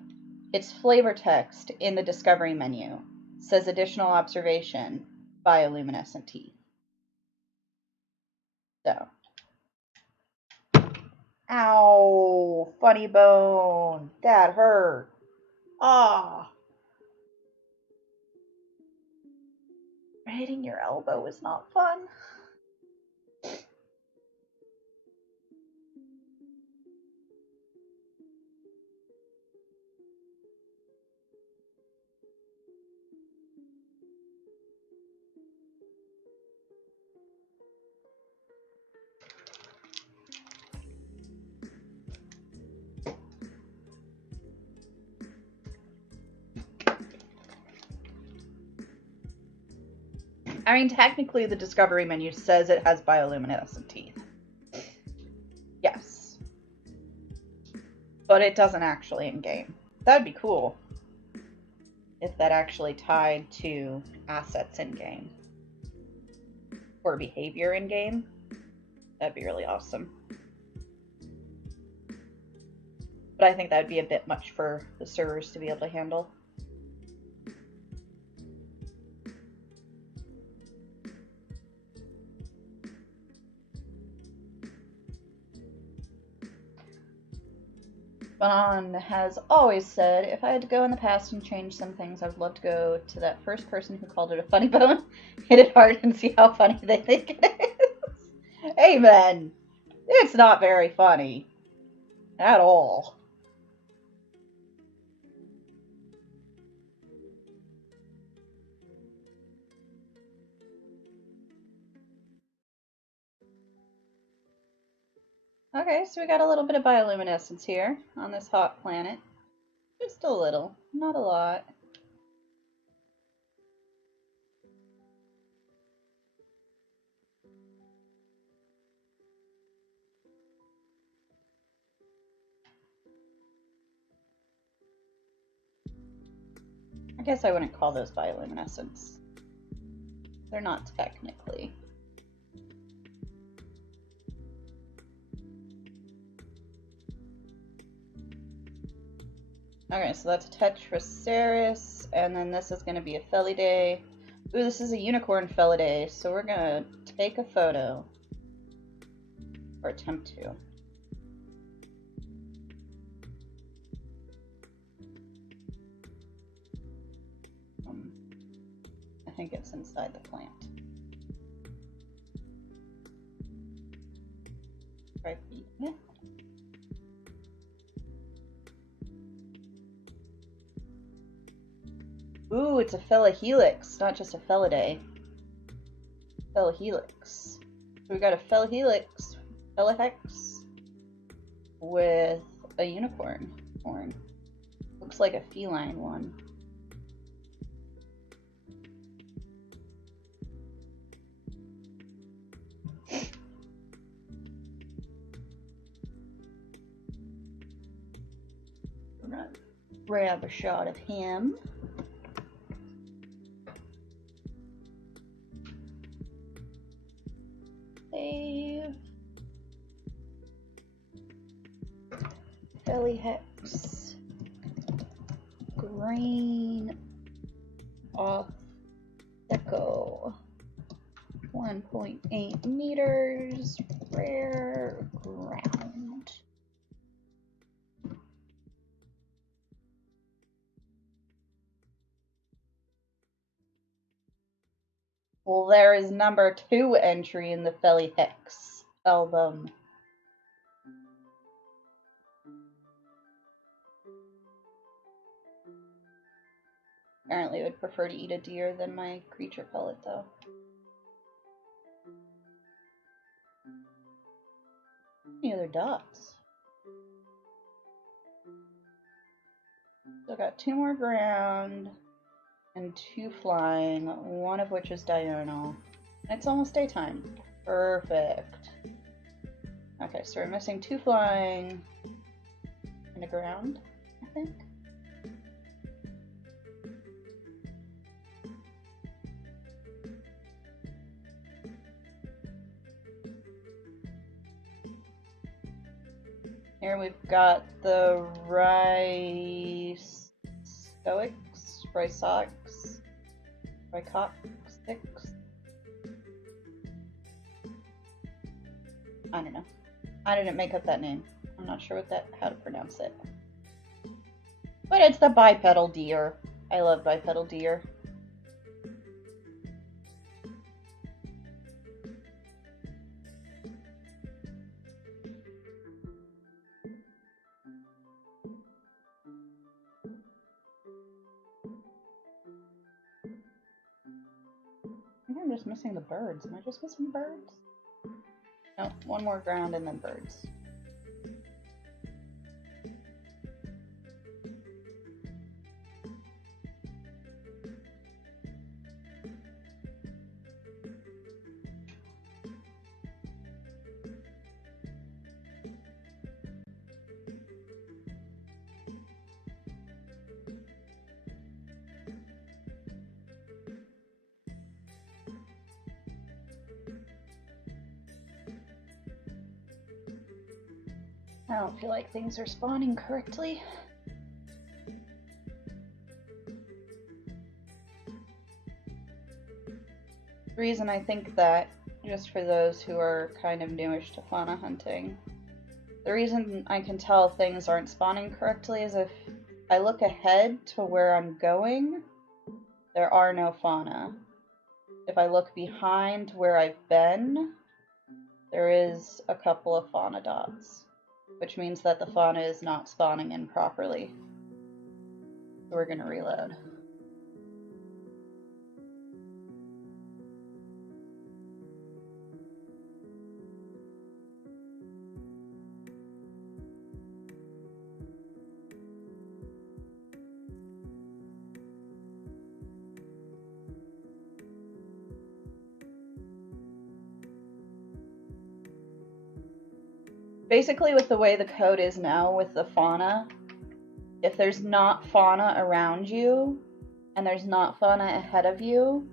it's flavor text in the discovery menu. It says additional observation, bioluminescent teeth. So. Ow, funny bone. That hurt. Ah. Hitting your elbow is not fun. I mean, technically the discovery menu says it has bioluminescent teeth. Yes. But it doesn't actually in-game. That'd be cool if that actually tied to assets in-game. Or behavior in-game. That'd be really awesome. But I think that'd be a bit much for the servers to be able to handle. Bon has always said, if I had to go in the past and change some things, I would love to go to that first person who called it a funny bone, hit it hard, and see how funny they think it is. Amen. It's not very funny. At all. Okay, so we got a little bit of bioluminescence here on this hot planet. Just a little, not a lot. I guess I wouldn't call those bioluminescence. They're not technically. Okay, so that's a Tetraceres, and then this is going to be a Felidae. Ooh, this is a unicorn Felidae, so we're going to take a photo. Or attempt to. I think it's inside the plant. Try feeding it. Ooh, it's a Felihelix, not just a Felidae. Felihelix. So we got a Felihelix, Felihex, with a unicorn horn. Looks like a feline one. We're gonna grab a shot of him. Save. Felihex. Green off Echo. 1.8 meters. Rare ground. Well, there is number 2 entry in the Felihex album. Apparently I would prefer to eat a deer than my creature pellet, though. Any other dots? Still got 2 more ground and 2 flying, one of which is diurnal. It's almost daytime. Perfect. Okay, so we're missing 2 flying and a ground, I think. Here we've got the Rhysox. I don't know. I didn't make up that name. I'm not sure how to pronounce it. But it's the bipedal deer. I love bipedal deer. I think I'm just missing the birds. Am I just missing birds? No, 1 more ground and then birds. I don't feel like things are spawning correctly. The reason I think that, just for those who are kind of newish to fauna hunting, the reason I can tell things aren't spawning correctly is if I look ahead to where I'm going, there are no fauna. If I look behind where I've been, there is a couple of fauna dots, which means that the fauna is not spawning in properly. So we're gonna reload. Basically, with the way the code is now with the fauna, if there's not fauna around you and there's not fauna ahead of you,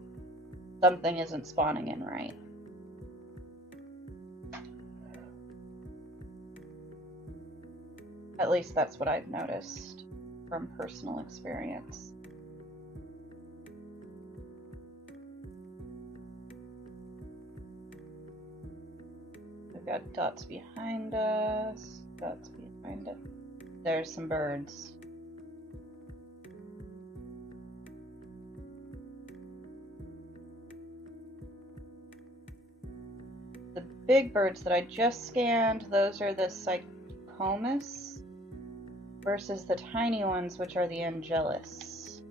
something isn't spawning in right. At least that's what I've noticed from personal experience. We've got dots behind us, dots behind us. There's some birds. The big birds that I just scanned, those are the Cycomus versus the tiny ones, which are the Angelus.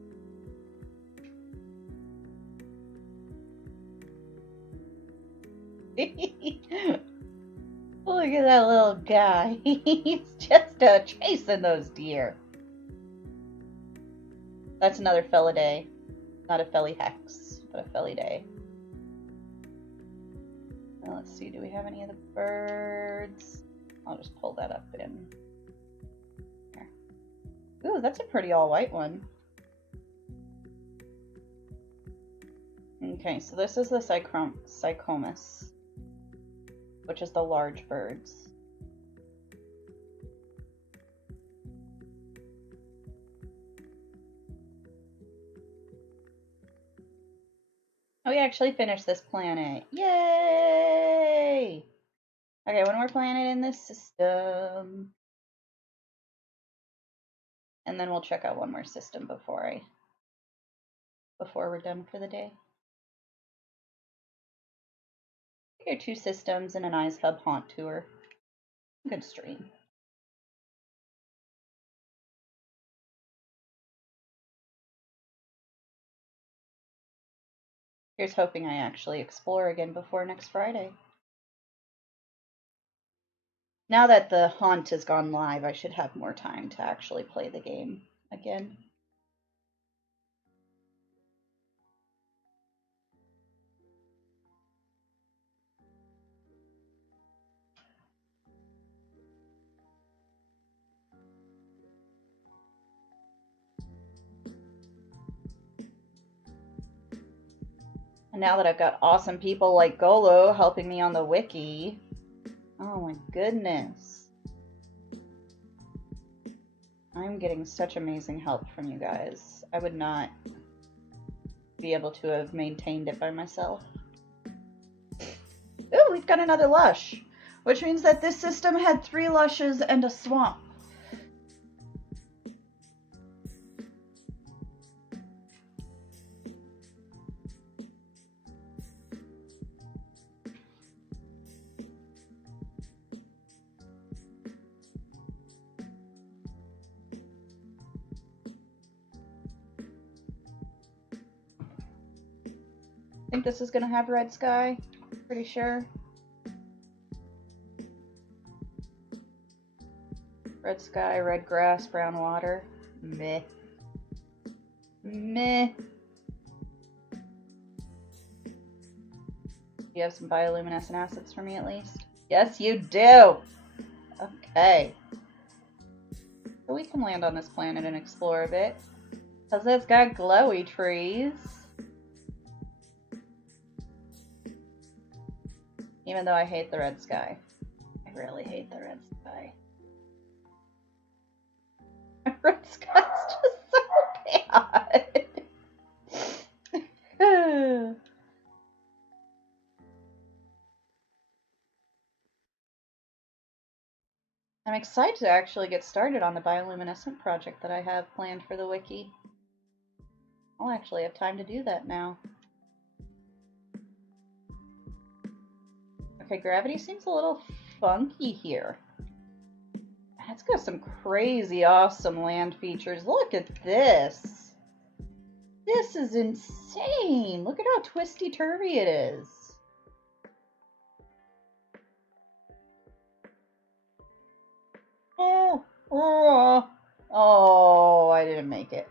Look at that little guy. He's just chasing those deer. That's another Felidae. Not a Felihex, but a Felidae. Now let's see, do we have any of the birds? I'll just pull that up in here. Ooh, that's a pretty all-white one. Okay, so this is the Cycomus, which is the large birds. Oh, we actually finished this planet. Yay! Okay, one more planet in this system. And then we'll check out one more system before we're done for the day. Here are 2 systems and an EISHUB Haunt tour. Good stream. Here's hoping I actually explore again before next Friday. Now that the Haunt has gone live, I should have more time to actually play the game again. And now that I've got awesome people like Golo helping me on the wiki, oh my goodness. I'm getting such amazing help from you guys. I would not be able to have maintained it by myself. Ooh, we've got another lush, which means that this system had 3 lushes and a swamp. I think this is going to have red sky, pretty sure. Red sky, red grass, brown water. Meh. Meh. You have some bioluminescent assets for me at least? Yes, you do! Okay. So we can land on this planet and explore a bit. Because it's got glowy trees. Even though I hate the red sky. I really hate the red sky. Red sky's just so bad. I'm excited to actually get started on the bioluminescent project that I have planned for the wiki. I'll actually have time to do that now. Okay, gravity seems a little funky here. It's got some crazy awesome land features. Look at this. This is insane. Look at how twisty-turvy it is. Oh, I didn't make it.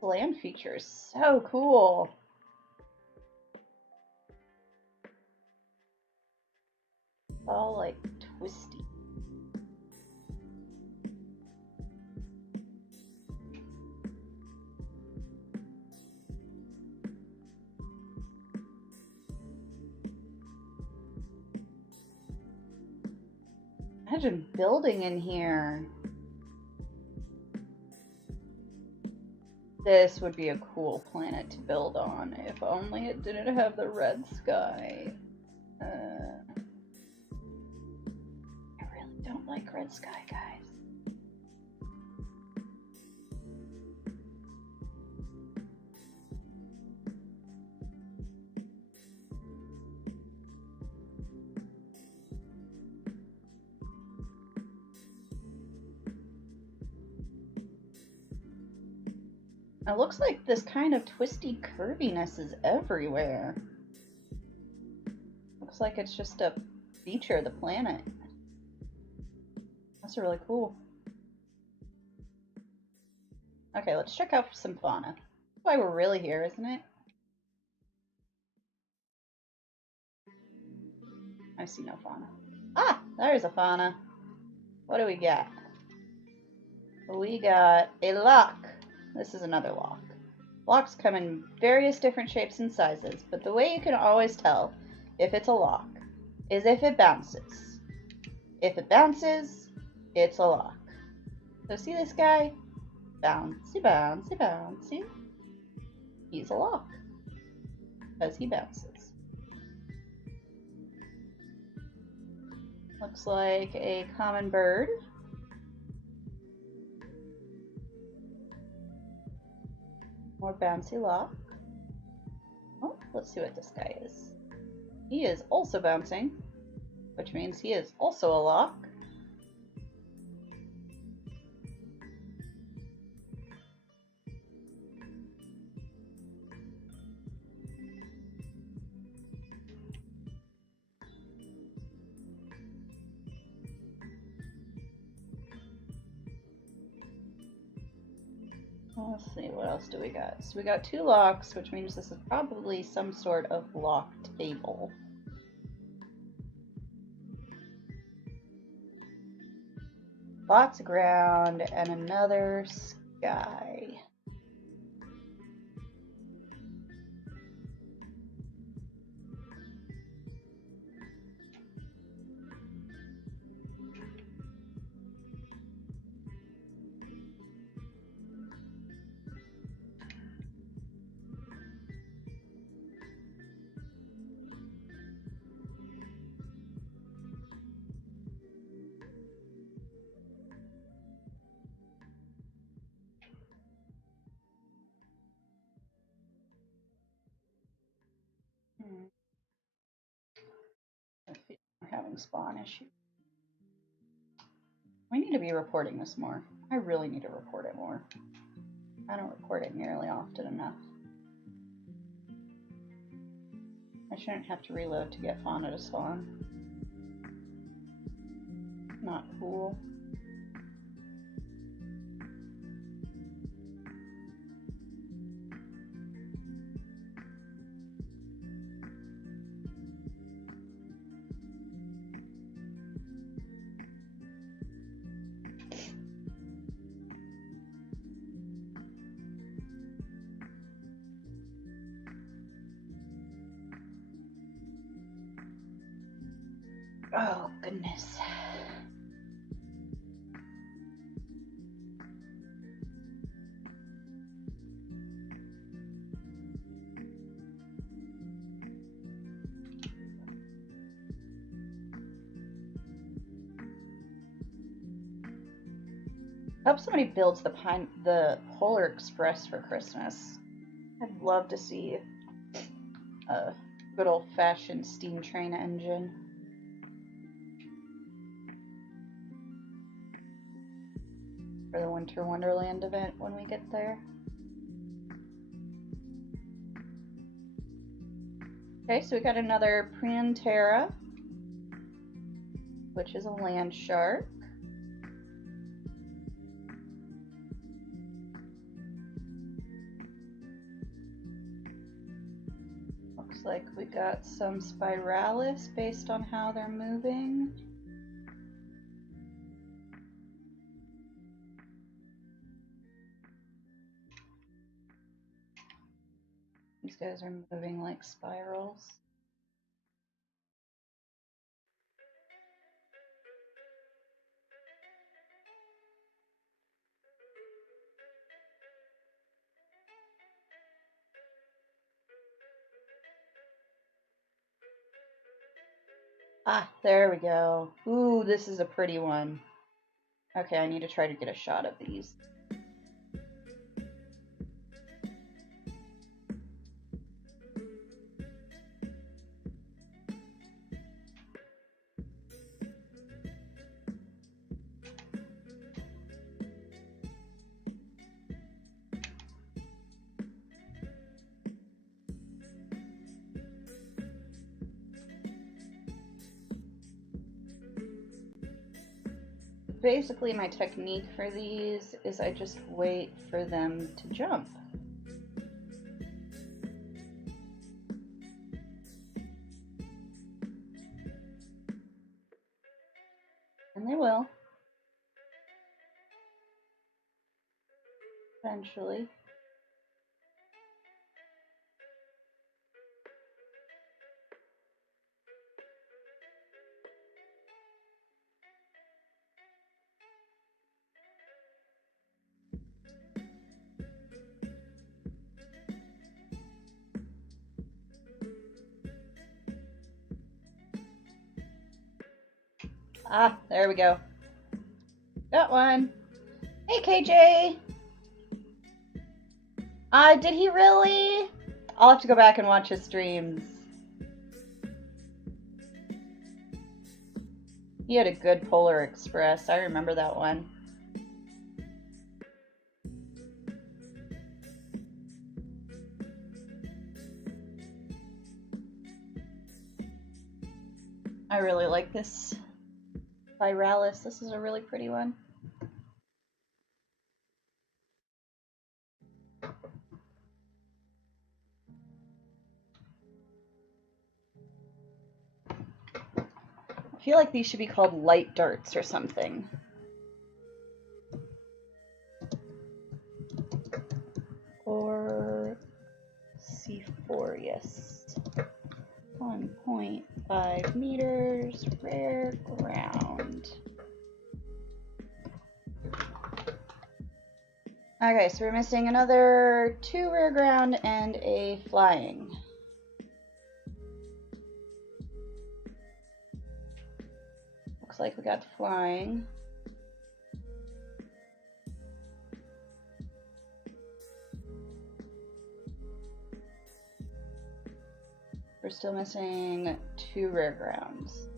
The land feature is so cool. all like twisty. Imagine building in here. This would be a cool planet to build on, if only it didn't have the red sky. I really don't like red sky, guys. It looks like this kind of twisty curviness is everywhere. Looks like it's just a feature of the planet. That's really cool. Okay, let's check out some fauna. That's why we're really here, isn't it? I see no fauna. Ah, there's a fauna. What do we got? We got a lock. This is another lock. Locks come in various different shapes and sizes, but the way you can always tell if it's a lock is if it bounces. If it bounces, it's a lock. So see this guy? Bouncy, bouncy, bouncy. He's a lock because he bounces. Looks like a common bird. More bouncy lock. Oh, let's see what this guy is. He is also bouncing, which means he is also a lock. Let's see, what else do we got? So we got two locks, which means this is probably some sort of lock table. Lots of ground and another sky. I'm having spawn issues. We need to be reporting this more. I really need to report it more. I don't report it nearly often enough. I shouldn't have to reload to get fauna to spawn. Not cool. Oh, goodness. I hope somebody builds the Polar Express for Christmas. I'd love to see a good old-fashioned steam train engine. For the Winter Wonderland event when we get there. Okay, so we got another Priantera, which is a land shark. Looks like we got some spiralis based on how they're moving. These guys are moving like spirals. Ah, there we go. Ooh, this is a pretty one. Okay, I need to try to get a shot of these. Basically, my technique for these is I just wait for them to jump. And they will. Eventually. Ah, there we go. Got one. Hey, KJ. Did he really? I'll have to go back and watch his streams. He had a good Polar Express. I remember that one. I really like this Spiralis. This is a really pretty one. I feel like these should be called light darts or something. Or C4, yes. 1.5 meters, rare ground. Okay, so we're missing another 2 rare ground and a flying. Looks like we got the flying. We're still missing 2 rare grounds.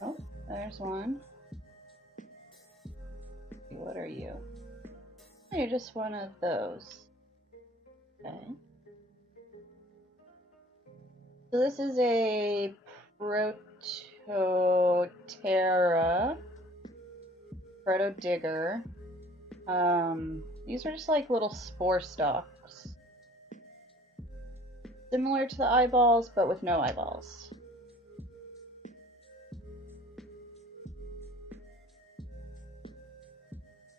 Oh, there's one. What are you? Oh, you're just one of those. Okay. So this is a Prototerra, Proto-digger. These are just like little spore stalks. Similar to the eyeballs, but with no eyeballs.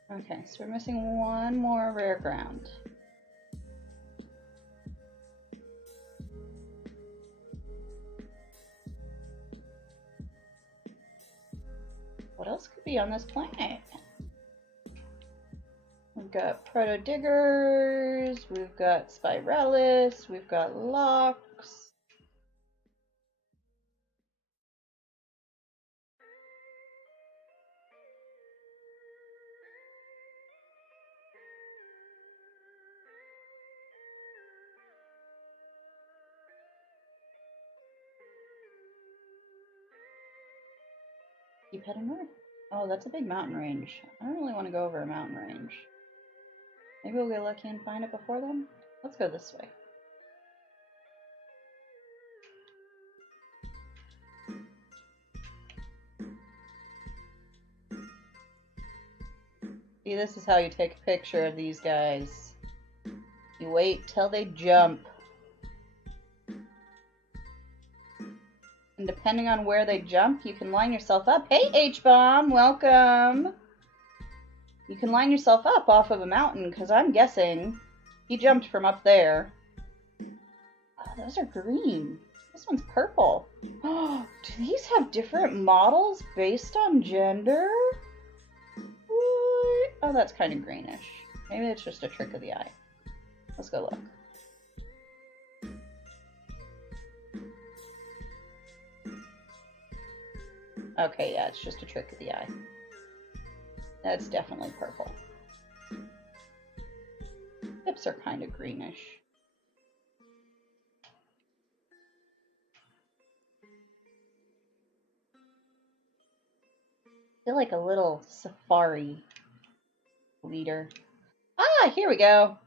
Okay, so we're missing 1 more rare ground. What else could be on this planet? We've got Proto-diggers, we've got Spiralis, we've got Locks. Keep heading north. Oh, that's a big mountain range. I don't really want to go over a mountain range. Maybe we'll get lucky and find it before then? Let's go this way. See, this is how you take a picture of these guys. You wait till they jump. And depending on where they jump, you can line yourself up. Hey, H-Bomb, welcome. You can line yourself up off of a mountain, because I'm guessing he jumped from up there. Oh, those are green. This one's purple. Oh, do these have different models based on gender? What? Oh, that's kind of greenish. Maybe it's just a trick of the eye. Let's go look. Okay, yeah, it's just a trick of the eye. That's definitely purple. Lips are kind of greenish. I feel like a little safari leader. Ah, here we go.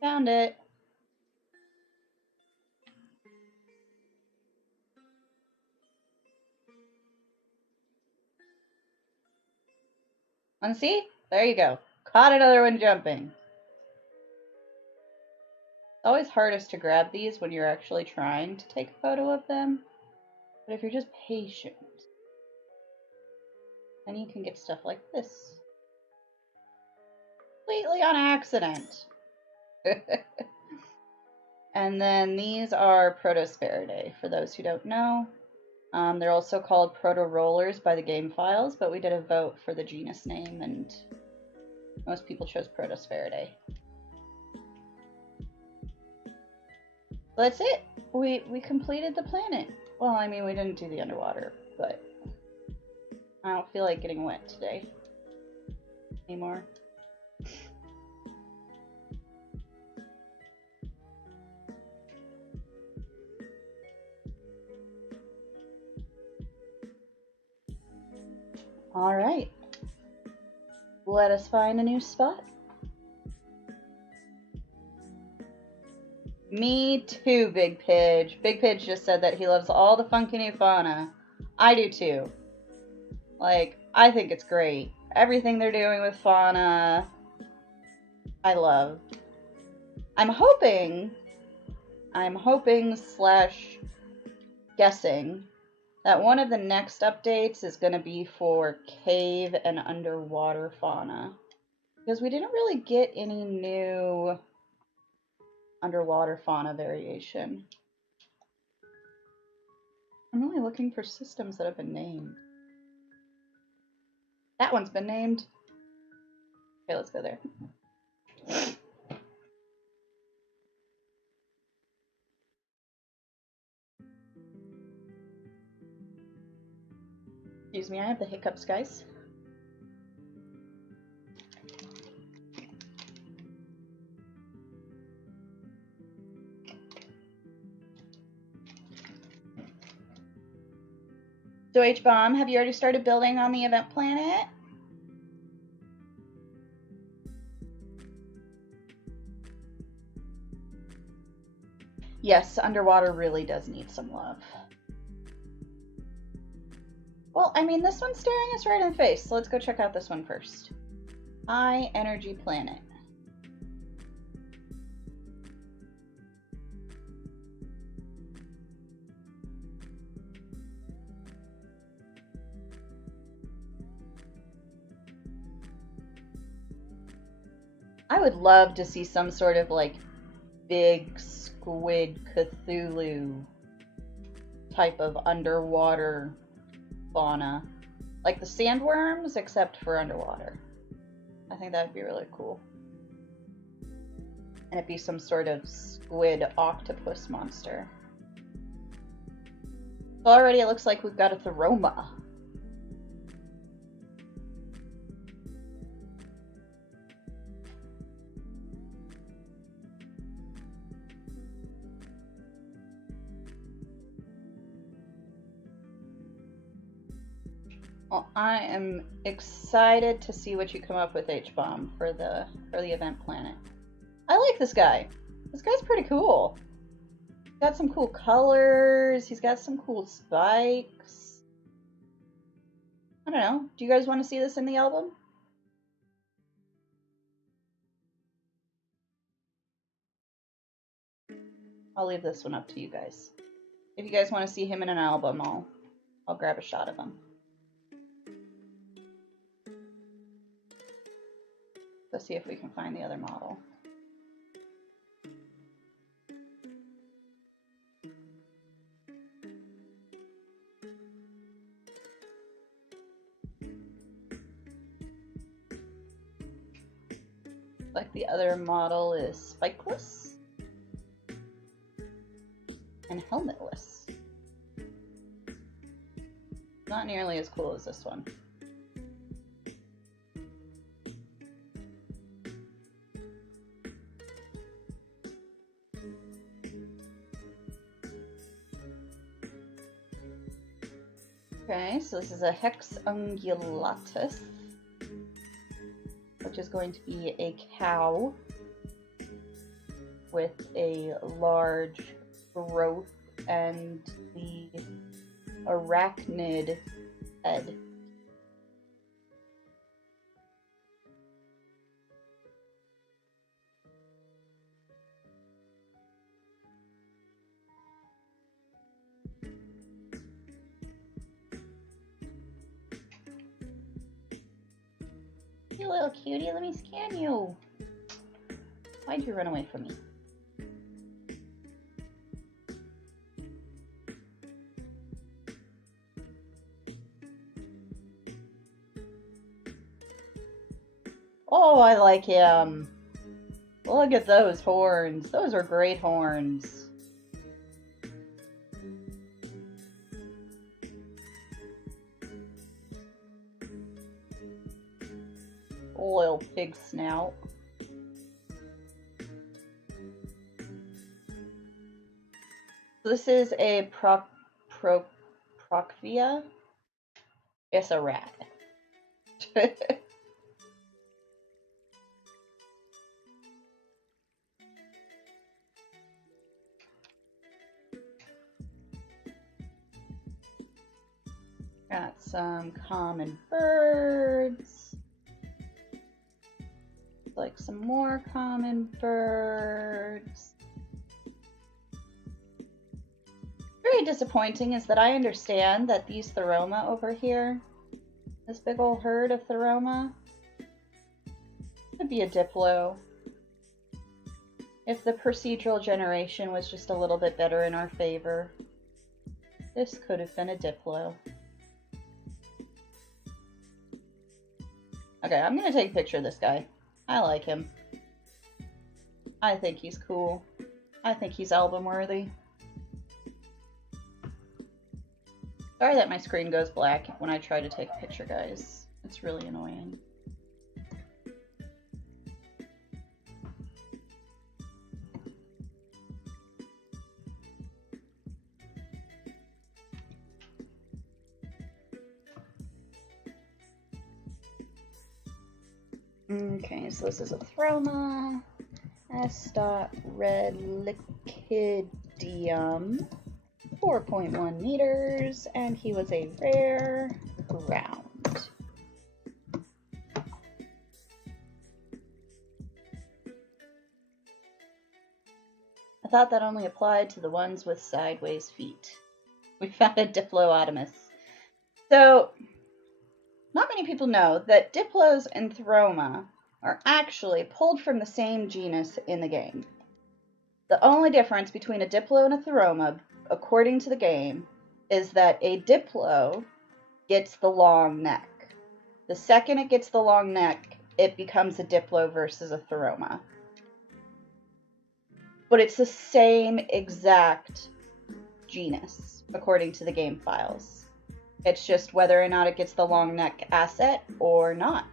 Found it. And see? There you go. Caught another one jumping. It's always hardest to grab these when you're actually trying to take a photo of them. But if you're just patient, then you can get stuff like this. Completely on accident. And then these are Protosphaeridae, for those who don't know. They're also called proto-rollers by the game files, but we did a vote for the genus name, and most people chose Protosphaeridae. So that's it. We completed the planet. Well, I mean, we didn't do the underwater, but I don't feel like getting wet today anymore. All right, let us find a new spot. Me too, Big Pidge. Big Pidge just said that he loves all the funky new fauna. I do too. Like, I think it's great. Everything they're doing with fauna, I love. I'm hoping slash guessing that one of the next updates is going to be for cave and underwater fauna. Because we didn't really get any new underwater fauna variation. I'm really looking for systems that have been named. That one's been named. Okay, let's go there. Excuse me, I have the hiccups, guys. So H-Bomb, have you already started building on the event planet? Yes, underwater really does need some love. Well, I mean, this one's staring us right in the face, so let's go check out this one first. High energy planet. I would love to see some sort of like big squid Cthulhu type of underwater fauna. Like the sandworms, except for underwater. I think that would be really cool. And it'd be some sort of squid octopus monster. Already it looks like we've got a Theroma. Well, I am excited to see what you come up with, H-Bomb, for the event planet. I like this guy. This guy's pretty cool. He's got some cool colors. He's got some cool spikes. I don't know. Do you guys want to see this in the album? I'll leave this one up to you guys. If you guys want to see him in an album, I'll grab a shot of him. Let's see if we can find the other model. Like the other model is spikeless and helmetless. Not nearly as cool as this one. Okay, so this is a Hex ungulatus, which is going to be a cow with a large growth and the arachnid head. You little cutie, let me scan you. Why'd you run away from me? Oh, I like him. Look at those horns. Those are great horns. Little pig snout. This is a Procvia. It's a rat. Got some common birds. Like some more common birds. Very disappointing is that I understand that these Theroma over here, this big old herd of Theroma, could be a Diplo. If the procedural generation was just a little bit better in our favor, this could have been a Diplo. Okay, I'm gonna take a picture of this guy. I like him. I think he's cool. I think he's album worthy. Sorry that my screen goes black when I try to take a picture, guys. It's really annoying. Okay, so this is a Throma, S.Red Liquidium, 4.1 meters, and he was a rare ground. I thought that only applied to the ones with sideways feet. We found a Diplodomus. So, not many people know that Diplos and Theroma are actually pulled from the same genus in the game. The only difference between a Diplo and a Theroma, according to the game, is that a Diplo gets the long neck. The second it gets the long neck, it becomes a Diplo versus a Theroma. But it's the same exact genus, according to the game files. It's just whether or not it gets the long neck asset or not.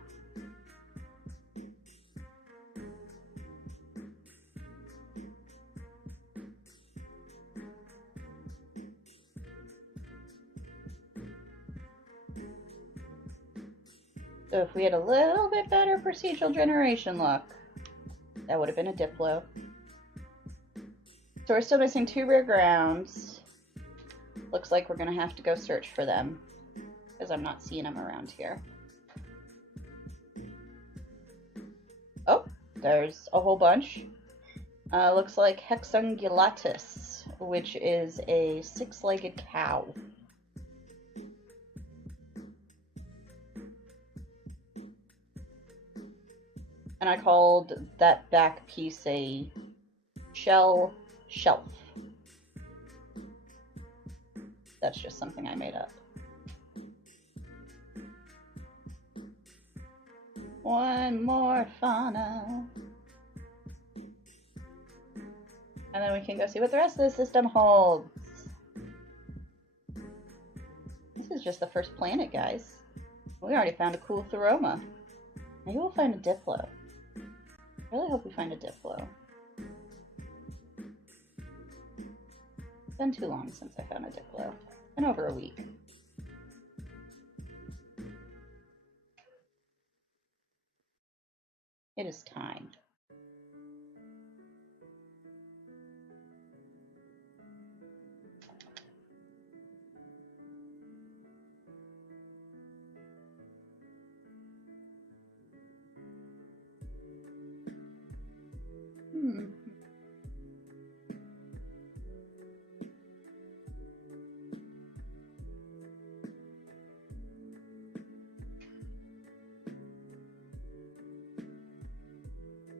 So if we had a little bit better procedural generation luck, that would have been a Diplo. So we're still missing 2 rare grounds. Looks like we're going to have to go search for them, because I'm not seeing them around here. Oh, there's a whole bunch. Looks like Hexungulatus, which is a six-legged cow. And I called that back piece a shell shelf. That's just something I made up. One more fauna. And then we can go see what the rest of the system holds. This is just the first planet, guys. We already found a cool Theroma. Maybe we'll find a Diplo. I really hope we find a Diplo. It's been too long since I found a Diplo. It's been over a week. It is time.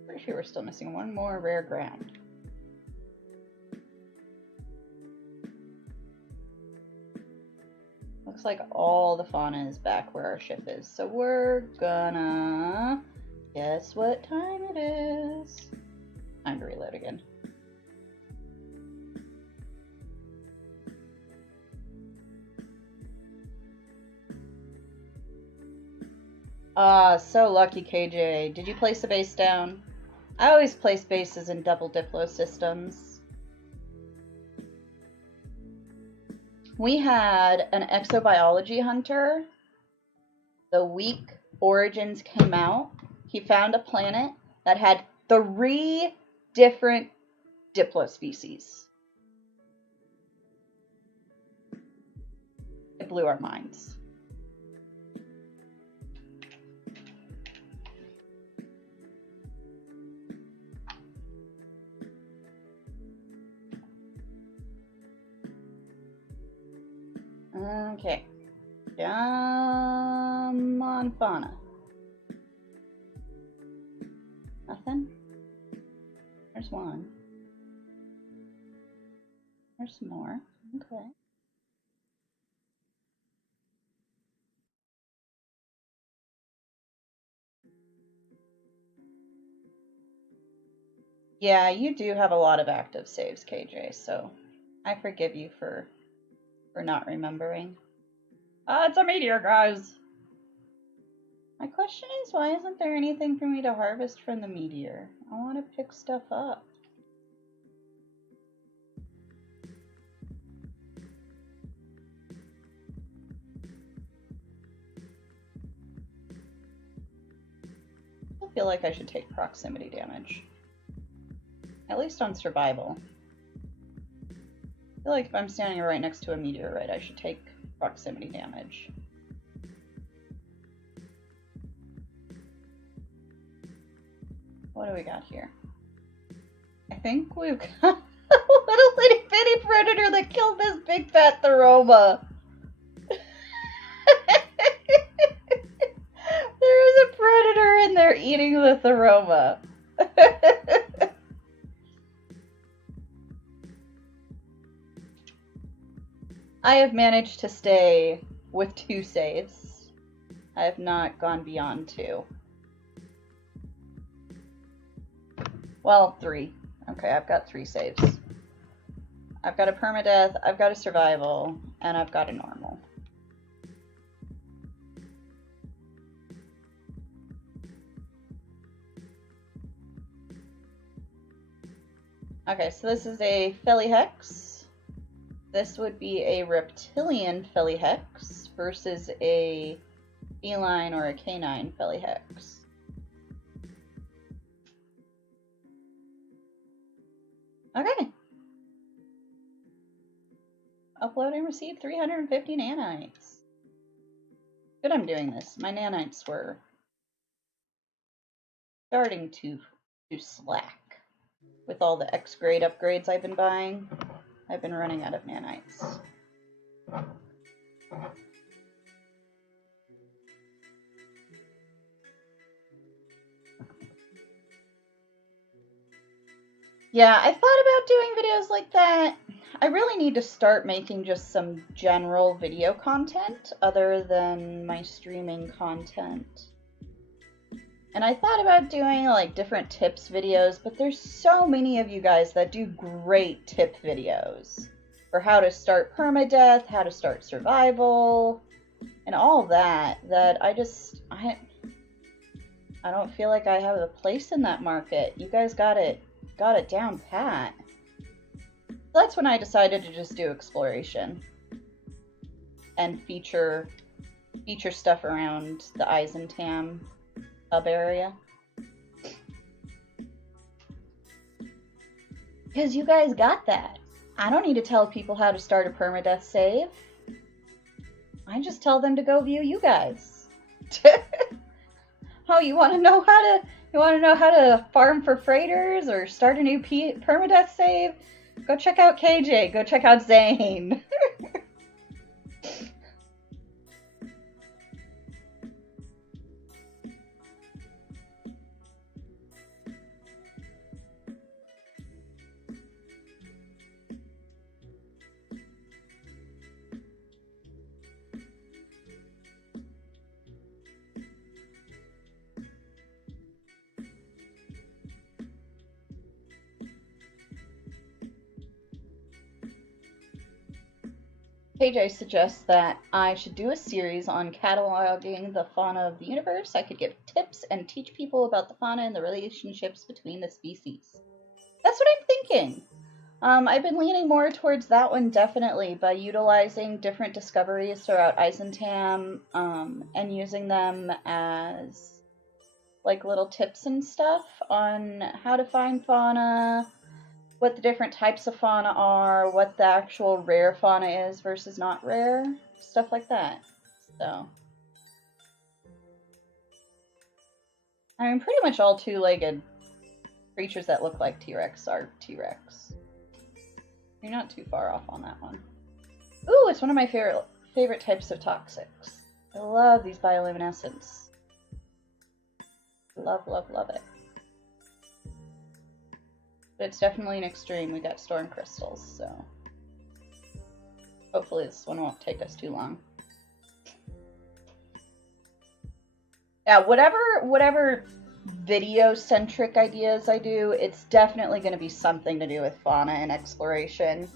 Pretty sure we're still missing one more rare ground. Looks like all the fauna is back where our ship is, so we're gonna guess what time it is. Time to reload again. Ah, so lucky, KJ. Did you place a base down? I always place bases in double Diplo systems. We had an exobiology hunter. The week Origins came out, he found a planet that had 3 different Diplo species. It blew our minds. Okay. Come on, fauna. Nothing? There's one. There's some more. Okay. Yeah, you do have a lot of active saves, KJ, so I forgive you for not remembering. It's a meteor, guys! My question is, why isn't there anything for me to harvest from the meteor? I want to pick stuff up. I feel like I should take proximity damage. At least on survival. I feel like if I'm standing right next to a meteorite, I should take proximity damage. What do we got here? I think we've got a little itty bitty predator that killed this big fat Theroma. There is a predator in there eating the Theroma. I have managed to stay with 2 saves. I have not gone beyond 2. Well, 3. Okay, I've got 3 saves. I've got a permadeath, I've got a survival, and I've got a normal. Okay, so this is a Felihex. This would be a reptilian Felihex versus a feline or a canine Felihex. Okay. Upload and receive 350 nanites. Good, I'm doing this. My nanites were starting to slack. with all the X grade upgrades I've been buying, I've been running out of nanites. Yeah, I thought about doing videos like that. I really need to start making just some general video content other than my streaming content. And I thought about doing like different tips videos, but there's so many of you guys that do great tip videos for how to start permadeath, how to start survival, and all that I don't feel like I have a place in that market. You guys got it down pat. That's when I decided to just do exploration and feature stuff around the Eisentam hub area. Because you guys got that. I don't need to tell people how to start a permadeath save. I just tell them to go view you guys. Oh, you want to know how to farm for freighters or start a new permadeath save? Go check out KJ. Go check out Zane. KJ suggests that I should do a series on cataloging the fauna of the universe. I could give tips and teach people about the fauna and the relationships between the species. That's what I'm thinking. I've been leaning more towards that one, definitely, by utilizing different discoveries throughout Eisentam and using them as like little tips and stuff on how to find fauna, what the different types of fauna are, what the actual rare fauna is versus not rare, stuff like that. So, I mean, pretty much all two-legged creatures that look like T-Rex are T-Rex. You're not too far off on that one. Ooh, it's one of my favorite types of toxics. I love these bioluminescents. Love, love, love it. But it's definitely an extreme. We got storm crystals, so hopefully this one won't take us too long. Yeah, whatever video-centric ideas I do, it's definitely going to be something to do with fauna and exploration.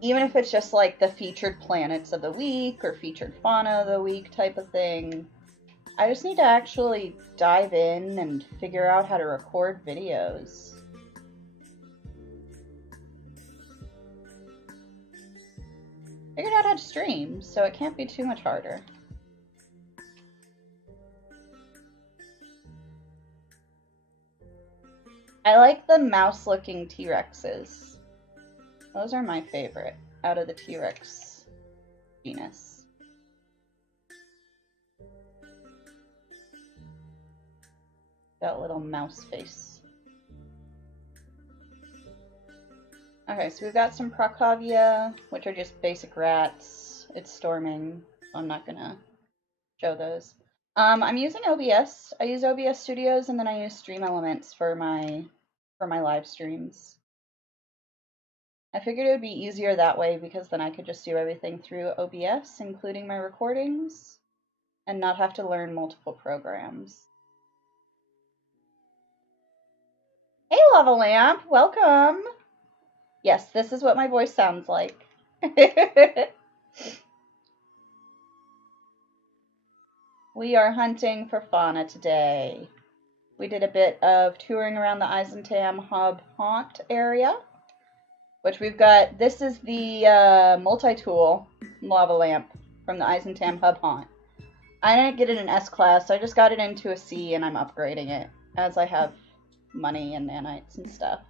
Even if it's just like the featured planets of the week or featured fauna of the week type of thing. I just need to actually dive in and figure out how to record videos. Figured out how to stream, so it can't be too much harder. I like the mouse-looking T-Rexes. Those are my favorite out of the T-Rex genus. That little mouse face. Okay, so we've got some Procavia, which are just basic rats. It's storming, so I'm not gonna show those. I'm using OBS. I use OBS Studios, and then I use Stream Elements for my live streams. I figured it would be easier that way because then I could just do everything through OBS, including my recordings, and not have to learn multiple programs. Hey, Lava Lamp, welcome! Yes, this is what my voice sounds like. We are hunting for fauna today. We did a bit of touring around the Eisentam Haunt area, which we've got. This is the multi-tool lava lamp from the Eisentam Haunt. I didn't get it in S-Class, so I just got it into a C, and I'm upgrading it as I have money and nanites and stuff.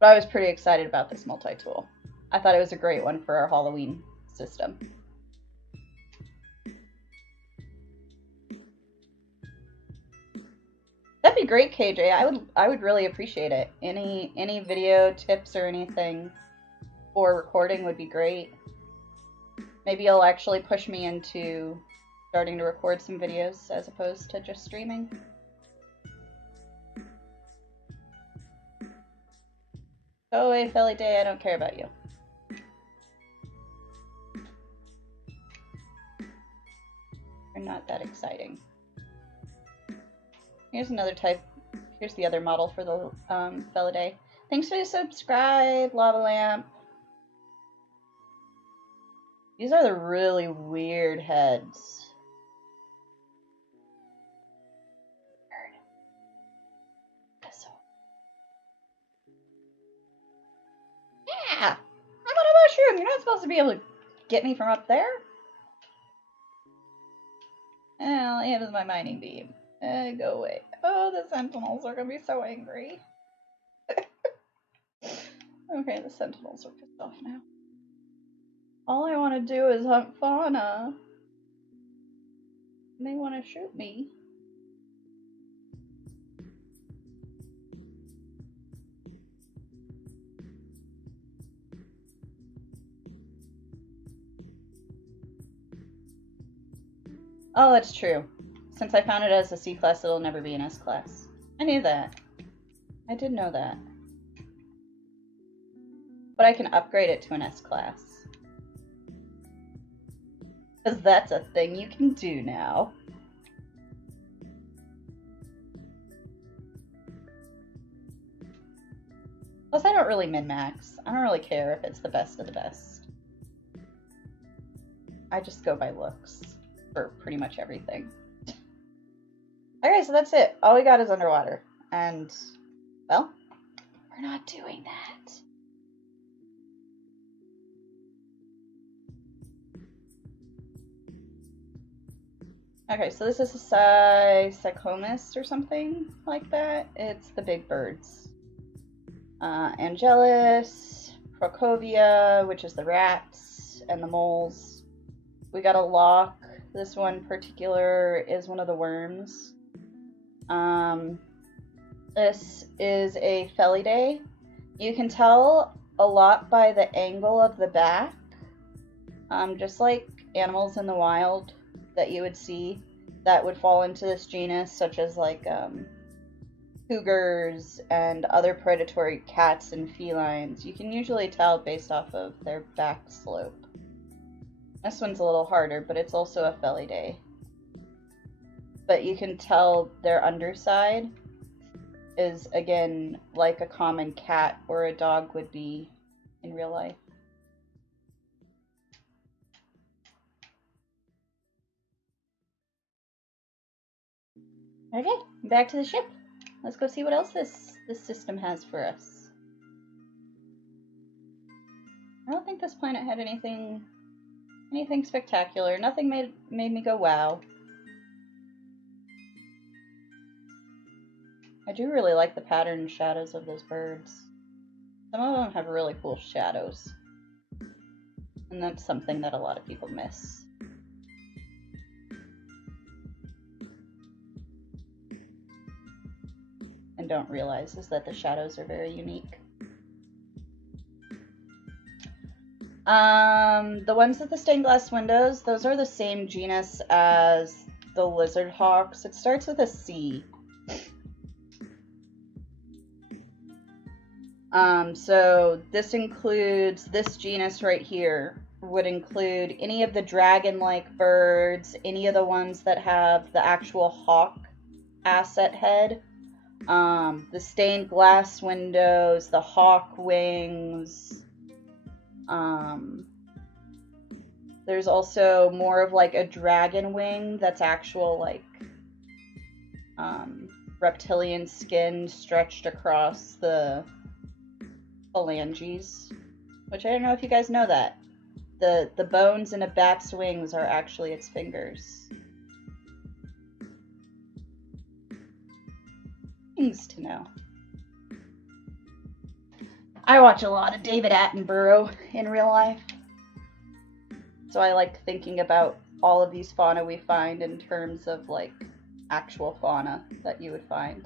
But I was pretty excited about this multi-tool. I thought it was a great one for our Halloween system. That'd be great, KJ. I would really appreciate it. Any video tips or anything for recording would be great. Maybe you'll actually push me into starting to record some videos as opposed to just streaming. Go away, Philly Day. I don't care about you. You're not that exciting. Here's another type. Here's the other model for the Felidae. Thanks for the subscribe, Lava Lamp. These are the really weird heads. Yeah! How about a mushroom? You're not supposed to be able to get me from up there. Well, it was my mining beam. Go away. Oh, the sentinels are gonna be so angry. Okay, the sentinels are pissed off now. All I want to do is hunt fauna. And they want to shoot me. Oh, that's true. Since I found it as a C class, it'll never be an S class. I knew that. I did know that. But I can upgrade it to an S class. Because that's a thing you can do now. Plus, I don't really min-max. I don't really care if it's the best of the best. I just go by looks for pretty much everything. Okay, so that's it. All we got is underwater. And, well, we're not doing that. Okay, so this is a Cyclomis or something like that. It's the big birds. Angelus, Procovia, which is the rats, and the moles. We got a lock. This one particular is one of the worms. This is a Felidae. You can tell a lot by the angle of the back. Just like animals in the wild that you would see that would fall into this genus, such as like cougars and other predatory cats and felines. You can usually tell based off of their back slope. This one's a little harder, but it's also a Felidae. But you can tell their underside is, again, like a common cat or a dog would be in real life. Okay, back to the ship. Let's go see what else this system has for us. I don't think this planet had anything spectacular. Nothing made me go wow. I do really like the pattern shadows of those birds. Some of them have really cool shadows. And that's something that a lot of people miss. And don't realize is that the shadows are very unique. The ones with the stained glass windows, those are the same genus as the lizard hawks. It starts with a C. So this includes, this genus right here would include any of the dragon-like birds, any of the ones that have the actual hawk asset head, the stained glass windows, the hawk wings. There's also more of like a dragon wing that's actual like reptilian skin stretched across the phalanges, which I don't know if you guys know that. The bones in a bat's wings are actually its fingers. Things to know. I watch a lot of David Attenborough in real life. So I like thinking about all of these fauna we find in terms of like actual fauna that you would find.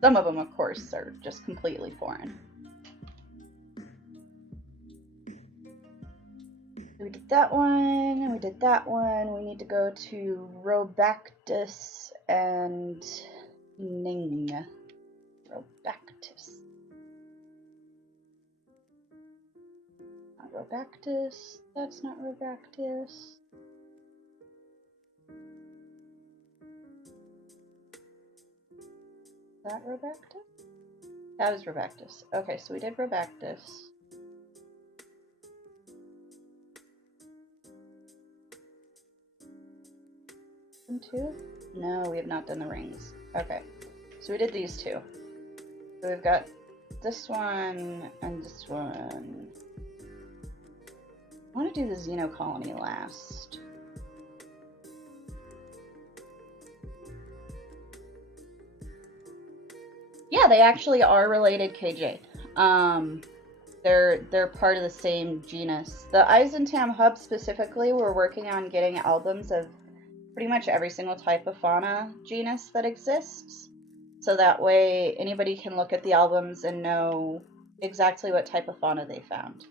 Some of them, of course, are just completely foreign. We did that one, and we did that one. We need to go to Robactus and Ning. Robactus. Not Robactus. That's not Robactus. Is that Robactus? That was Robactus. Okay, so we did Robactus. Two? No, we have not done the rings. Okay, so we did these two. So we've got this one and this one. I want to do the Xeno colony last. Yeah, they actually are related, KJ. They're part of the same genus. The EISHUB hub specifically, we're working on getting albums of pretty much every single type of fauna genus that exists. So that way anybody can look at the albums and know exactly what type of fauna they found.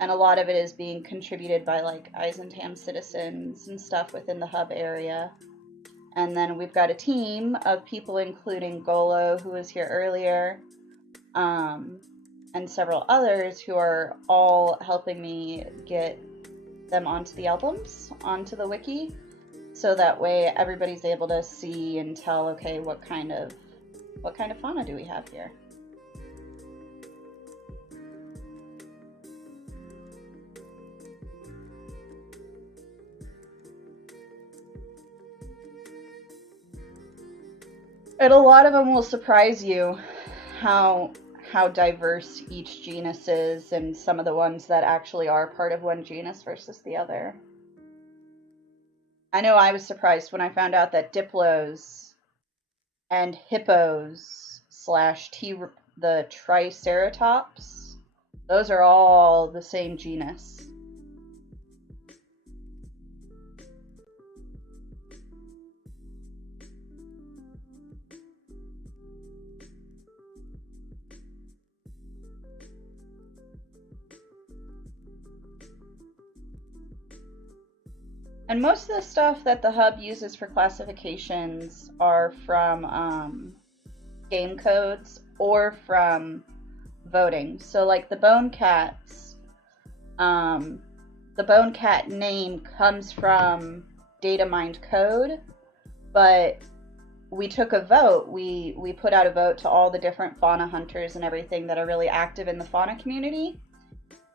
And a lot of it is being contributed by like EISHUB citizens and stuff within the hub area. And then we've got a team of people, including Golo, who was here earlier, and several others who are all helping me get them onto the albums, onto the wiki, so that way everybody's able to see and tell, okay, what kind of fauna do we have here? And a lot of them will surprise you how diverse each genus is, and some of the ones that actually are part of one genus versus the other. I know I was surprised when I found out that diplos and hippos / the triceratops, those are all the same genus. And most of the stuff that the hub uses for classifications are from game codes or from voting. So like the bone cats, the bone cat name comes from data mined code, but we took a vote. We put out a vote to all the different fauna hunters and everything that are really active in the fauna community,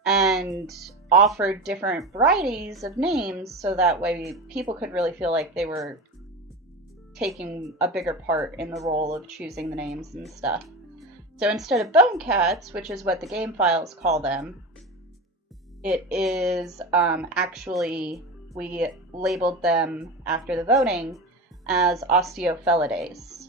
and offered different varieties of names so that way people could really feel like they were taking a bigger part in the role of choosing the names and stuff. So instead of bone cats, which is what the game files call them, it is actually, we labeled them after the voting as Osteophelidae,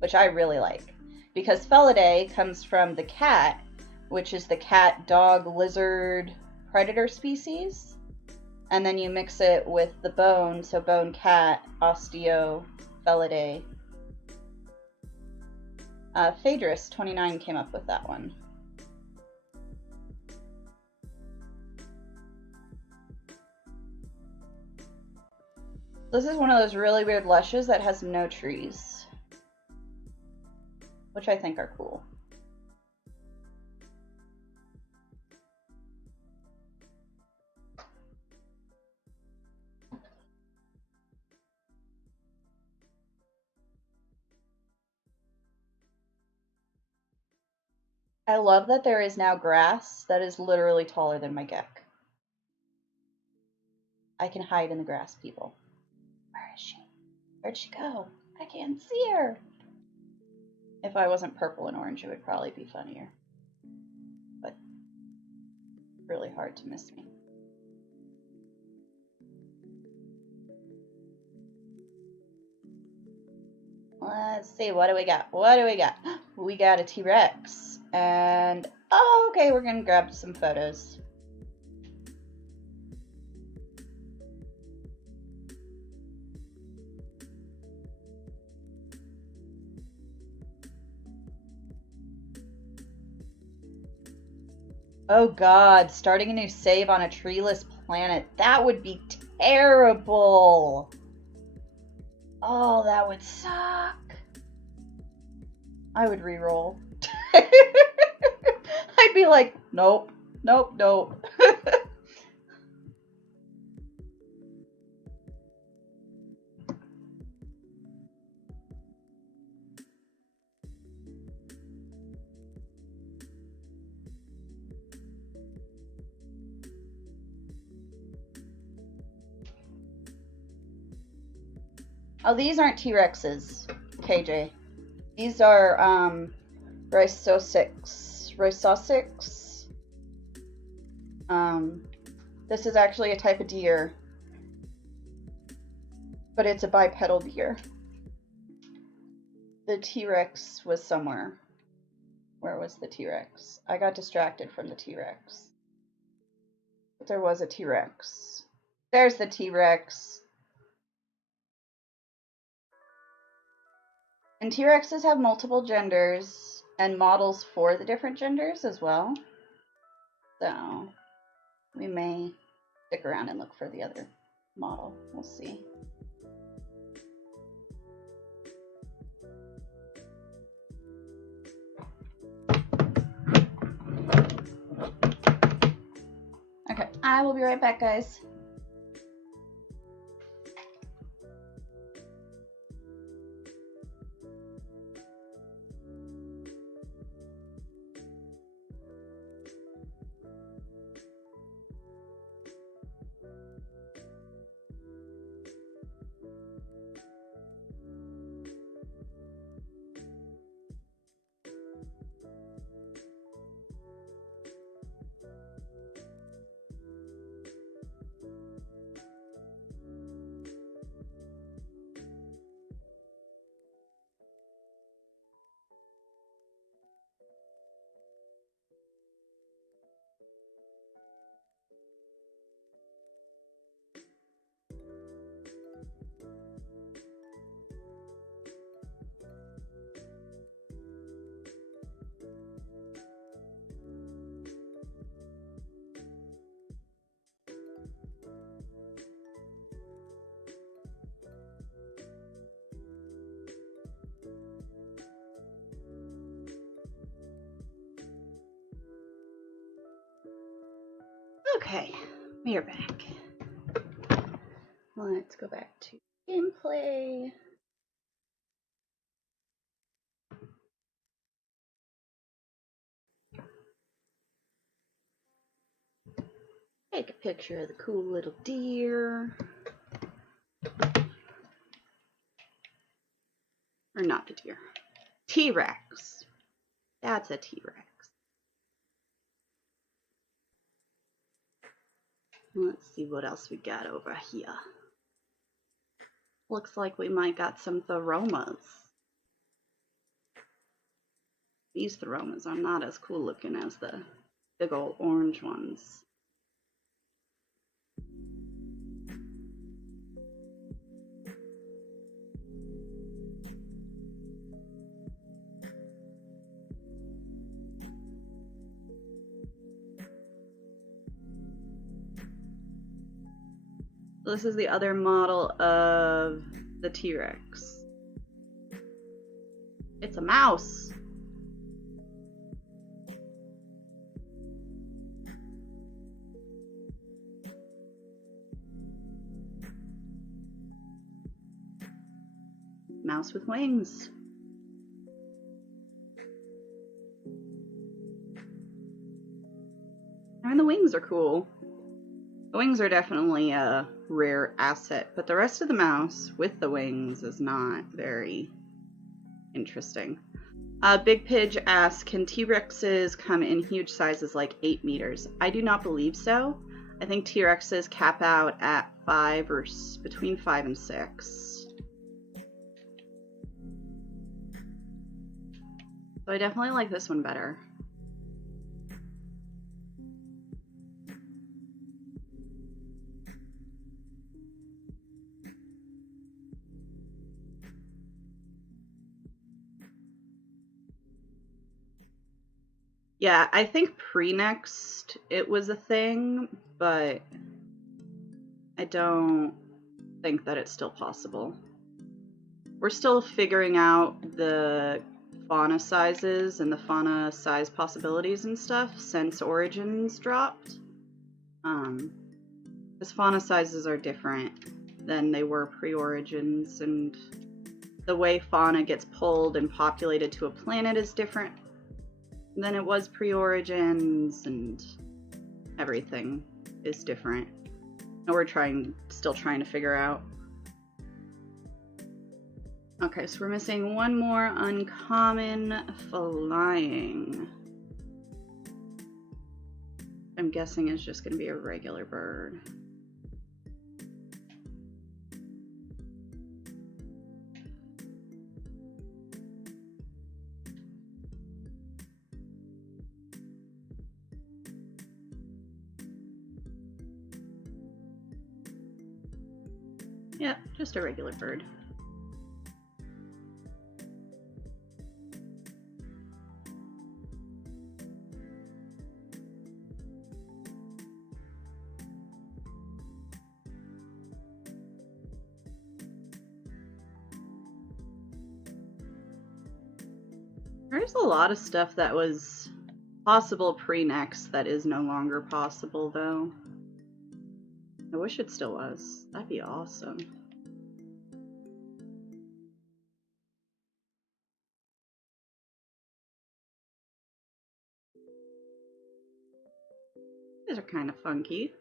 which I really like, because Felidae comes from the cat, which is the cat, dog, lizard, predator species, and then you mix it with the bone, so bone cat, Osteophelidae. Phaedrus 29 came up with that one. This is one of those really weird lushes that has no trees, which I think are cool. I love that there is now grass that is literally taller than my gek. I can hide in the grass, people. Where is she? Where'd she go? I can't see her. If I wasn't purple and orange, it would probably be funnier. But really hard to miss me. Let's see, what do we got? What do we got? We got a T-Rex. And, oh, okay, we're gonna grab some photos. Oh God, starting a new save on a treeless planet. That would be terrible. Oh, that would suck. I would re-roll. I'd be like, nope, nope, nope. Oh, these aren't T-Rexes, KJ. These are Rhysosix. This is actually a type of deer, but it's a bipedal deer. The T-Rex was somewhere. Where was the T-Rex? I got distracted from the T-Rex. But there was a T-Rex. There's the T-Rex. And T-Rexes have multiple genders and models for the different genders as well. So we may stick around and look for the other model. We'll see. Okay, I will be right back, guys. Okay, we are back. Let's go back to gameplay. Take a picture of the cool little deer. Or not the deer. T-Rex. That's a T-Rex. Let's see what else we got over here. Looks like we might got some Theromas. These Theromas are not as cool looking as the big old orange ones. This is the other model of the T-Rex. It's a mouse. Mouse with wings. I mean, the wings are cool. The wings are definitely a rare asset, but the rest of the mouse with the wings is not very interesting. Big Pidge asks, can T-Rexes come in huge sizes like 8 meters? I do not believe so. I think T-Rexes cap out at 5 or between 5 and 6. So I definitely like this one better. Yeah, I think pre-next it was a thing, but I don't think that it's still possible. We're still figuring out the fauna sizes and the fauna size possibilities and stuff since Origins dropped. Because fauna sizes are different than they were pre-Origins, and the way fauna gets pulled and populated to a planet is different than it was pre-Origins, and everything is different. And we're still trying to figure out. Okay, so we're missing one more uncommon flying. I'm guessing it's just going to be a regular bird. Yep, just a regular bird. There's a lot of stuff that was possible pre-next that is no longer possible, though. I wish it still was. That'd be awesome. These are kind of funky.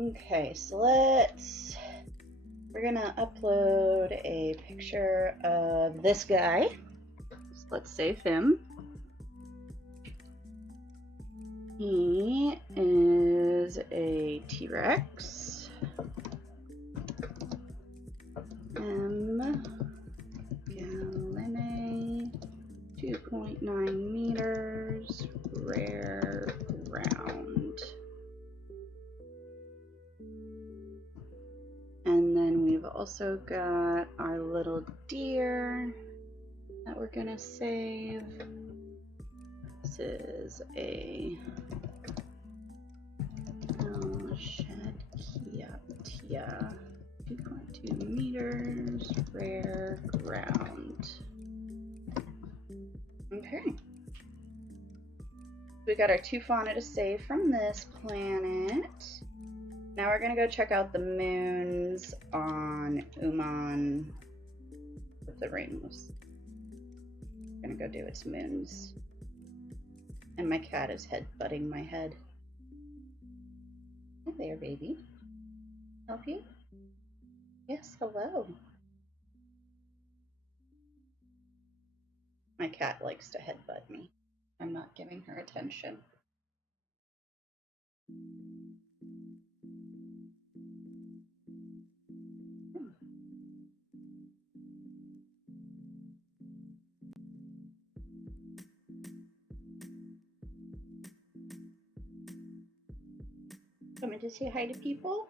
Okay, so we're gonna upload a picture of this guy. So let's save him. He is a T-Rex. M. Galene, 2.9 meters, rare ground. And then we've also got our little deer that we're gonna save. This is a shed Kia 2.2 meters, rare ground. Okay. We got our 2 fauna to save from this planet. Now we're gonna go check out the moons on Uman with the Ramos. We're gonna go do its moons. And my cat is headbutting my head. Hi there, baby. Help you? Yes, hello. My cat likes to headbutt me. I'm not giving her attention. Coming to say hi to people?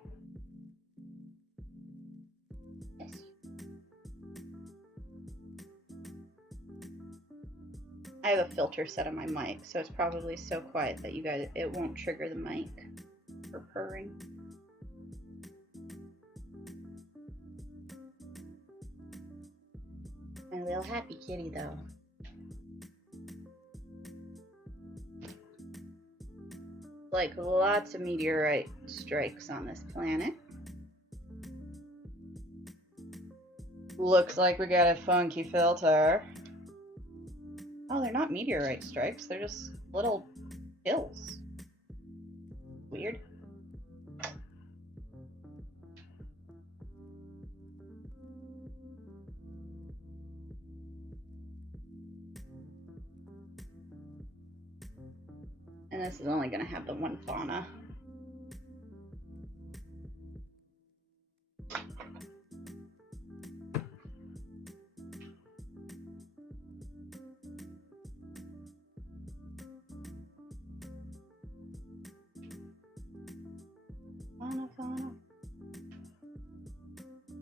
Yes. I have a filter set on my mic, so it's probably so quiet that it won't trigger the mic for purring. I'm a little happy kitty though. Like lots of meteorite strikes on this planet. Looks like we got a funky filter. Oh, they're not meteorite strikes, they're just little hills. Weird. And this is only going to have the 1 fauna.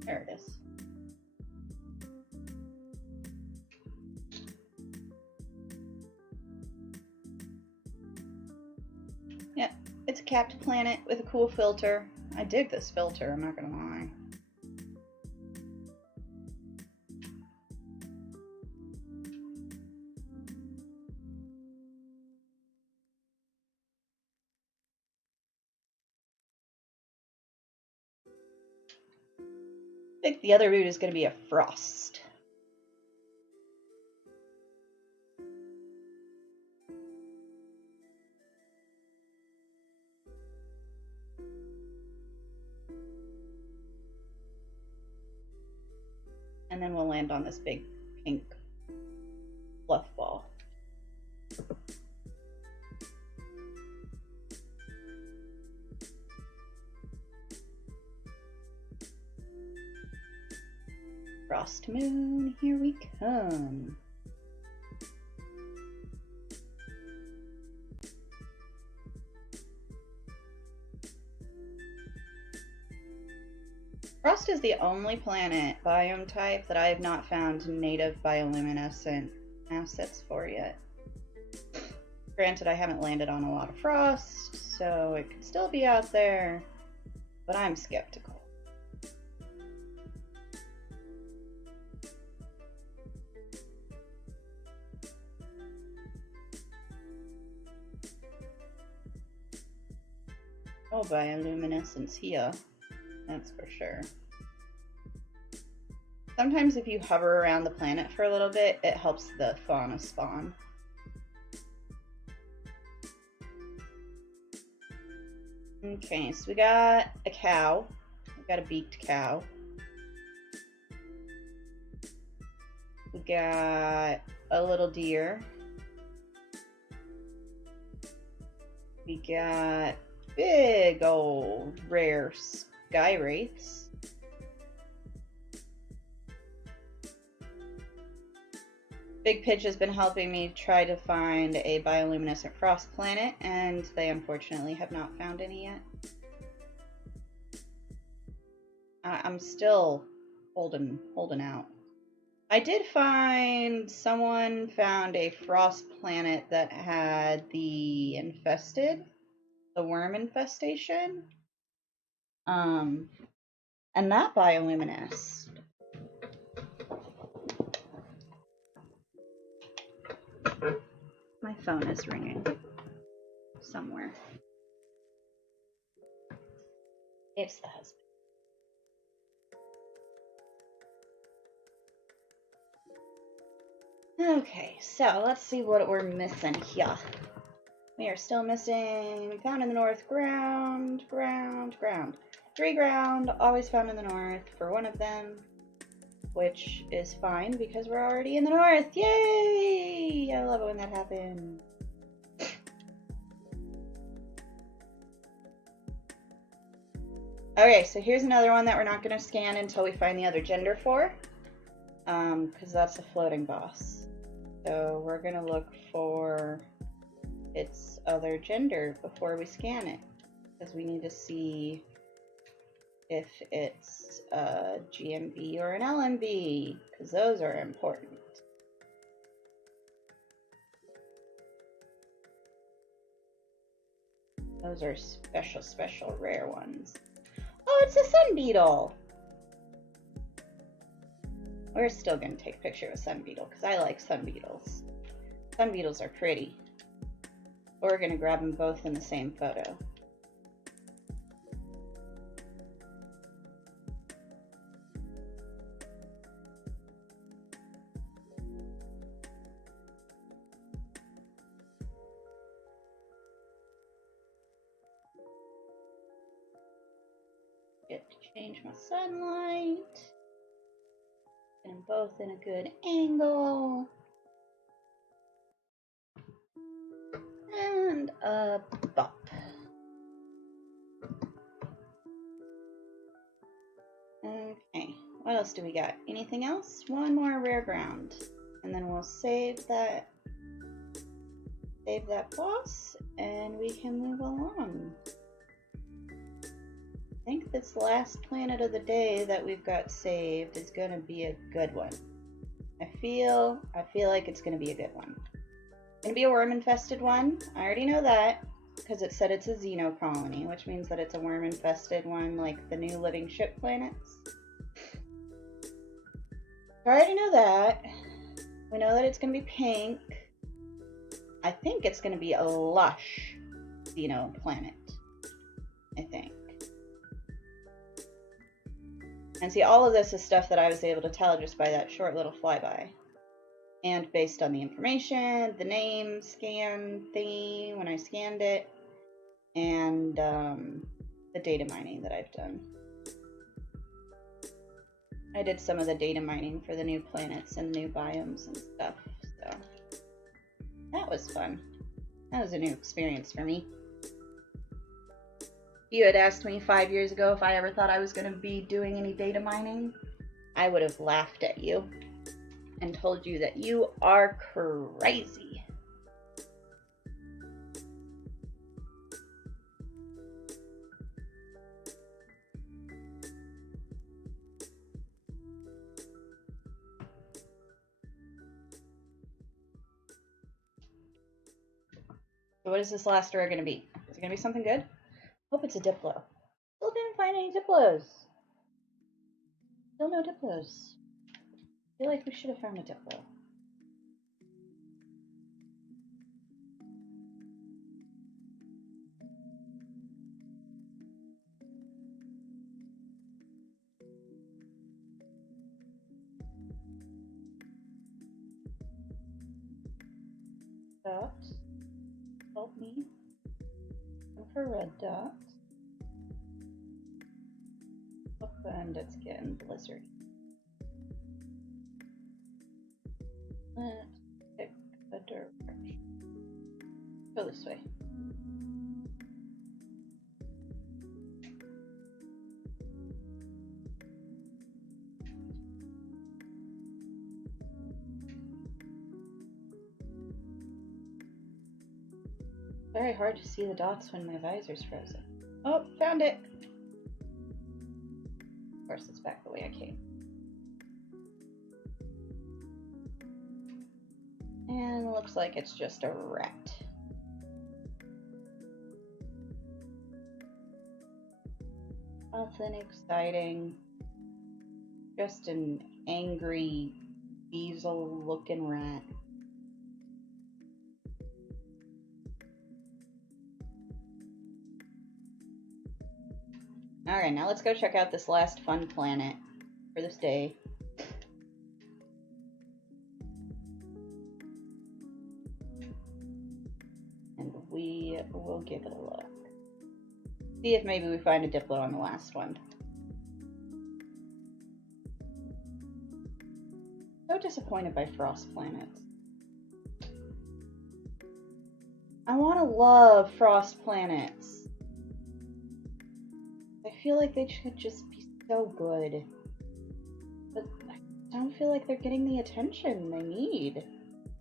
There it is. Yep, it's a capped planet with a cool filter. I dig this filter, I'm not gonna lie. I think the other route is going to be a frost. And then we'll land on this big pink fluff ball. Frost moon, here we come. Frost is the only planet biome type that I have not found native bioluminescent assets for yet. Granted, I haven't landed on a lot of frost, so it could still be out there, but I'm skeptical. Oh, bioluminescence here, that's for sure. Sometimes if you hover around the planet for a little bit, it helps the fauna spawn. Okay, so we got a cow. We got a beaked cow. We got a little deer. We got big old rare sky wraiths. Big Pitch has been helping me try to find a bioluminescent frost planet, and they unfortunately have not found any yet. I'm still holding out. I did find someone found a frost planet that had the worm infestation. And that bioluminesced. My phone is ringing somewhere. It's the husband. Okay, so let's see what we're missing here. We are still missing found in the north, ground. 3 ground, always found in the north for one of them, which is fine because we're already in the north. Yay! I love it when that happens. Okay, so here's another one that we're not going to scan until we find the other gender for, because that's a floating boss. So we're going to look for its other gender before we scan it, because we need to see if it's a GMB or an LMB, because those are important. Those are special rare ones. Oh, it's a sun beetle! We're still going to take a picture of a sun beetle, because I like sun beetles. Sun beetles are pretty. We're going to grab them both in the same photo. Get to change my sunlight. Get them both in a good angle. And a bop. Okay, what else do we got? Anything else? One more rare ground. And then we'll save that boss and we can move along. think this last planet of the day that we've got saved is gonna be a good one. I feel like it's gonna be a good one. It's gonna be a worm-infested one. I already know that because it said it's a xeno colony, which means that it's a worm-infested one, like the new living ship planets. I already know that. We know that it's gonna be pink. I think it's gonna be a lush xeno planet. I think. And see, all of this is stuff that I was able to tell just by that short little flyby. And based on the information, the name, scan thingy, when I scanned it, and the data mining that I've done. I did some of the data mining for the new planets and new biomes and stuff, so that was fun. That was a new experience for me. You had asked me 5 years ago if I ever thought I was going to be doing any data mining. I would have laughed at you and told you that you are crazy. So what is this last rare going to be? Is it going to be something good? Hope it's a Diplo. Still didn't find any Diplos. Still no Diplos. I feel like we should have found a Diplo. Dot. Help me. Look for red dot. And it's getting blizzard. Let's pick a direction. Go this way. Very hard to see the dots when my visor's frozen. Oh, found it! Of course, it's back the way I came. And looks like it's just a rat. Nothing exciting. Just an angry, weasel-looking rat. Alright, now let's go check out this last fun planet for this day. And we will give it a look. See if maybe we find a Diplo on the last one. So disappointed by frost planets. I want to love frost planets. I feel like they should just be so good. But I don't feel like they're getting the attention they need.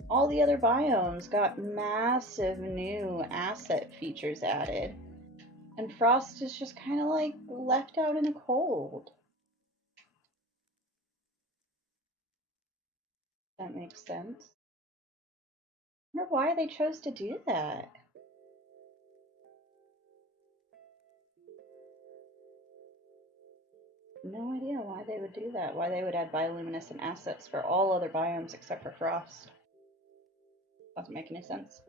All the other biomes got massive new asset features added. And Frost is just kind of like left out in the cold. That makes sense. I wonder why they chose to do that. No idea why they would do that. Why they would add bioluminescent assets for all other biomes except for Frost. Doesn't make any sense.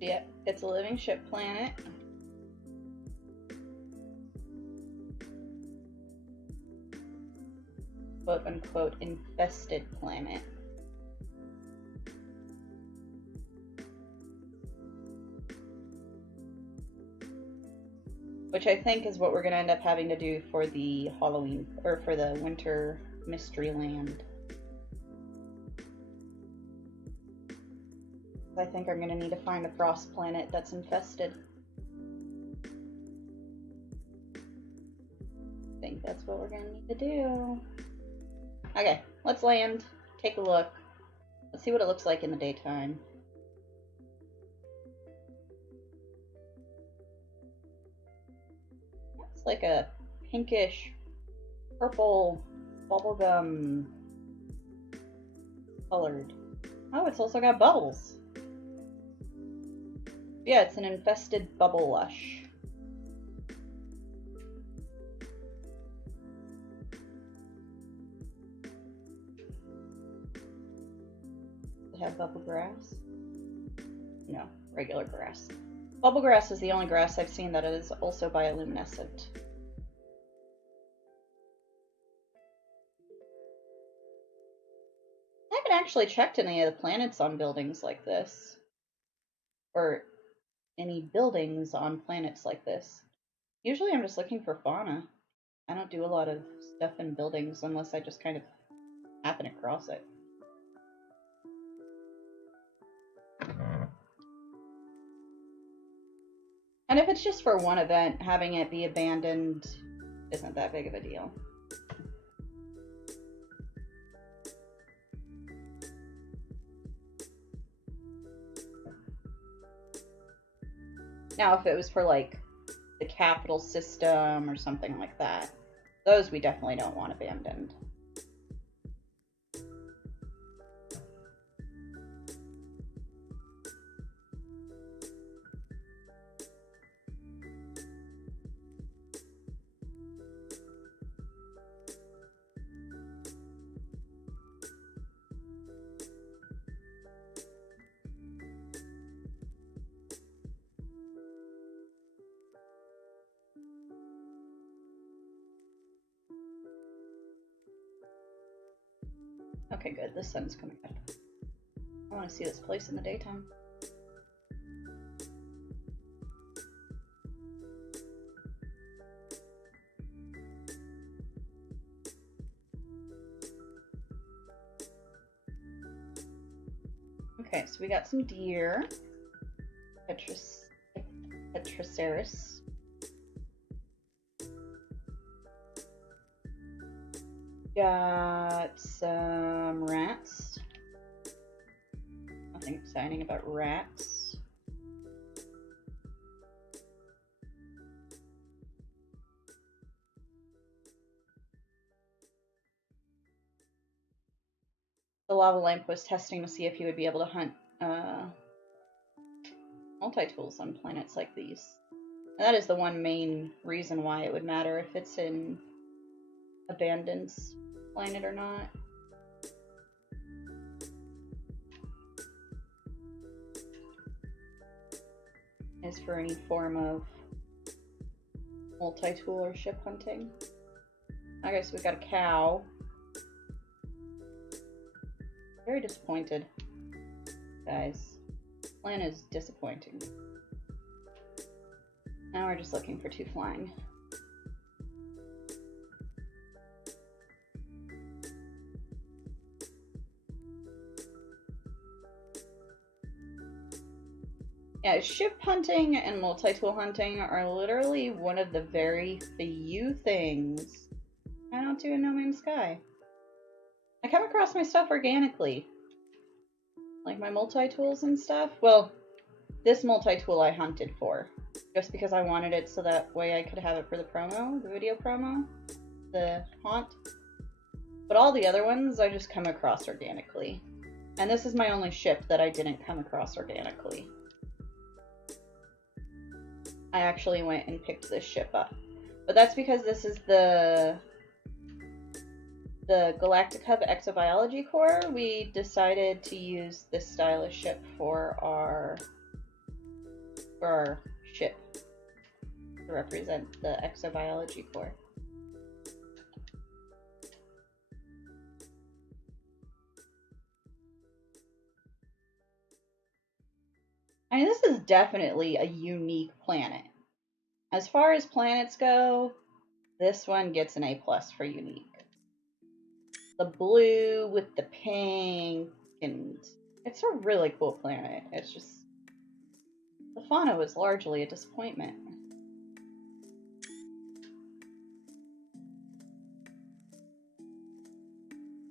Yep, it's a living ship planet. Quote unquote infested planet. Which I think is what we're going to end up having to do for the Halloween, or for the Winter Mystery Land. I think I'm going to need to find a frost planet that's infested. that's what we're gonna need to do. Okay, let's land, take a look. Let's see what it looks like in the daytime. It's like a pinkish purple bubblegum colored. Oh, it's also got bubbles. Yeah, it's an infested bubble lush. Does it have bubble grass? No, regular grass. Bubble grass is the only grass I've seen that is also bioluminescent. I haven't actually checked any of the planets on buildings like this. Or any buildings on planets like this. Usually I'm just looking for fauna. I don't do a lot of stuff in buildings unless I just kind of happen across it. And if it's just for one event, having it be abandoned isn't that big of a deal. Now, if it was for like the capital system or something like that, those we definitely don't want abandoned. Okay, good. The sun's coming up. I want to see this place in the daytime. Okay, so we got some deer. Petroceras. Got some rats. Nothing exciting about rats. The lava lamp was testing to see if you would be able to hunt multi-tools on planets like these. And that is the one main reason why it would matter if it's in abandoned planet or not. Is for any form of multi-tool or ship hunting. Okay, so we got a cow. Very disappointed. Guys, plan is disappointing. Now we're just looking for 2 flying. Yeah, ship hunting and multi-tool hunting are literally one of the very few things I don't do in No Man's Sky. I come across my stuff organically. Like my multi-tools and stuff. Well, this multi-tool I hunted for. Just because I wanted it so that way I could have it for the promo, the video promo, the haunt. But all the other ones I just come across organically. And this is my only ship that I didn't come across organically. I actually went and picked this ship up. But that's because this is the Galactic Hub Exobiology Core. We decided to use this style of ship for our ship to represent the Exobiology Core. I mean, this is definitely a unique planet. As far as planets go, this one gets an A+ for unique. The blue with the pink, and it's a really cool planet. It's just, the fauna was largely a disappointment.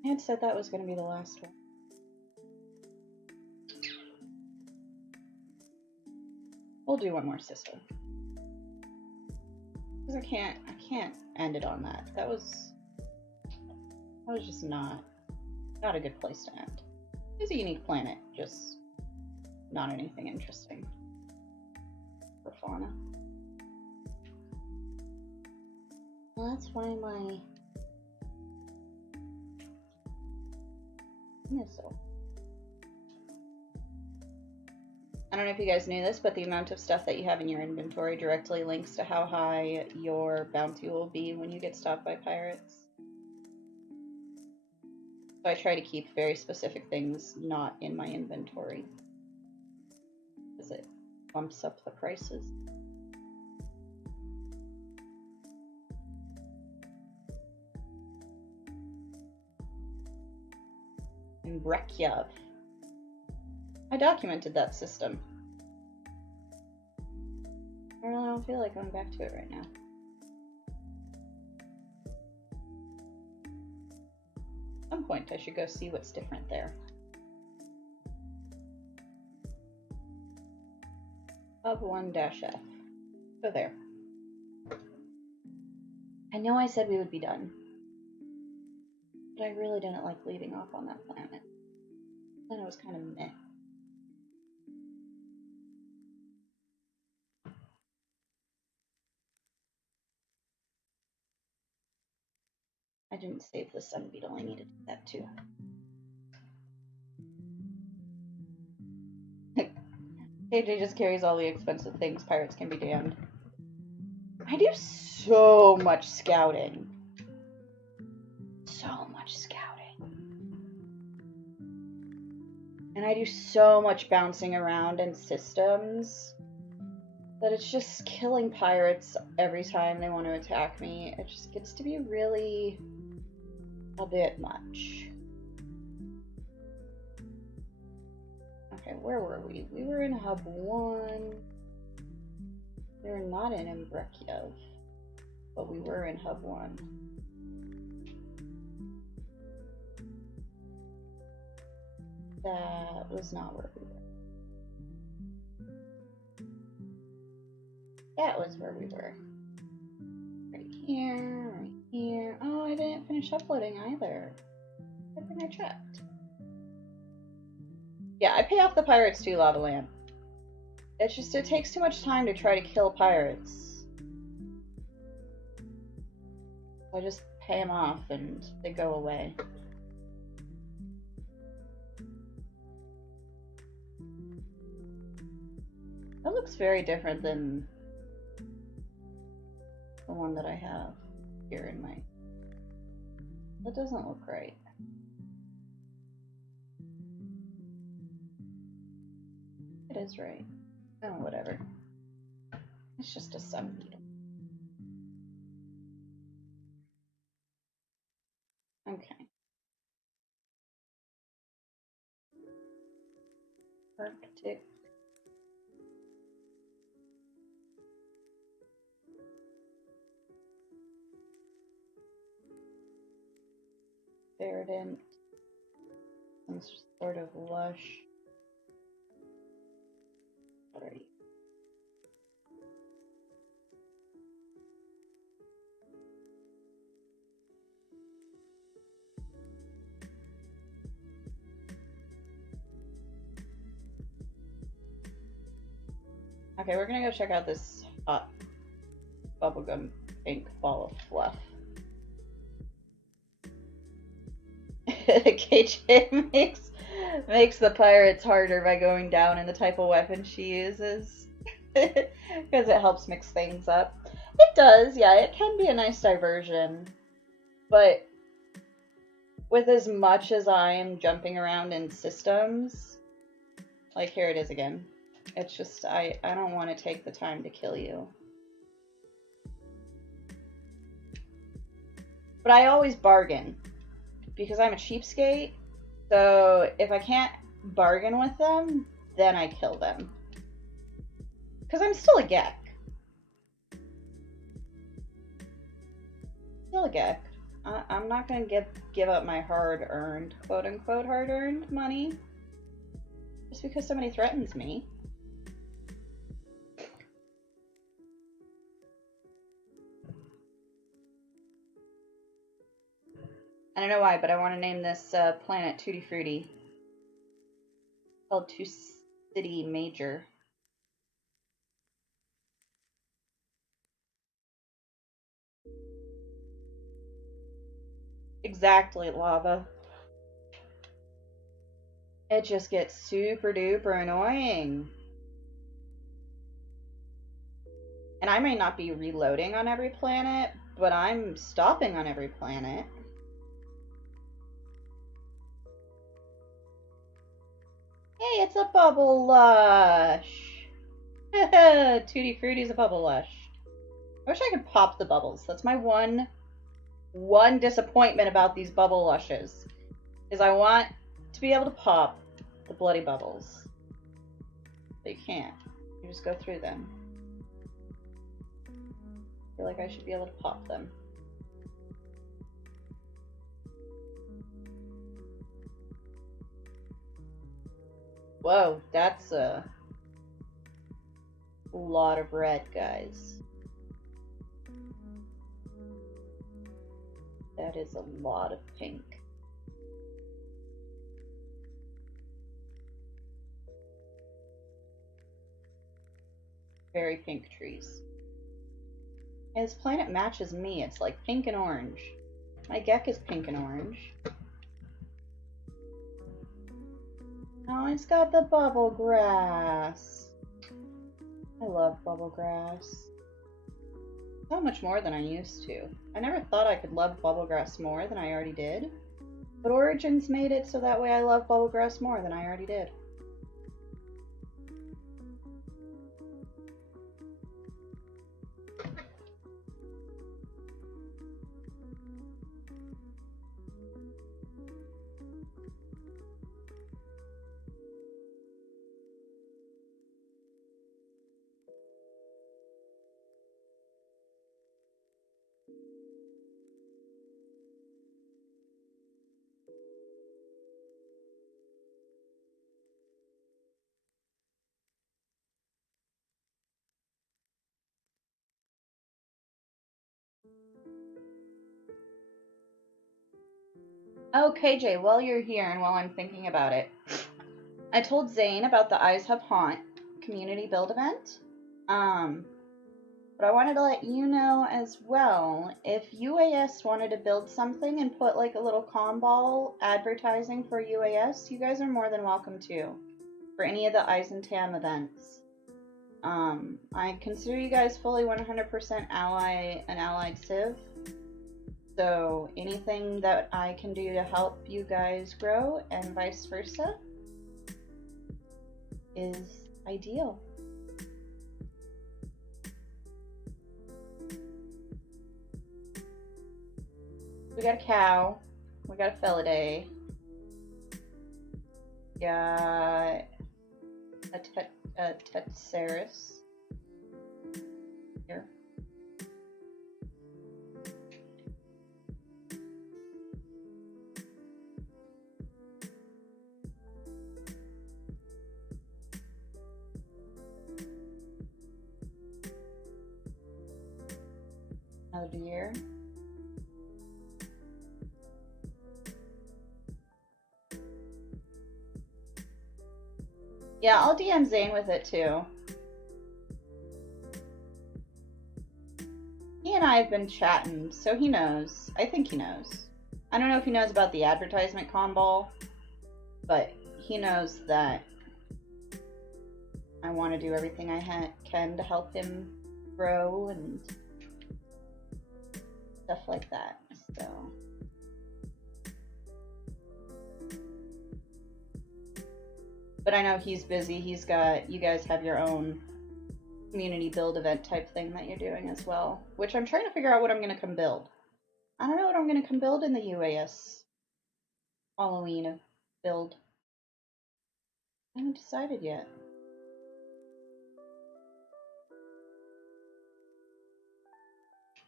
I had said that was going to be the last one. We'll do one more system. Because I can't end it on that. That was just not a good place to end. It's a unique planet, just not anything interesting for fauna. Well, that's why my missile. I don't know if you guys knew this, but the amount of stuff that you have in your inventory directly links to how high your bounty will be when you get stopped by pirates. So I try to keep very specific things not in my inventory, because it bumps up the prices. And Reykjavik. I documented that system. I really don't feel like going back to it right now. At some point I should go see what's different there. Hub 1-F. Go there. I know I said we would be done, but I really didn't like leaving off on that planet. Then it was kind of meh. I didn't save the sun beetle. I needed that too. KJ just carries all the expensive things. Pirates can be damned. I do so much scouting. So much scouting. And I do so much bouncing around in systems that it's just killing pirates every time they want to attack me. It just gets to be really a bit much. Okay, where were we? We were in Hub 1. We were not in Reykjavik, but we were in Hub 1. That was not where we were. That was where we were. Right here, right here. Oh, I didn't finish uploading either. I think I checked. Yeah, I pay off the pirates too, Lava Lamp. It's just, it takes too much time to try to kill pirates. I just pay them off and they go away. That looks very different than the one that I have here in my... That doesn't look right. It is right. Oh, whatever. It's just a sun beetle. Okay. Arctic. Verdant. Some sort of lush. What are you? Okay, we're gonna go check out this hot bubblegum pink ball of fluff. KJ makes the pirates harder by going down in the type of weapon she uses. Because it helps mix things up. It does, yeah, it can be a nice diversion. But with as much as I am jumping around in systems, like here it is again. It's just, I don't want to take the time to kill you. But I always bargain. Because I'm a cheapskate. So if I can't bargain with them, then I kill them. Because I'm still a Gek. Still a Gek. I'm not gonna give up my hard-earned, quote-unquote, hard-earned money just because somebody threatens me. I don't know why, but I want to name this planet Tutti Frutti. Called Two City Major. Exactly, lava. It just gets super duper annoying. And I may not be reloading on every planet, but I'm stopping on every planet. Hey, it's a Bubble Lush! Tutti Frutti's a Bubble Lush. I wish I could pop the bubbles. That's my one disappointment about these Bubble Lushes. Is I want to be able to pop the bloody bubbles. But you can't. You just go through them. I feel like I should be able to pop them. Whoa, that's a lot of red, guys. That is a lot of pink. Very pink trees. And this planet matches me. It's like pink and orange. My Gek is pink and orange. Oh, it's got the bubble grass. I love bubble grass. So much more than I used to. I never thought I could love bubble grass more than I already did. But Origins made it so that way I love bubble grass more than I already did. Oh, KJ, while you're here and while I'm thinking about it, I told Zane about the EISHUB Haunt community build event. But I wanted to let you know as well, if UAS wanted to build something and put like a little comball advertising for UAS, you guys are more than welcome to, for any of the Eisentam events. I consider you guys fully 100% an allied civ. So anything that I can do to help you guys grow and vice versa is ideal. We got a cow. We got a Felidae. Got a Tetsaurus. Here. Another deer. Yeah, I'll DM Zane with it too. He and I have been chatting, so he knows. I think he knows. I don't know if he knows about the advertisement comball, but he knows that I want to do everything I can to help him grow and stuff like that. So but I know he's busy. He's got, you guys have your own community build event type thing that you're doing as well, which I'm trying to figure out what I'm going to come build. I don't know what I'm going to come build in the UAS Halloween build. I haven't decided yet.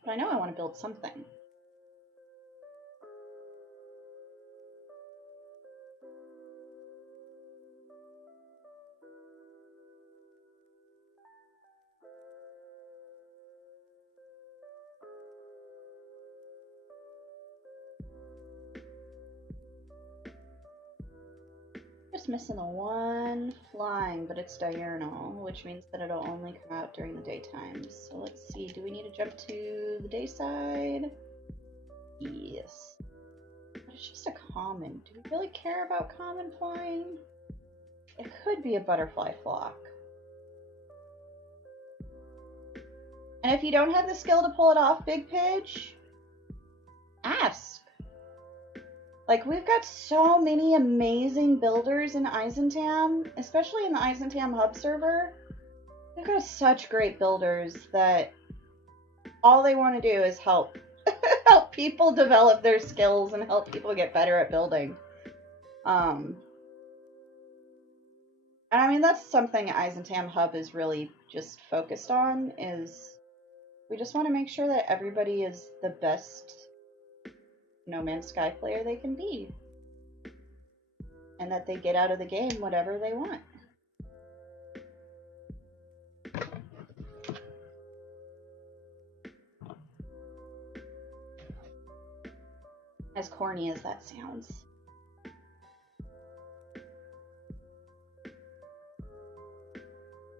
But I know I want to build something. Just missing the one flying, but it's diurnal, which means that it'll only come out during the daytime. So let's see, do we need to jump to the day side? Yes. But it's just a common. Do we really care about common flying? It could be a butterfly flock. And if you don't have the skill to pull it off, Big Pidge, ask. Like, we've got so many amazing builders in Eisentam, especially in the Eisentam hub server. We've got such great builders that all they want to do is help help people develop their skills and help people get better at building. And I mean, that's something Eisentam hub is really just focused on, is we just want to make sure that everybody is the best No Man's Sky player they can be, and that they get out of the game whatever they want. As corny as that sounds.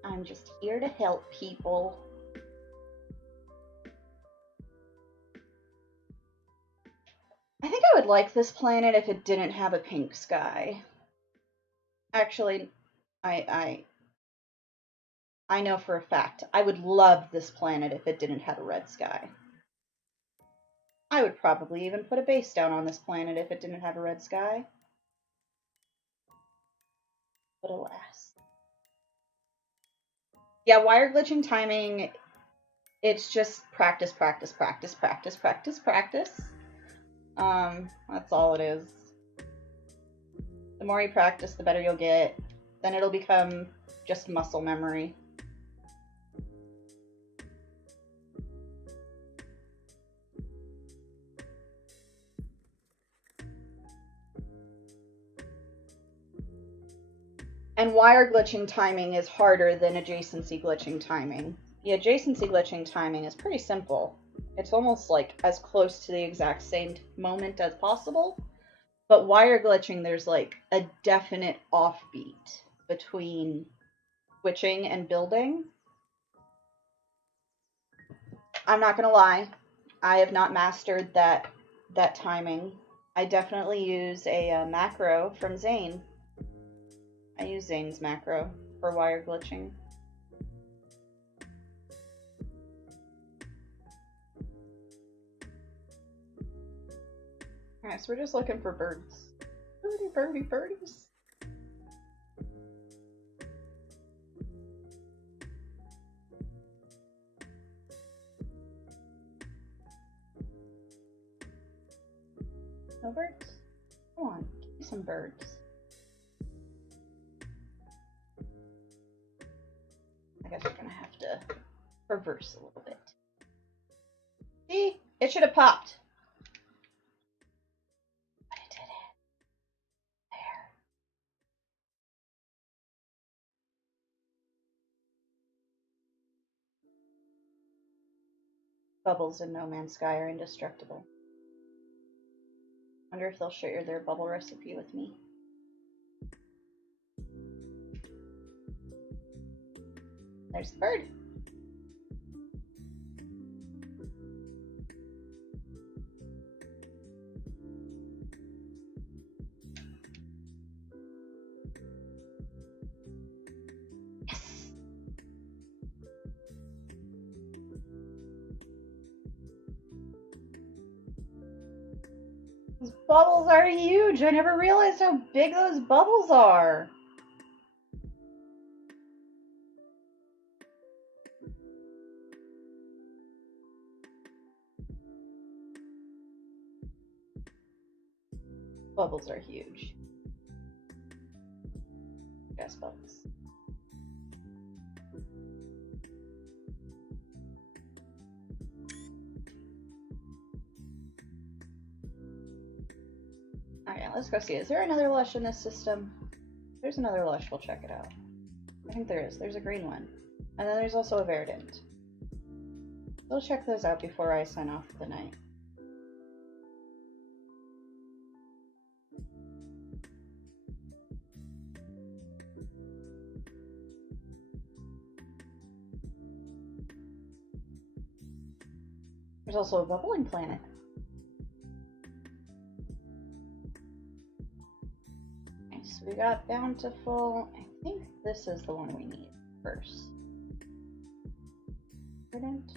I'm just here to help people. I think I would like this planet if it didn't have a pink sky. Actually, I know for a fact I would love this planet if it didn't have a red sky. I would probably even put a base down on this planet if it didn't have a red sky. But alas. Yeah, wire glitching timing, it's just practice, practice, practice, practice, practice, practice. That's all it is. The more you practice, the better you'll get. Then it'll become just muscle memory. And wire glitching timing is harder than adjacency glitching timing. The adjacency glitching timing is pretty simple. It's almost like as close to the exact same moment as possible. But wire glitching, there's like a definite offbeat between switching and building. I'm not gonna lie, I have not mastered that timing. I definitely use a macro from Zane. I use Zane's macro for wire glitching. Alright, so we're just looking for birds. Birdie, birdie, birdies. No birds? Come on, give me some birds. I guess we're gonna have to reverse a little bit. See? It should have popped. But it didn't. There. Bubbles in No Man's Sky are indestructible. Wonder if they'll share their bubble recipe with me. There's the bird. Yes. Those bubbles are huge. I never realized how big those bubbles are. Bubbles are huge. Gas bubbles. Alright, let's go see. Is there another lush in this system? If there's another lush, we'll check it out. I think there is. There's a green one. And then there's also a verdant. We'll check those out before I sign off for the night. There's also a bubbling planet. Okay, so we got bountiful. I think this is the one we need first. Verdant.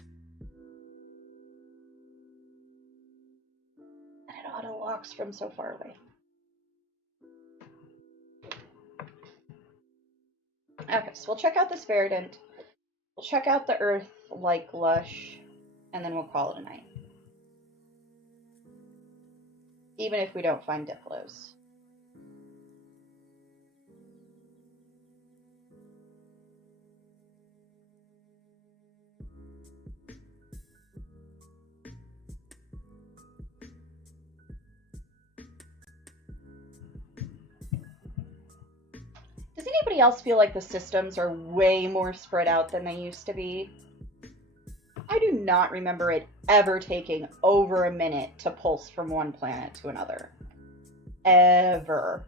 And it auto locks from so far away. Okay, so we'll check out this Verdant. We'll check out the Earth like Lush, and then we'll call it a night. Even if we don't find Diplos. Does anybody else feel like the systems are way more spread out than they used to be? I do not remember it ever taking over a minute to pulse from one planet to another. Ever.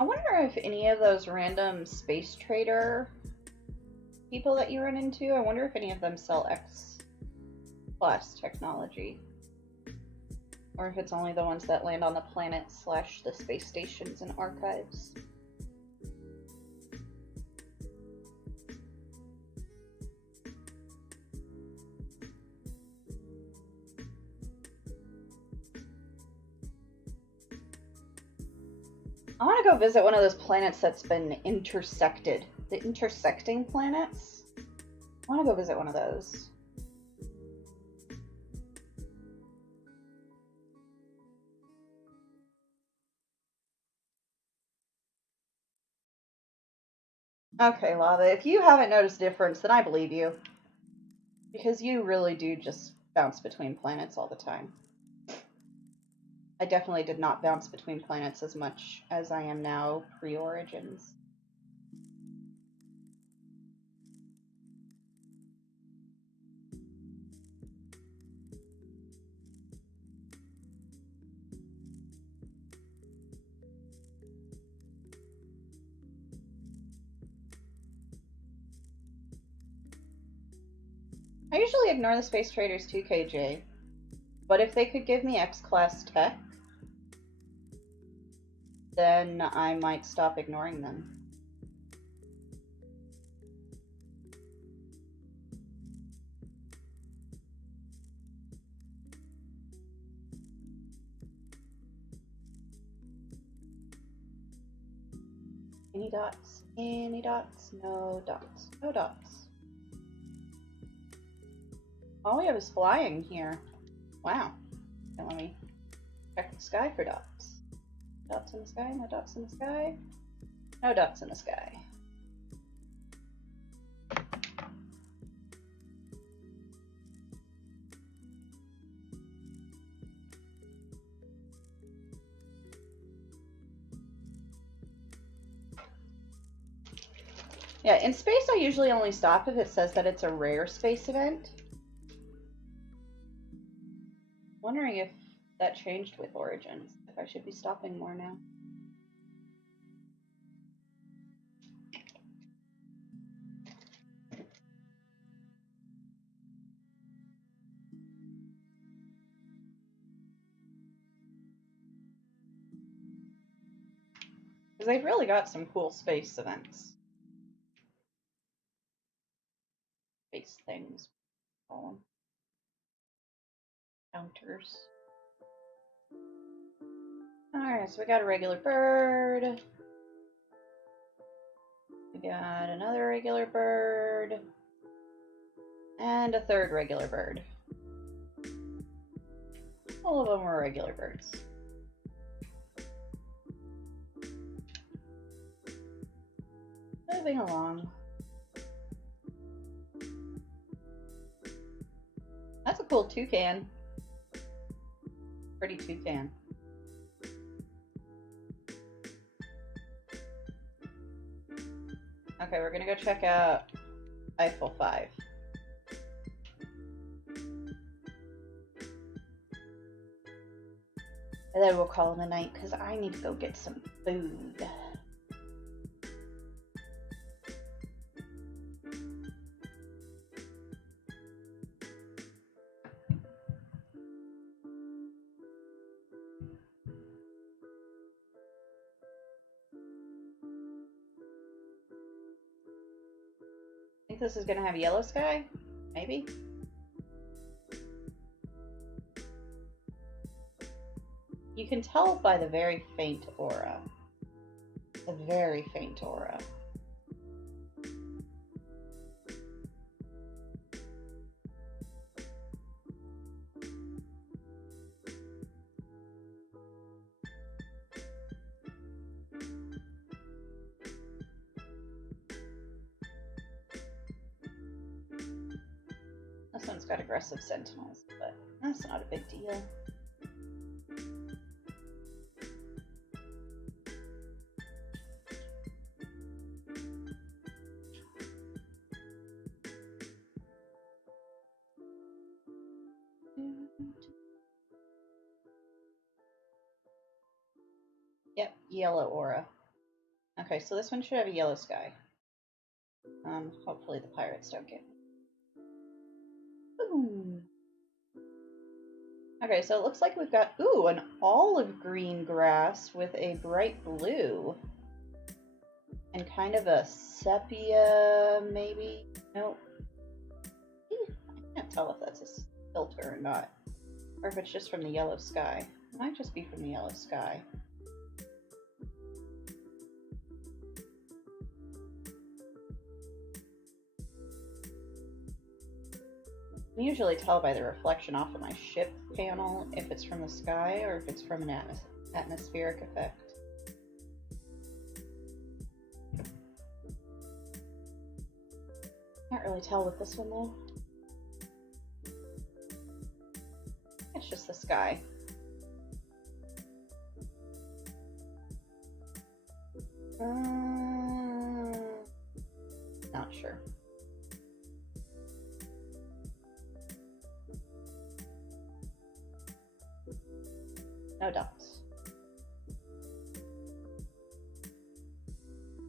I wonder if any of those random space trader people that you run into, I wonder if any of them sell X Plus technology. Or if it's only the ones that land on the planet / the space stations and archives. I want to go visit one of those planets that's been intersected. The intersecting planets? I want to go visit one of those. Okay, Lava, if you haven't noticed a difference, then I believe you. Because you really do just bounce between planets all the time. I definitely did not bounce between planets as much as I am now pre-Origins. I usually ignore the space traders too, KJ. But if they could give me X-Class tech, then I might stop ignoring them. Any dots? Any dots? No dots. No dots. All we have is flying here. Wow. Okay, let me check the sky for dots. Dots in the sky? No dots in the sky? No dots in the sky. Yeah, in space I usually only stop if it says that it's a rare space event. Wondering if that changed with Origins, if I should be stopping more now. Because they've really got some cool space events. Space things. Call them. Counters. Alright, so we got a regular bird. We got another regular bird. And a third regular bird. All of them were regular birds. Moving along. That's a cool toucan. Pretty toucan. Okay, we're gonna go check out Eiffel 5. And then we'll call it a night because I need to go get some food. I think this is gonna have yellow sky? Maybe? You can tell by the very faint aura. The very faint aura. This one's got aggressive sentinels, but that's not a big deal. Yep, yellow aura. Okay, so this one should have a yellow sky. Hopefully the pirates don't get me. Ooh. Okay, so it looks like we've got, ooh, an olive green grass with a bright blue. And kind of a sepia, maybe? Nope. I can't tell if that's a filter or not. Or if it's just from the yellow sky. It might just be from the yellow sky. I can usually tell by the reflection off of my ship panel if it's from the sky or if it's from an atmospheric effect. Can't really tell with this one though. It's just the sky. Not sure. No dots.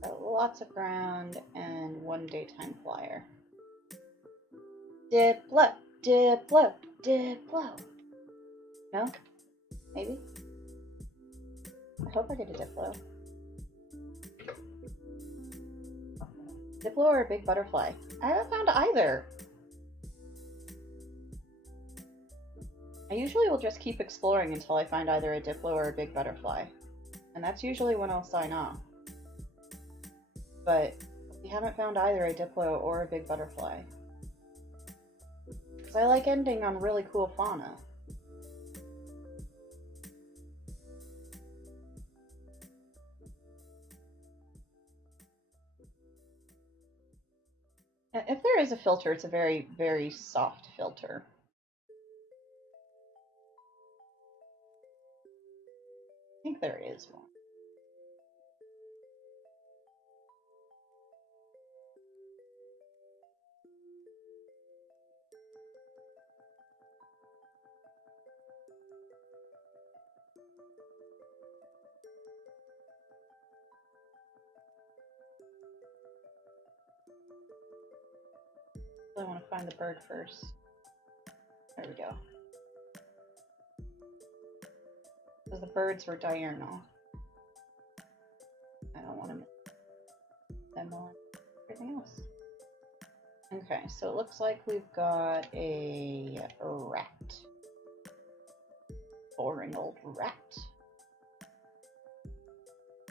So lots of ground and one daytime flyer. Diplo, Diplo, Diplo. No? Maybe? I hope I get a Diplo. Diplo or a big butterfly? I haven't found either. I usually will just keep exploring until I find either a Diplo or a big butterfly. And that's usually when I'll sign off. But we haven't found either a Diplo or a big butterfly. Because I like ending on really cool fauna. If there is a filter, it's a very, very soft filter. I think there is one. I want to find the bird first. There we go. Because the birds were diurnal. I don't want to miss them on everything else. Okay, so it looks like we've got a rat. Boring old rat.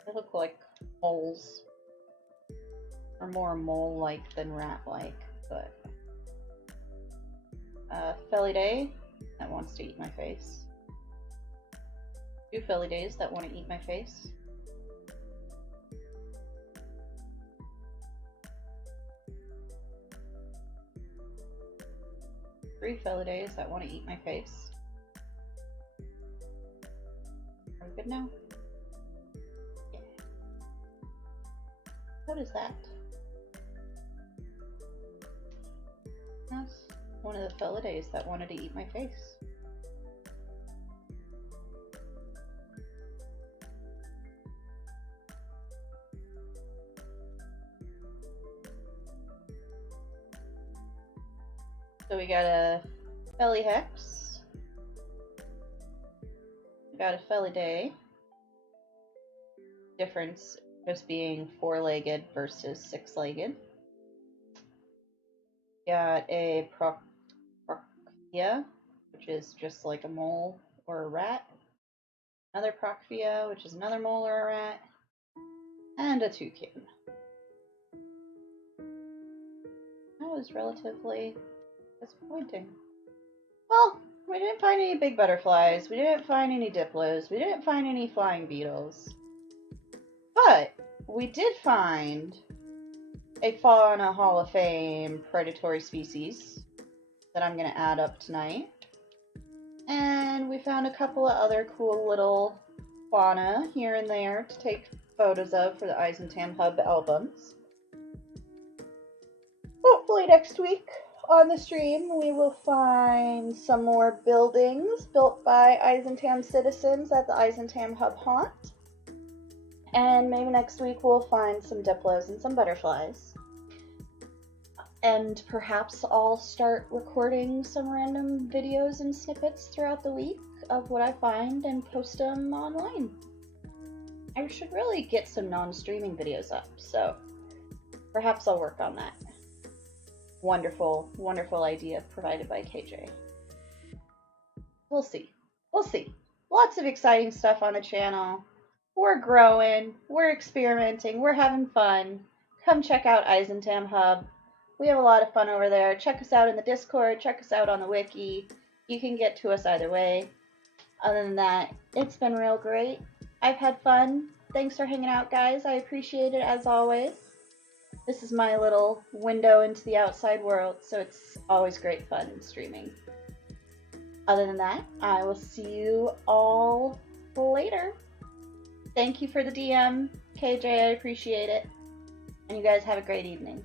They look like moles. Or more mole-like than rat-like, but Felidae that wants to eat my face. 2 Felidaes that want to eat my face. Three Felidaes that want to eat my face. Are we good now? Yeah. What is that? That's one of the Felidaes that wanted to eat my face. So we got a Felihex, we got a Felidae, difference just being 4-legged versus 6-legged. Got a Procphia, which is just like a mole or a rat, another Procphia, which is another mole or a rat, and a toucan. That was relatively disappointing. Well, we didn't find any big butterflies, we didn't find any diplos, we didn't find any flying beetles. But we did find a Fauna Hall of Fame predatory species that I'm going to add up tonight. And we found a couple of other cool little fauna here and there to take photos of for the EISHUB albums. Hopefully next week on the stream we will find some more buildings built by EISHUB citizens at the EISHUB Haunt. And maybe next week we'll find some diplos and some butterflies. And perhaps I'll start recording some random videos and snippets throughout the week of what I find and post them online. I should really get some non-streaming videos up, so perhaps I'll work on that. Wonderful, wonderful idea provided by KJ. We'll see. We'll see. Lots of exciting stuff on the channel. We're growing, we're experimenting, we're having fun. Come check out EISHUB. We have a lot of fun over there. Check us out in the Discord, check us out on the Wiki. You can get to us either way. Other than that, it's been real great. I've had fun. Thanks for hanging out, guys. I appreciate it as always. This is my little window into the outside world, so it's always great fun streaming. Other than that, I will see you all later. Thank you for the DM, KJ, I appreciate it. And you guys have a great evening.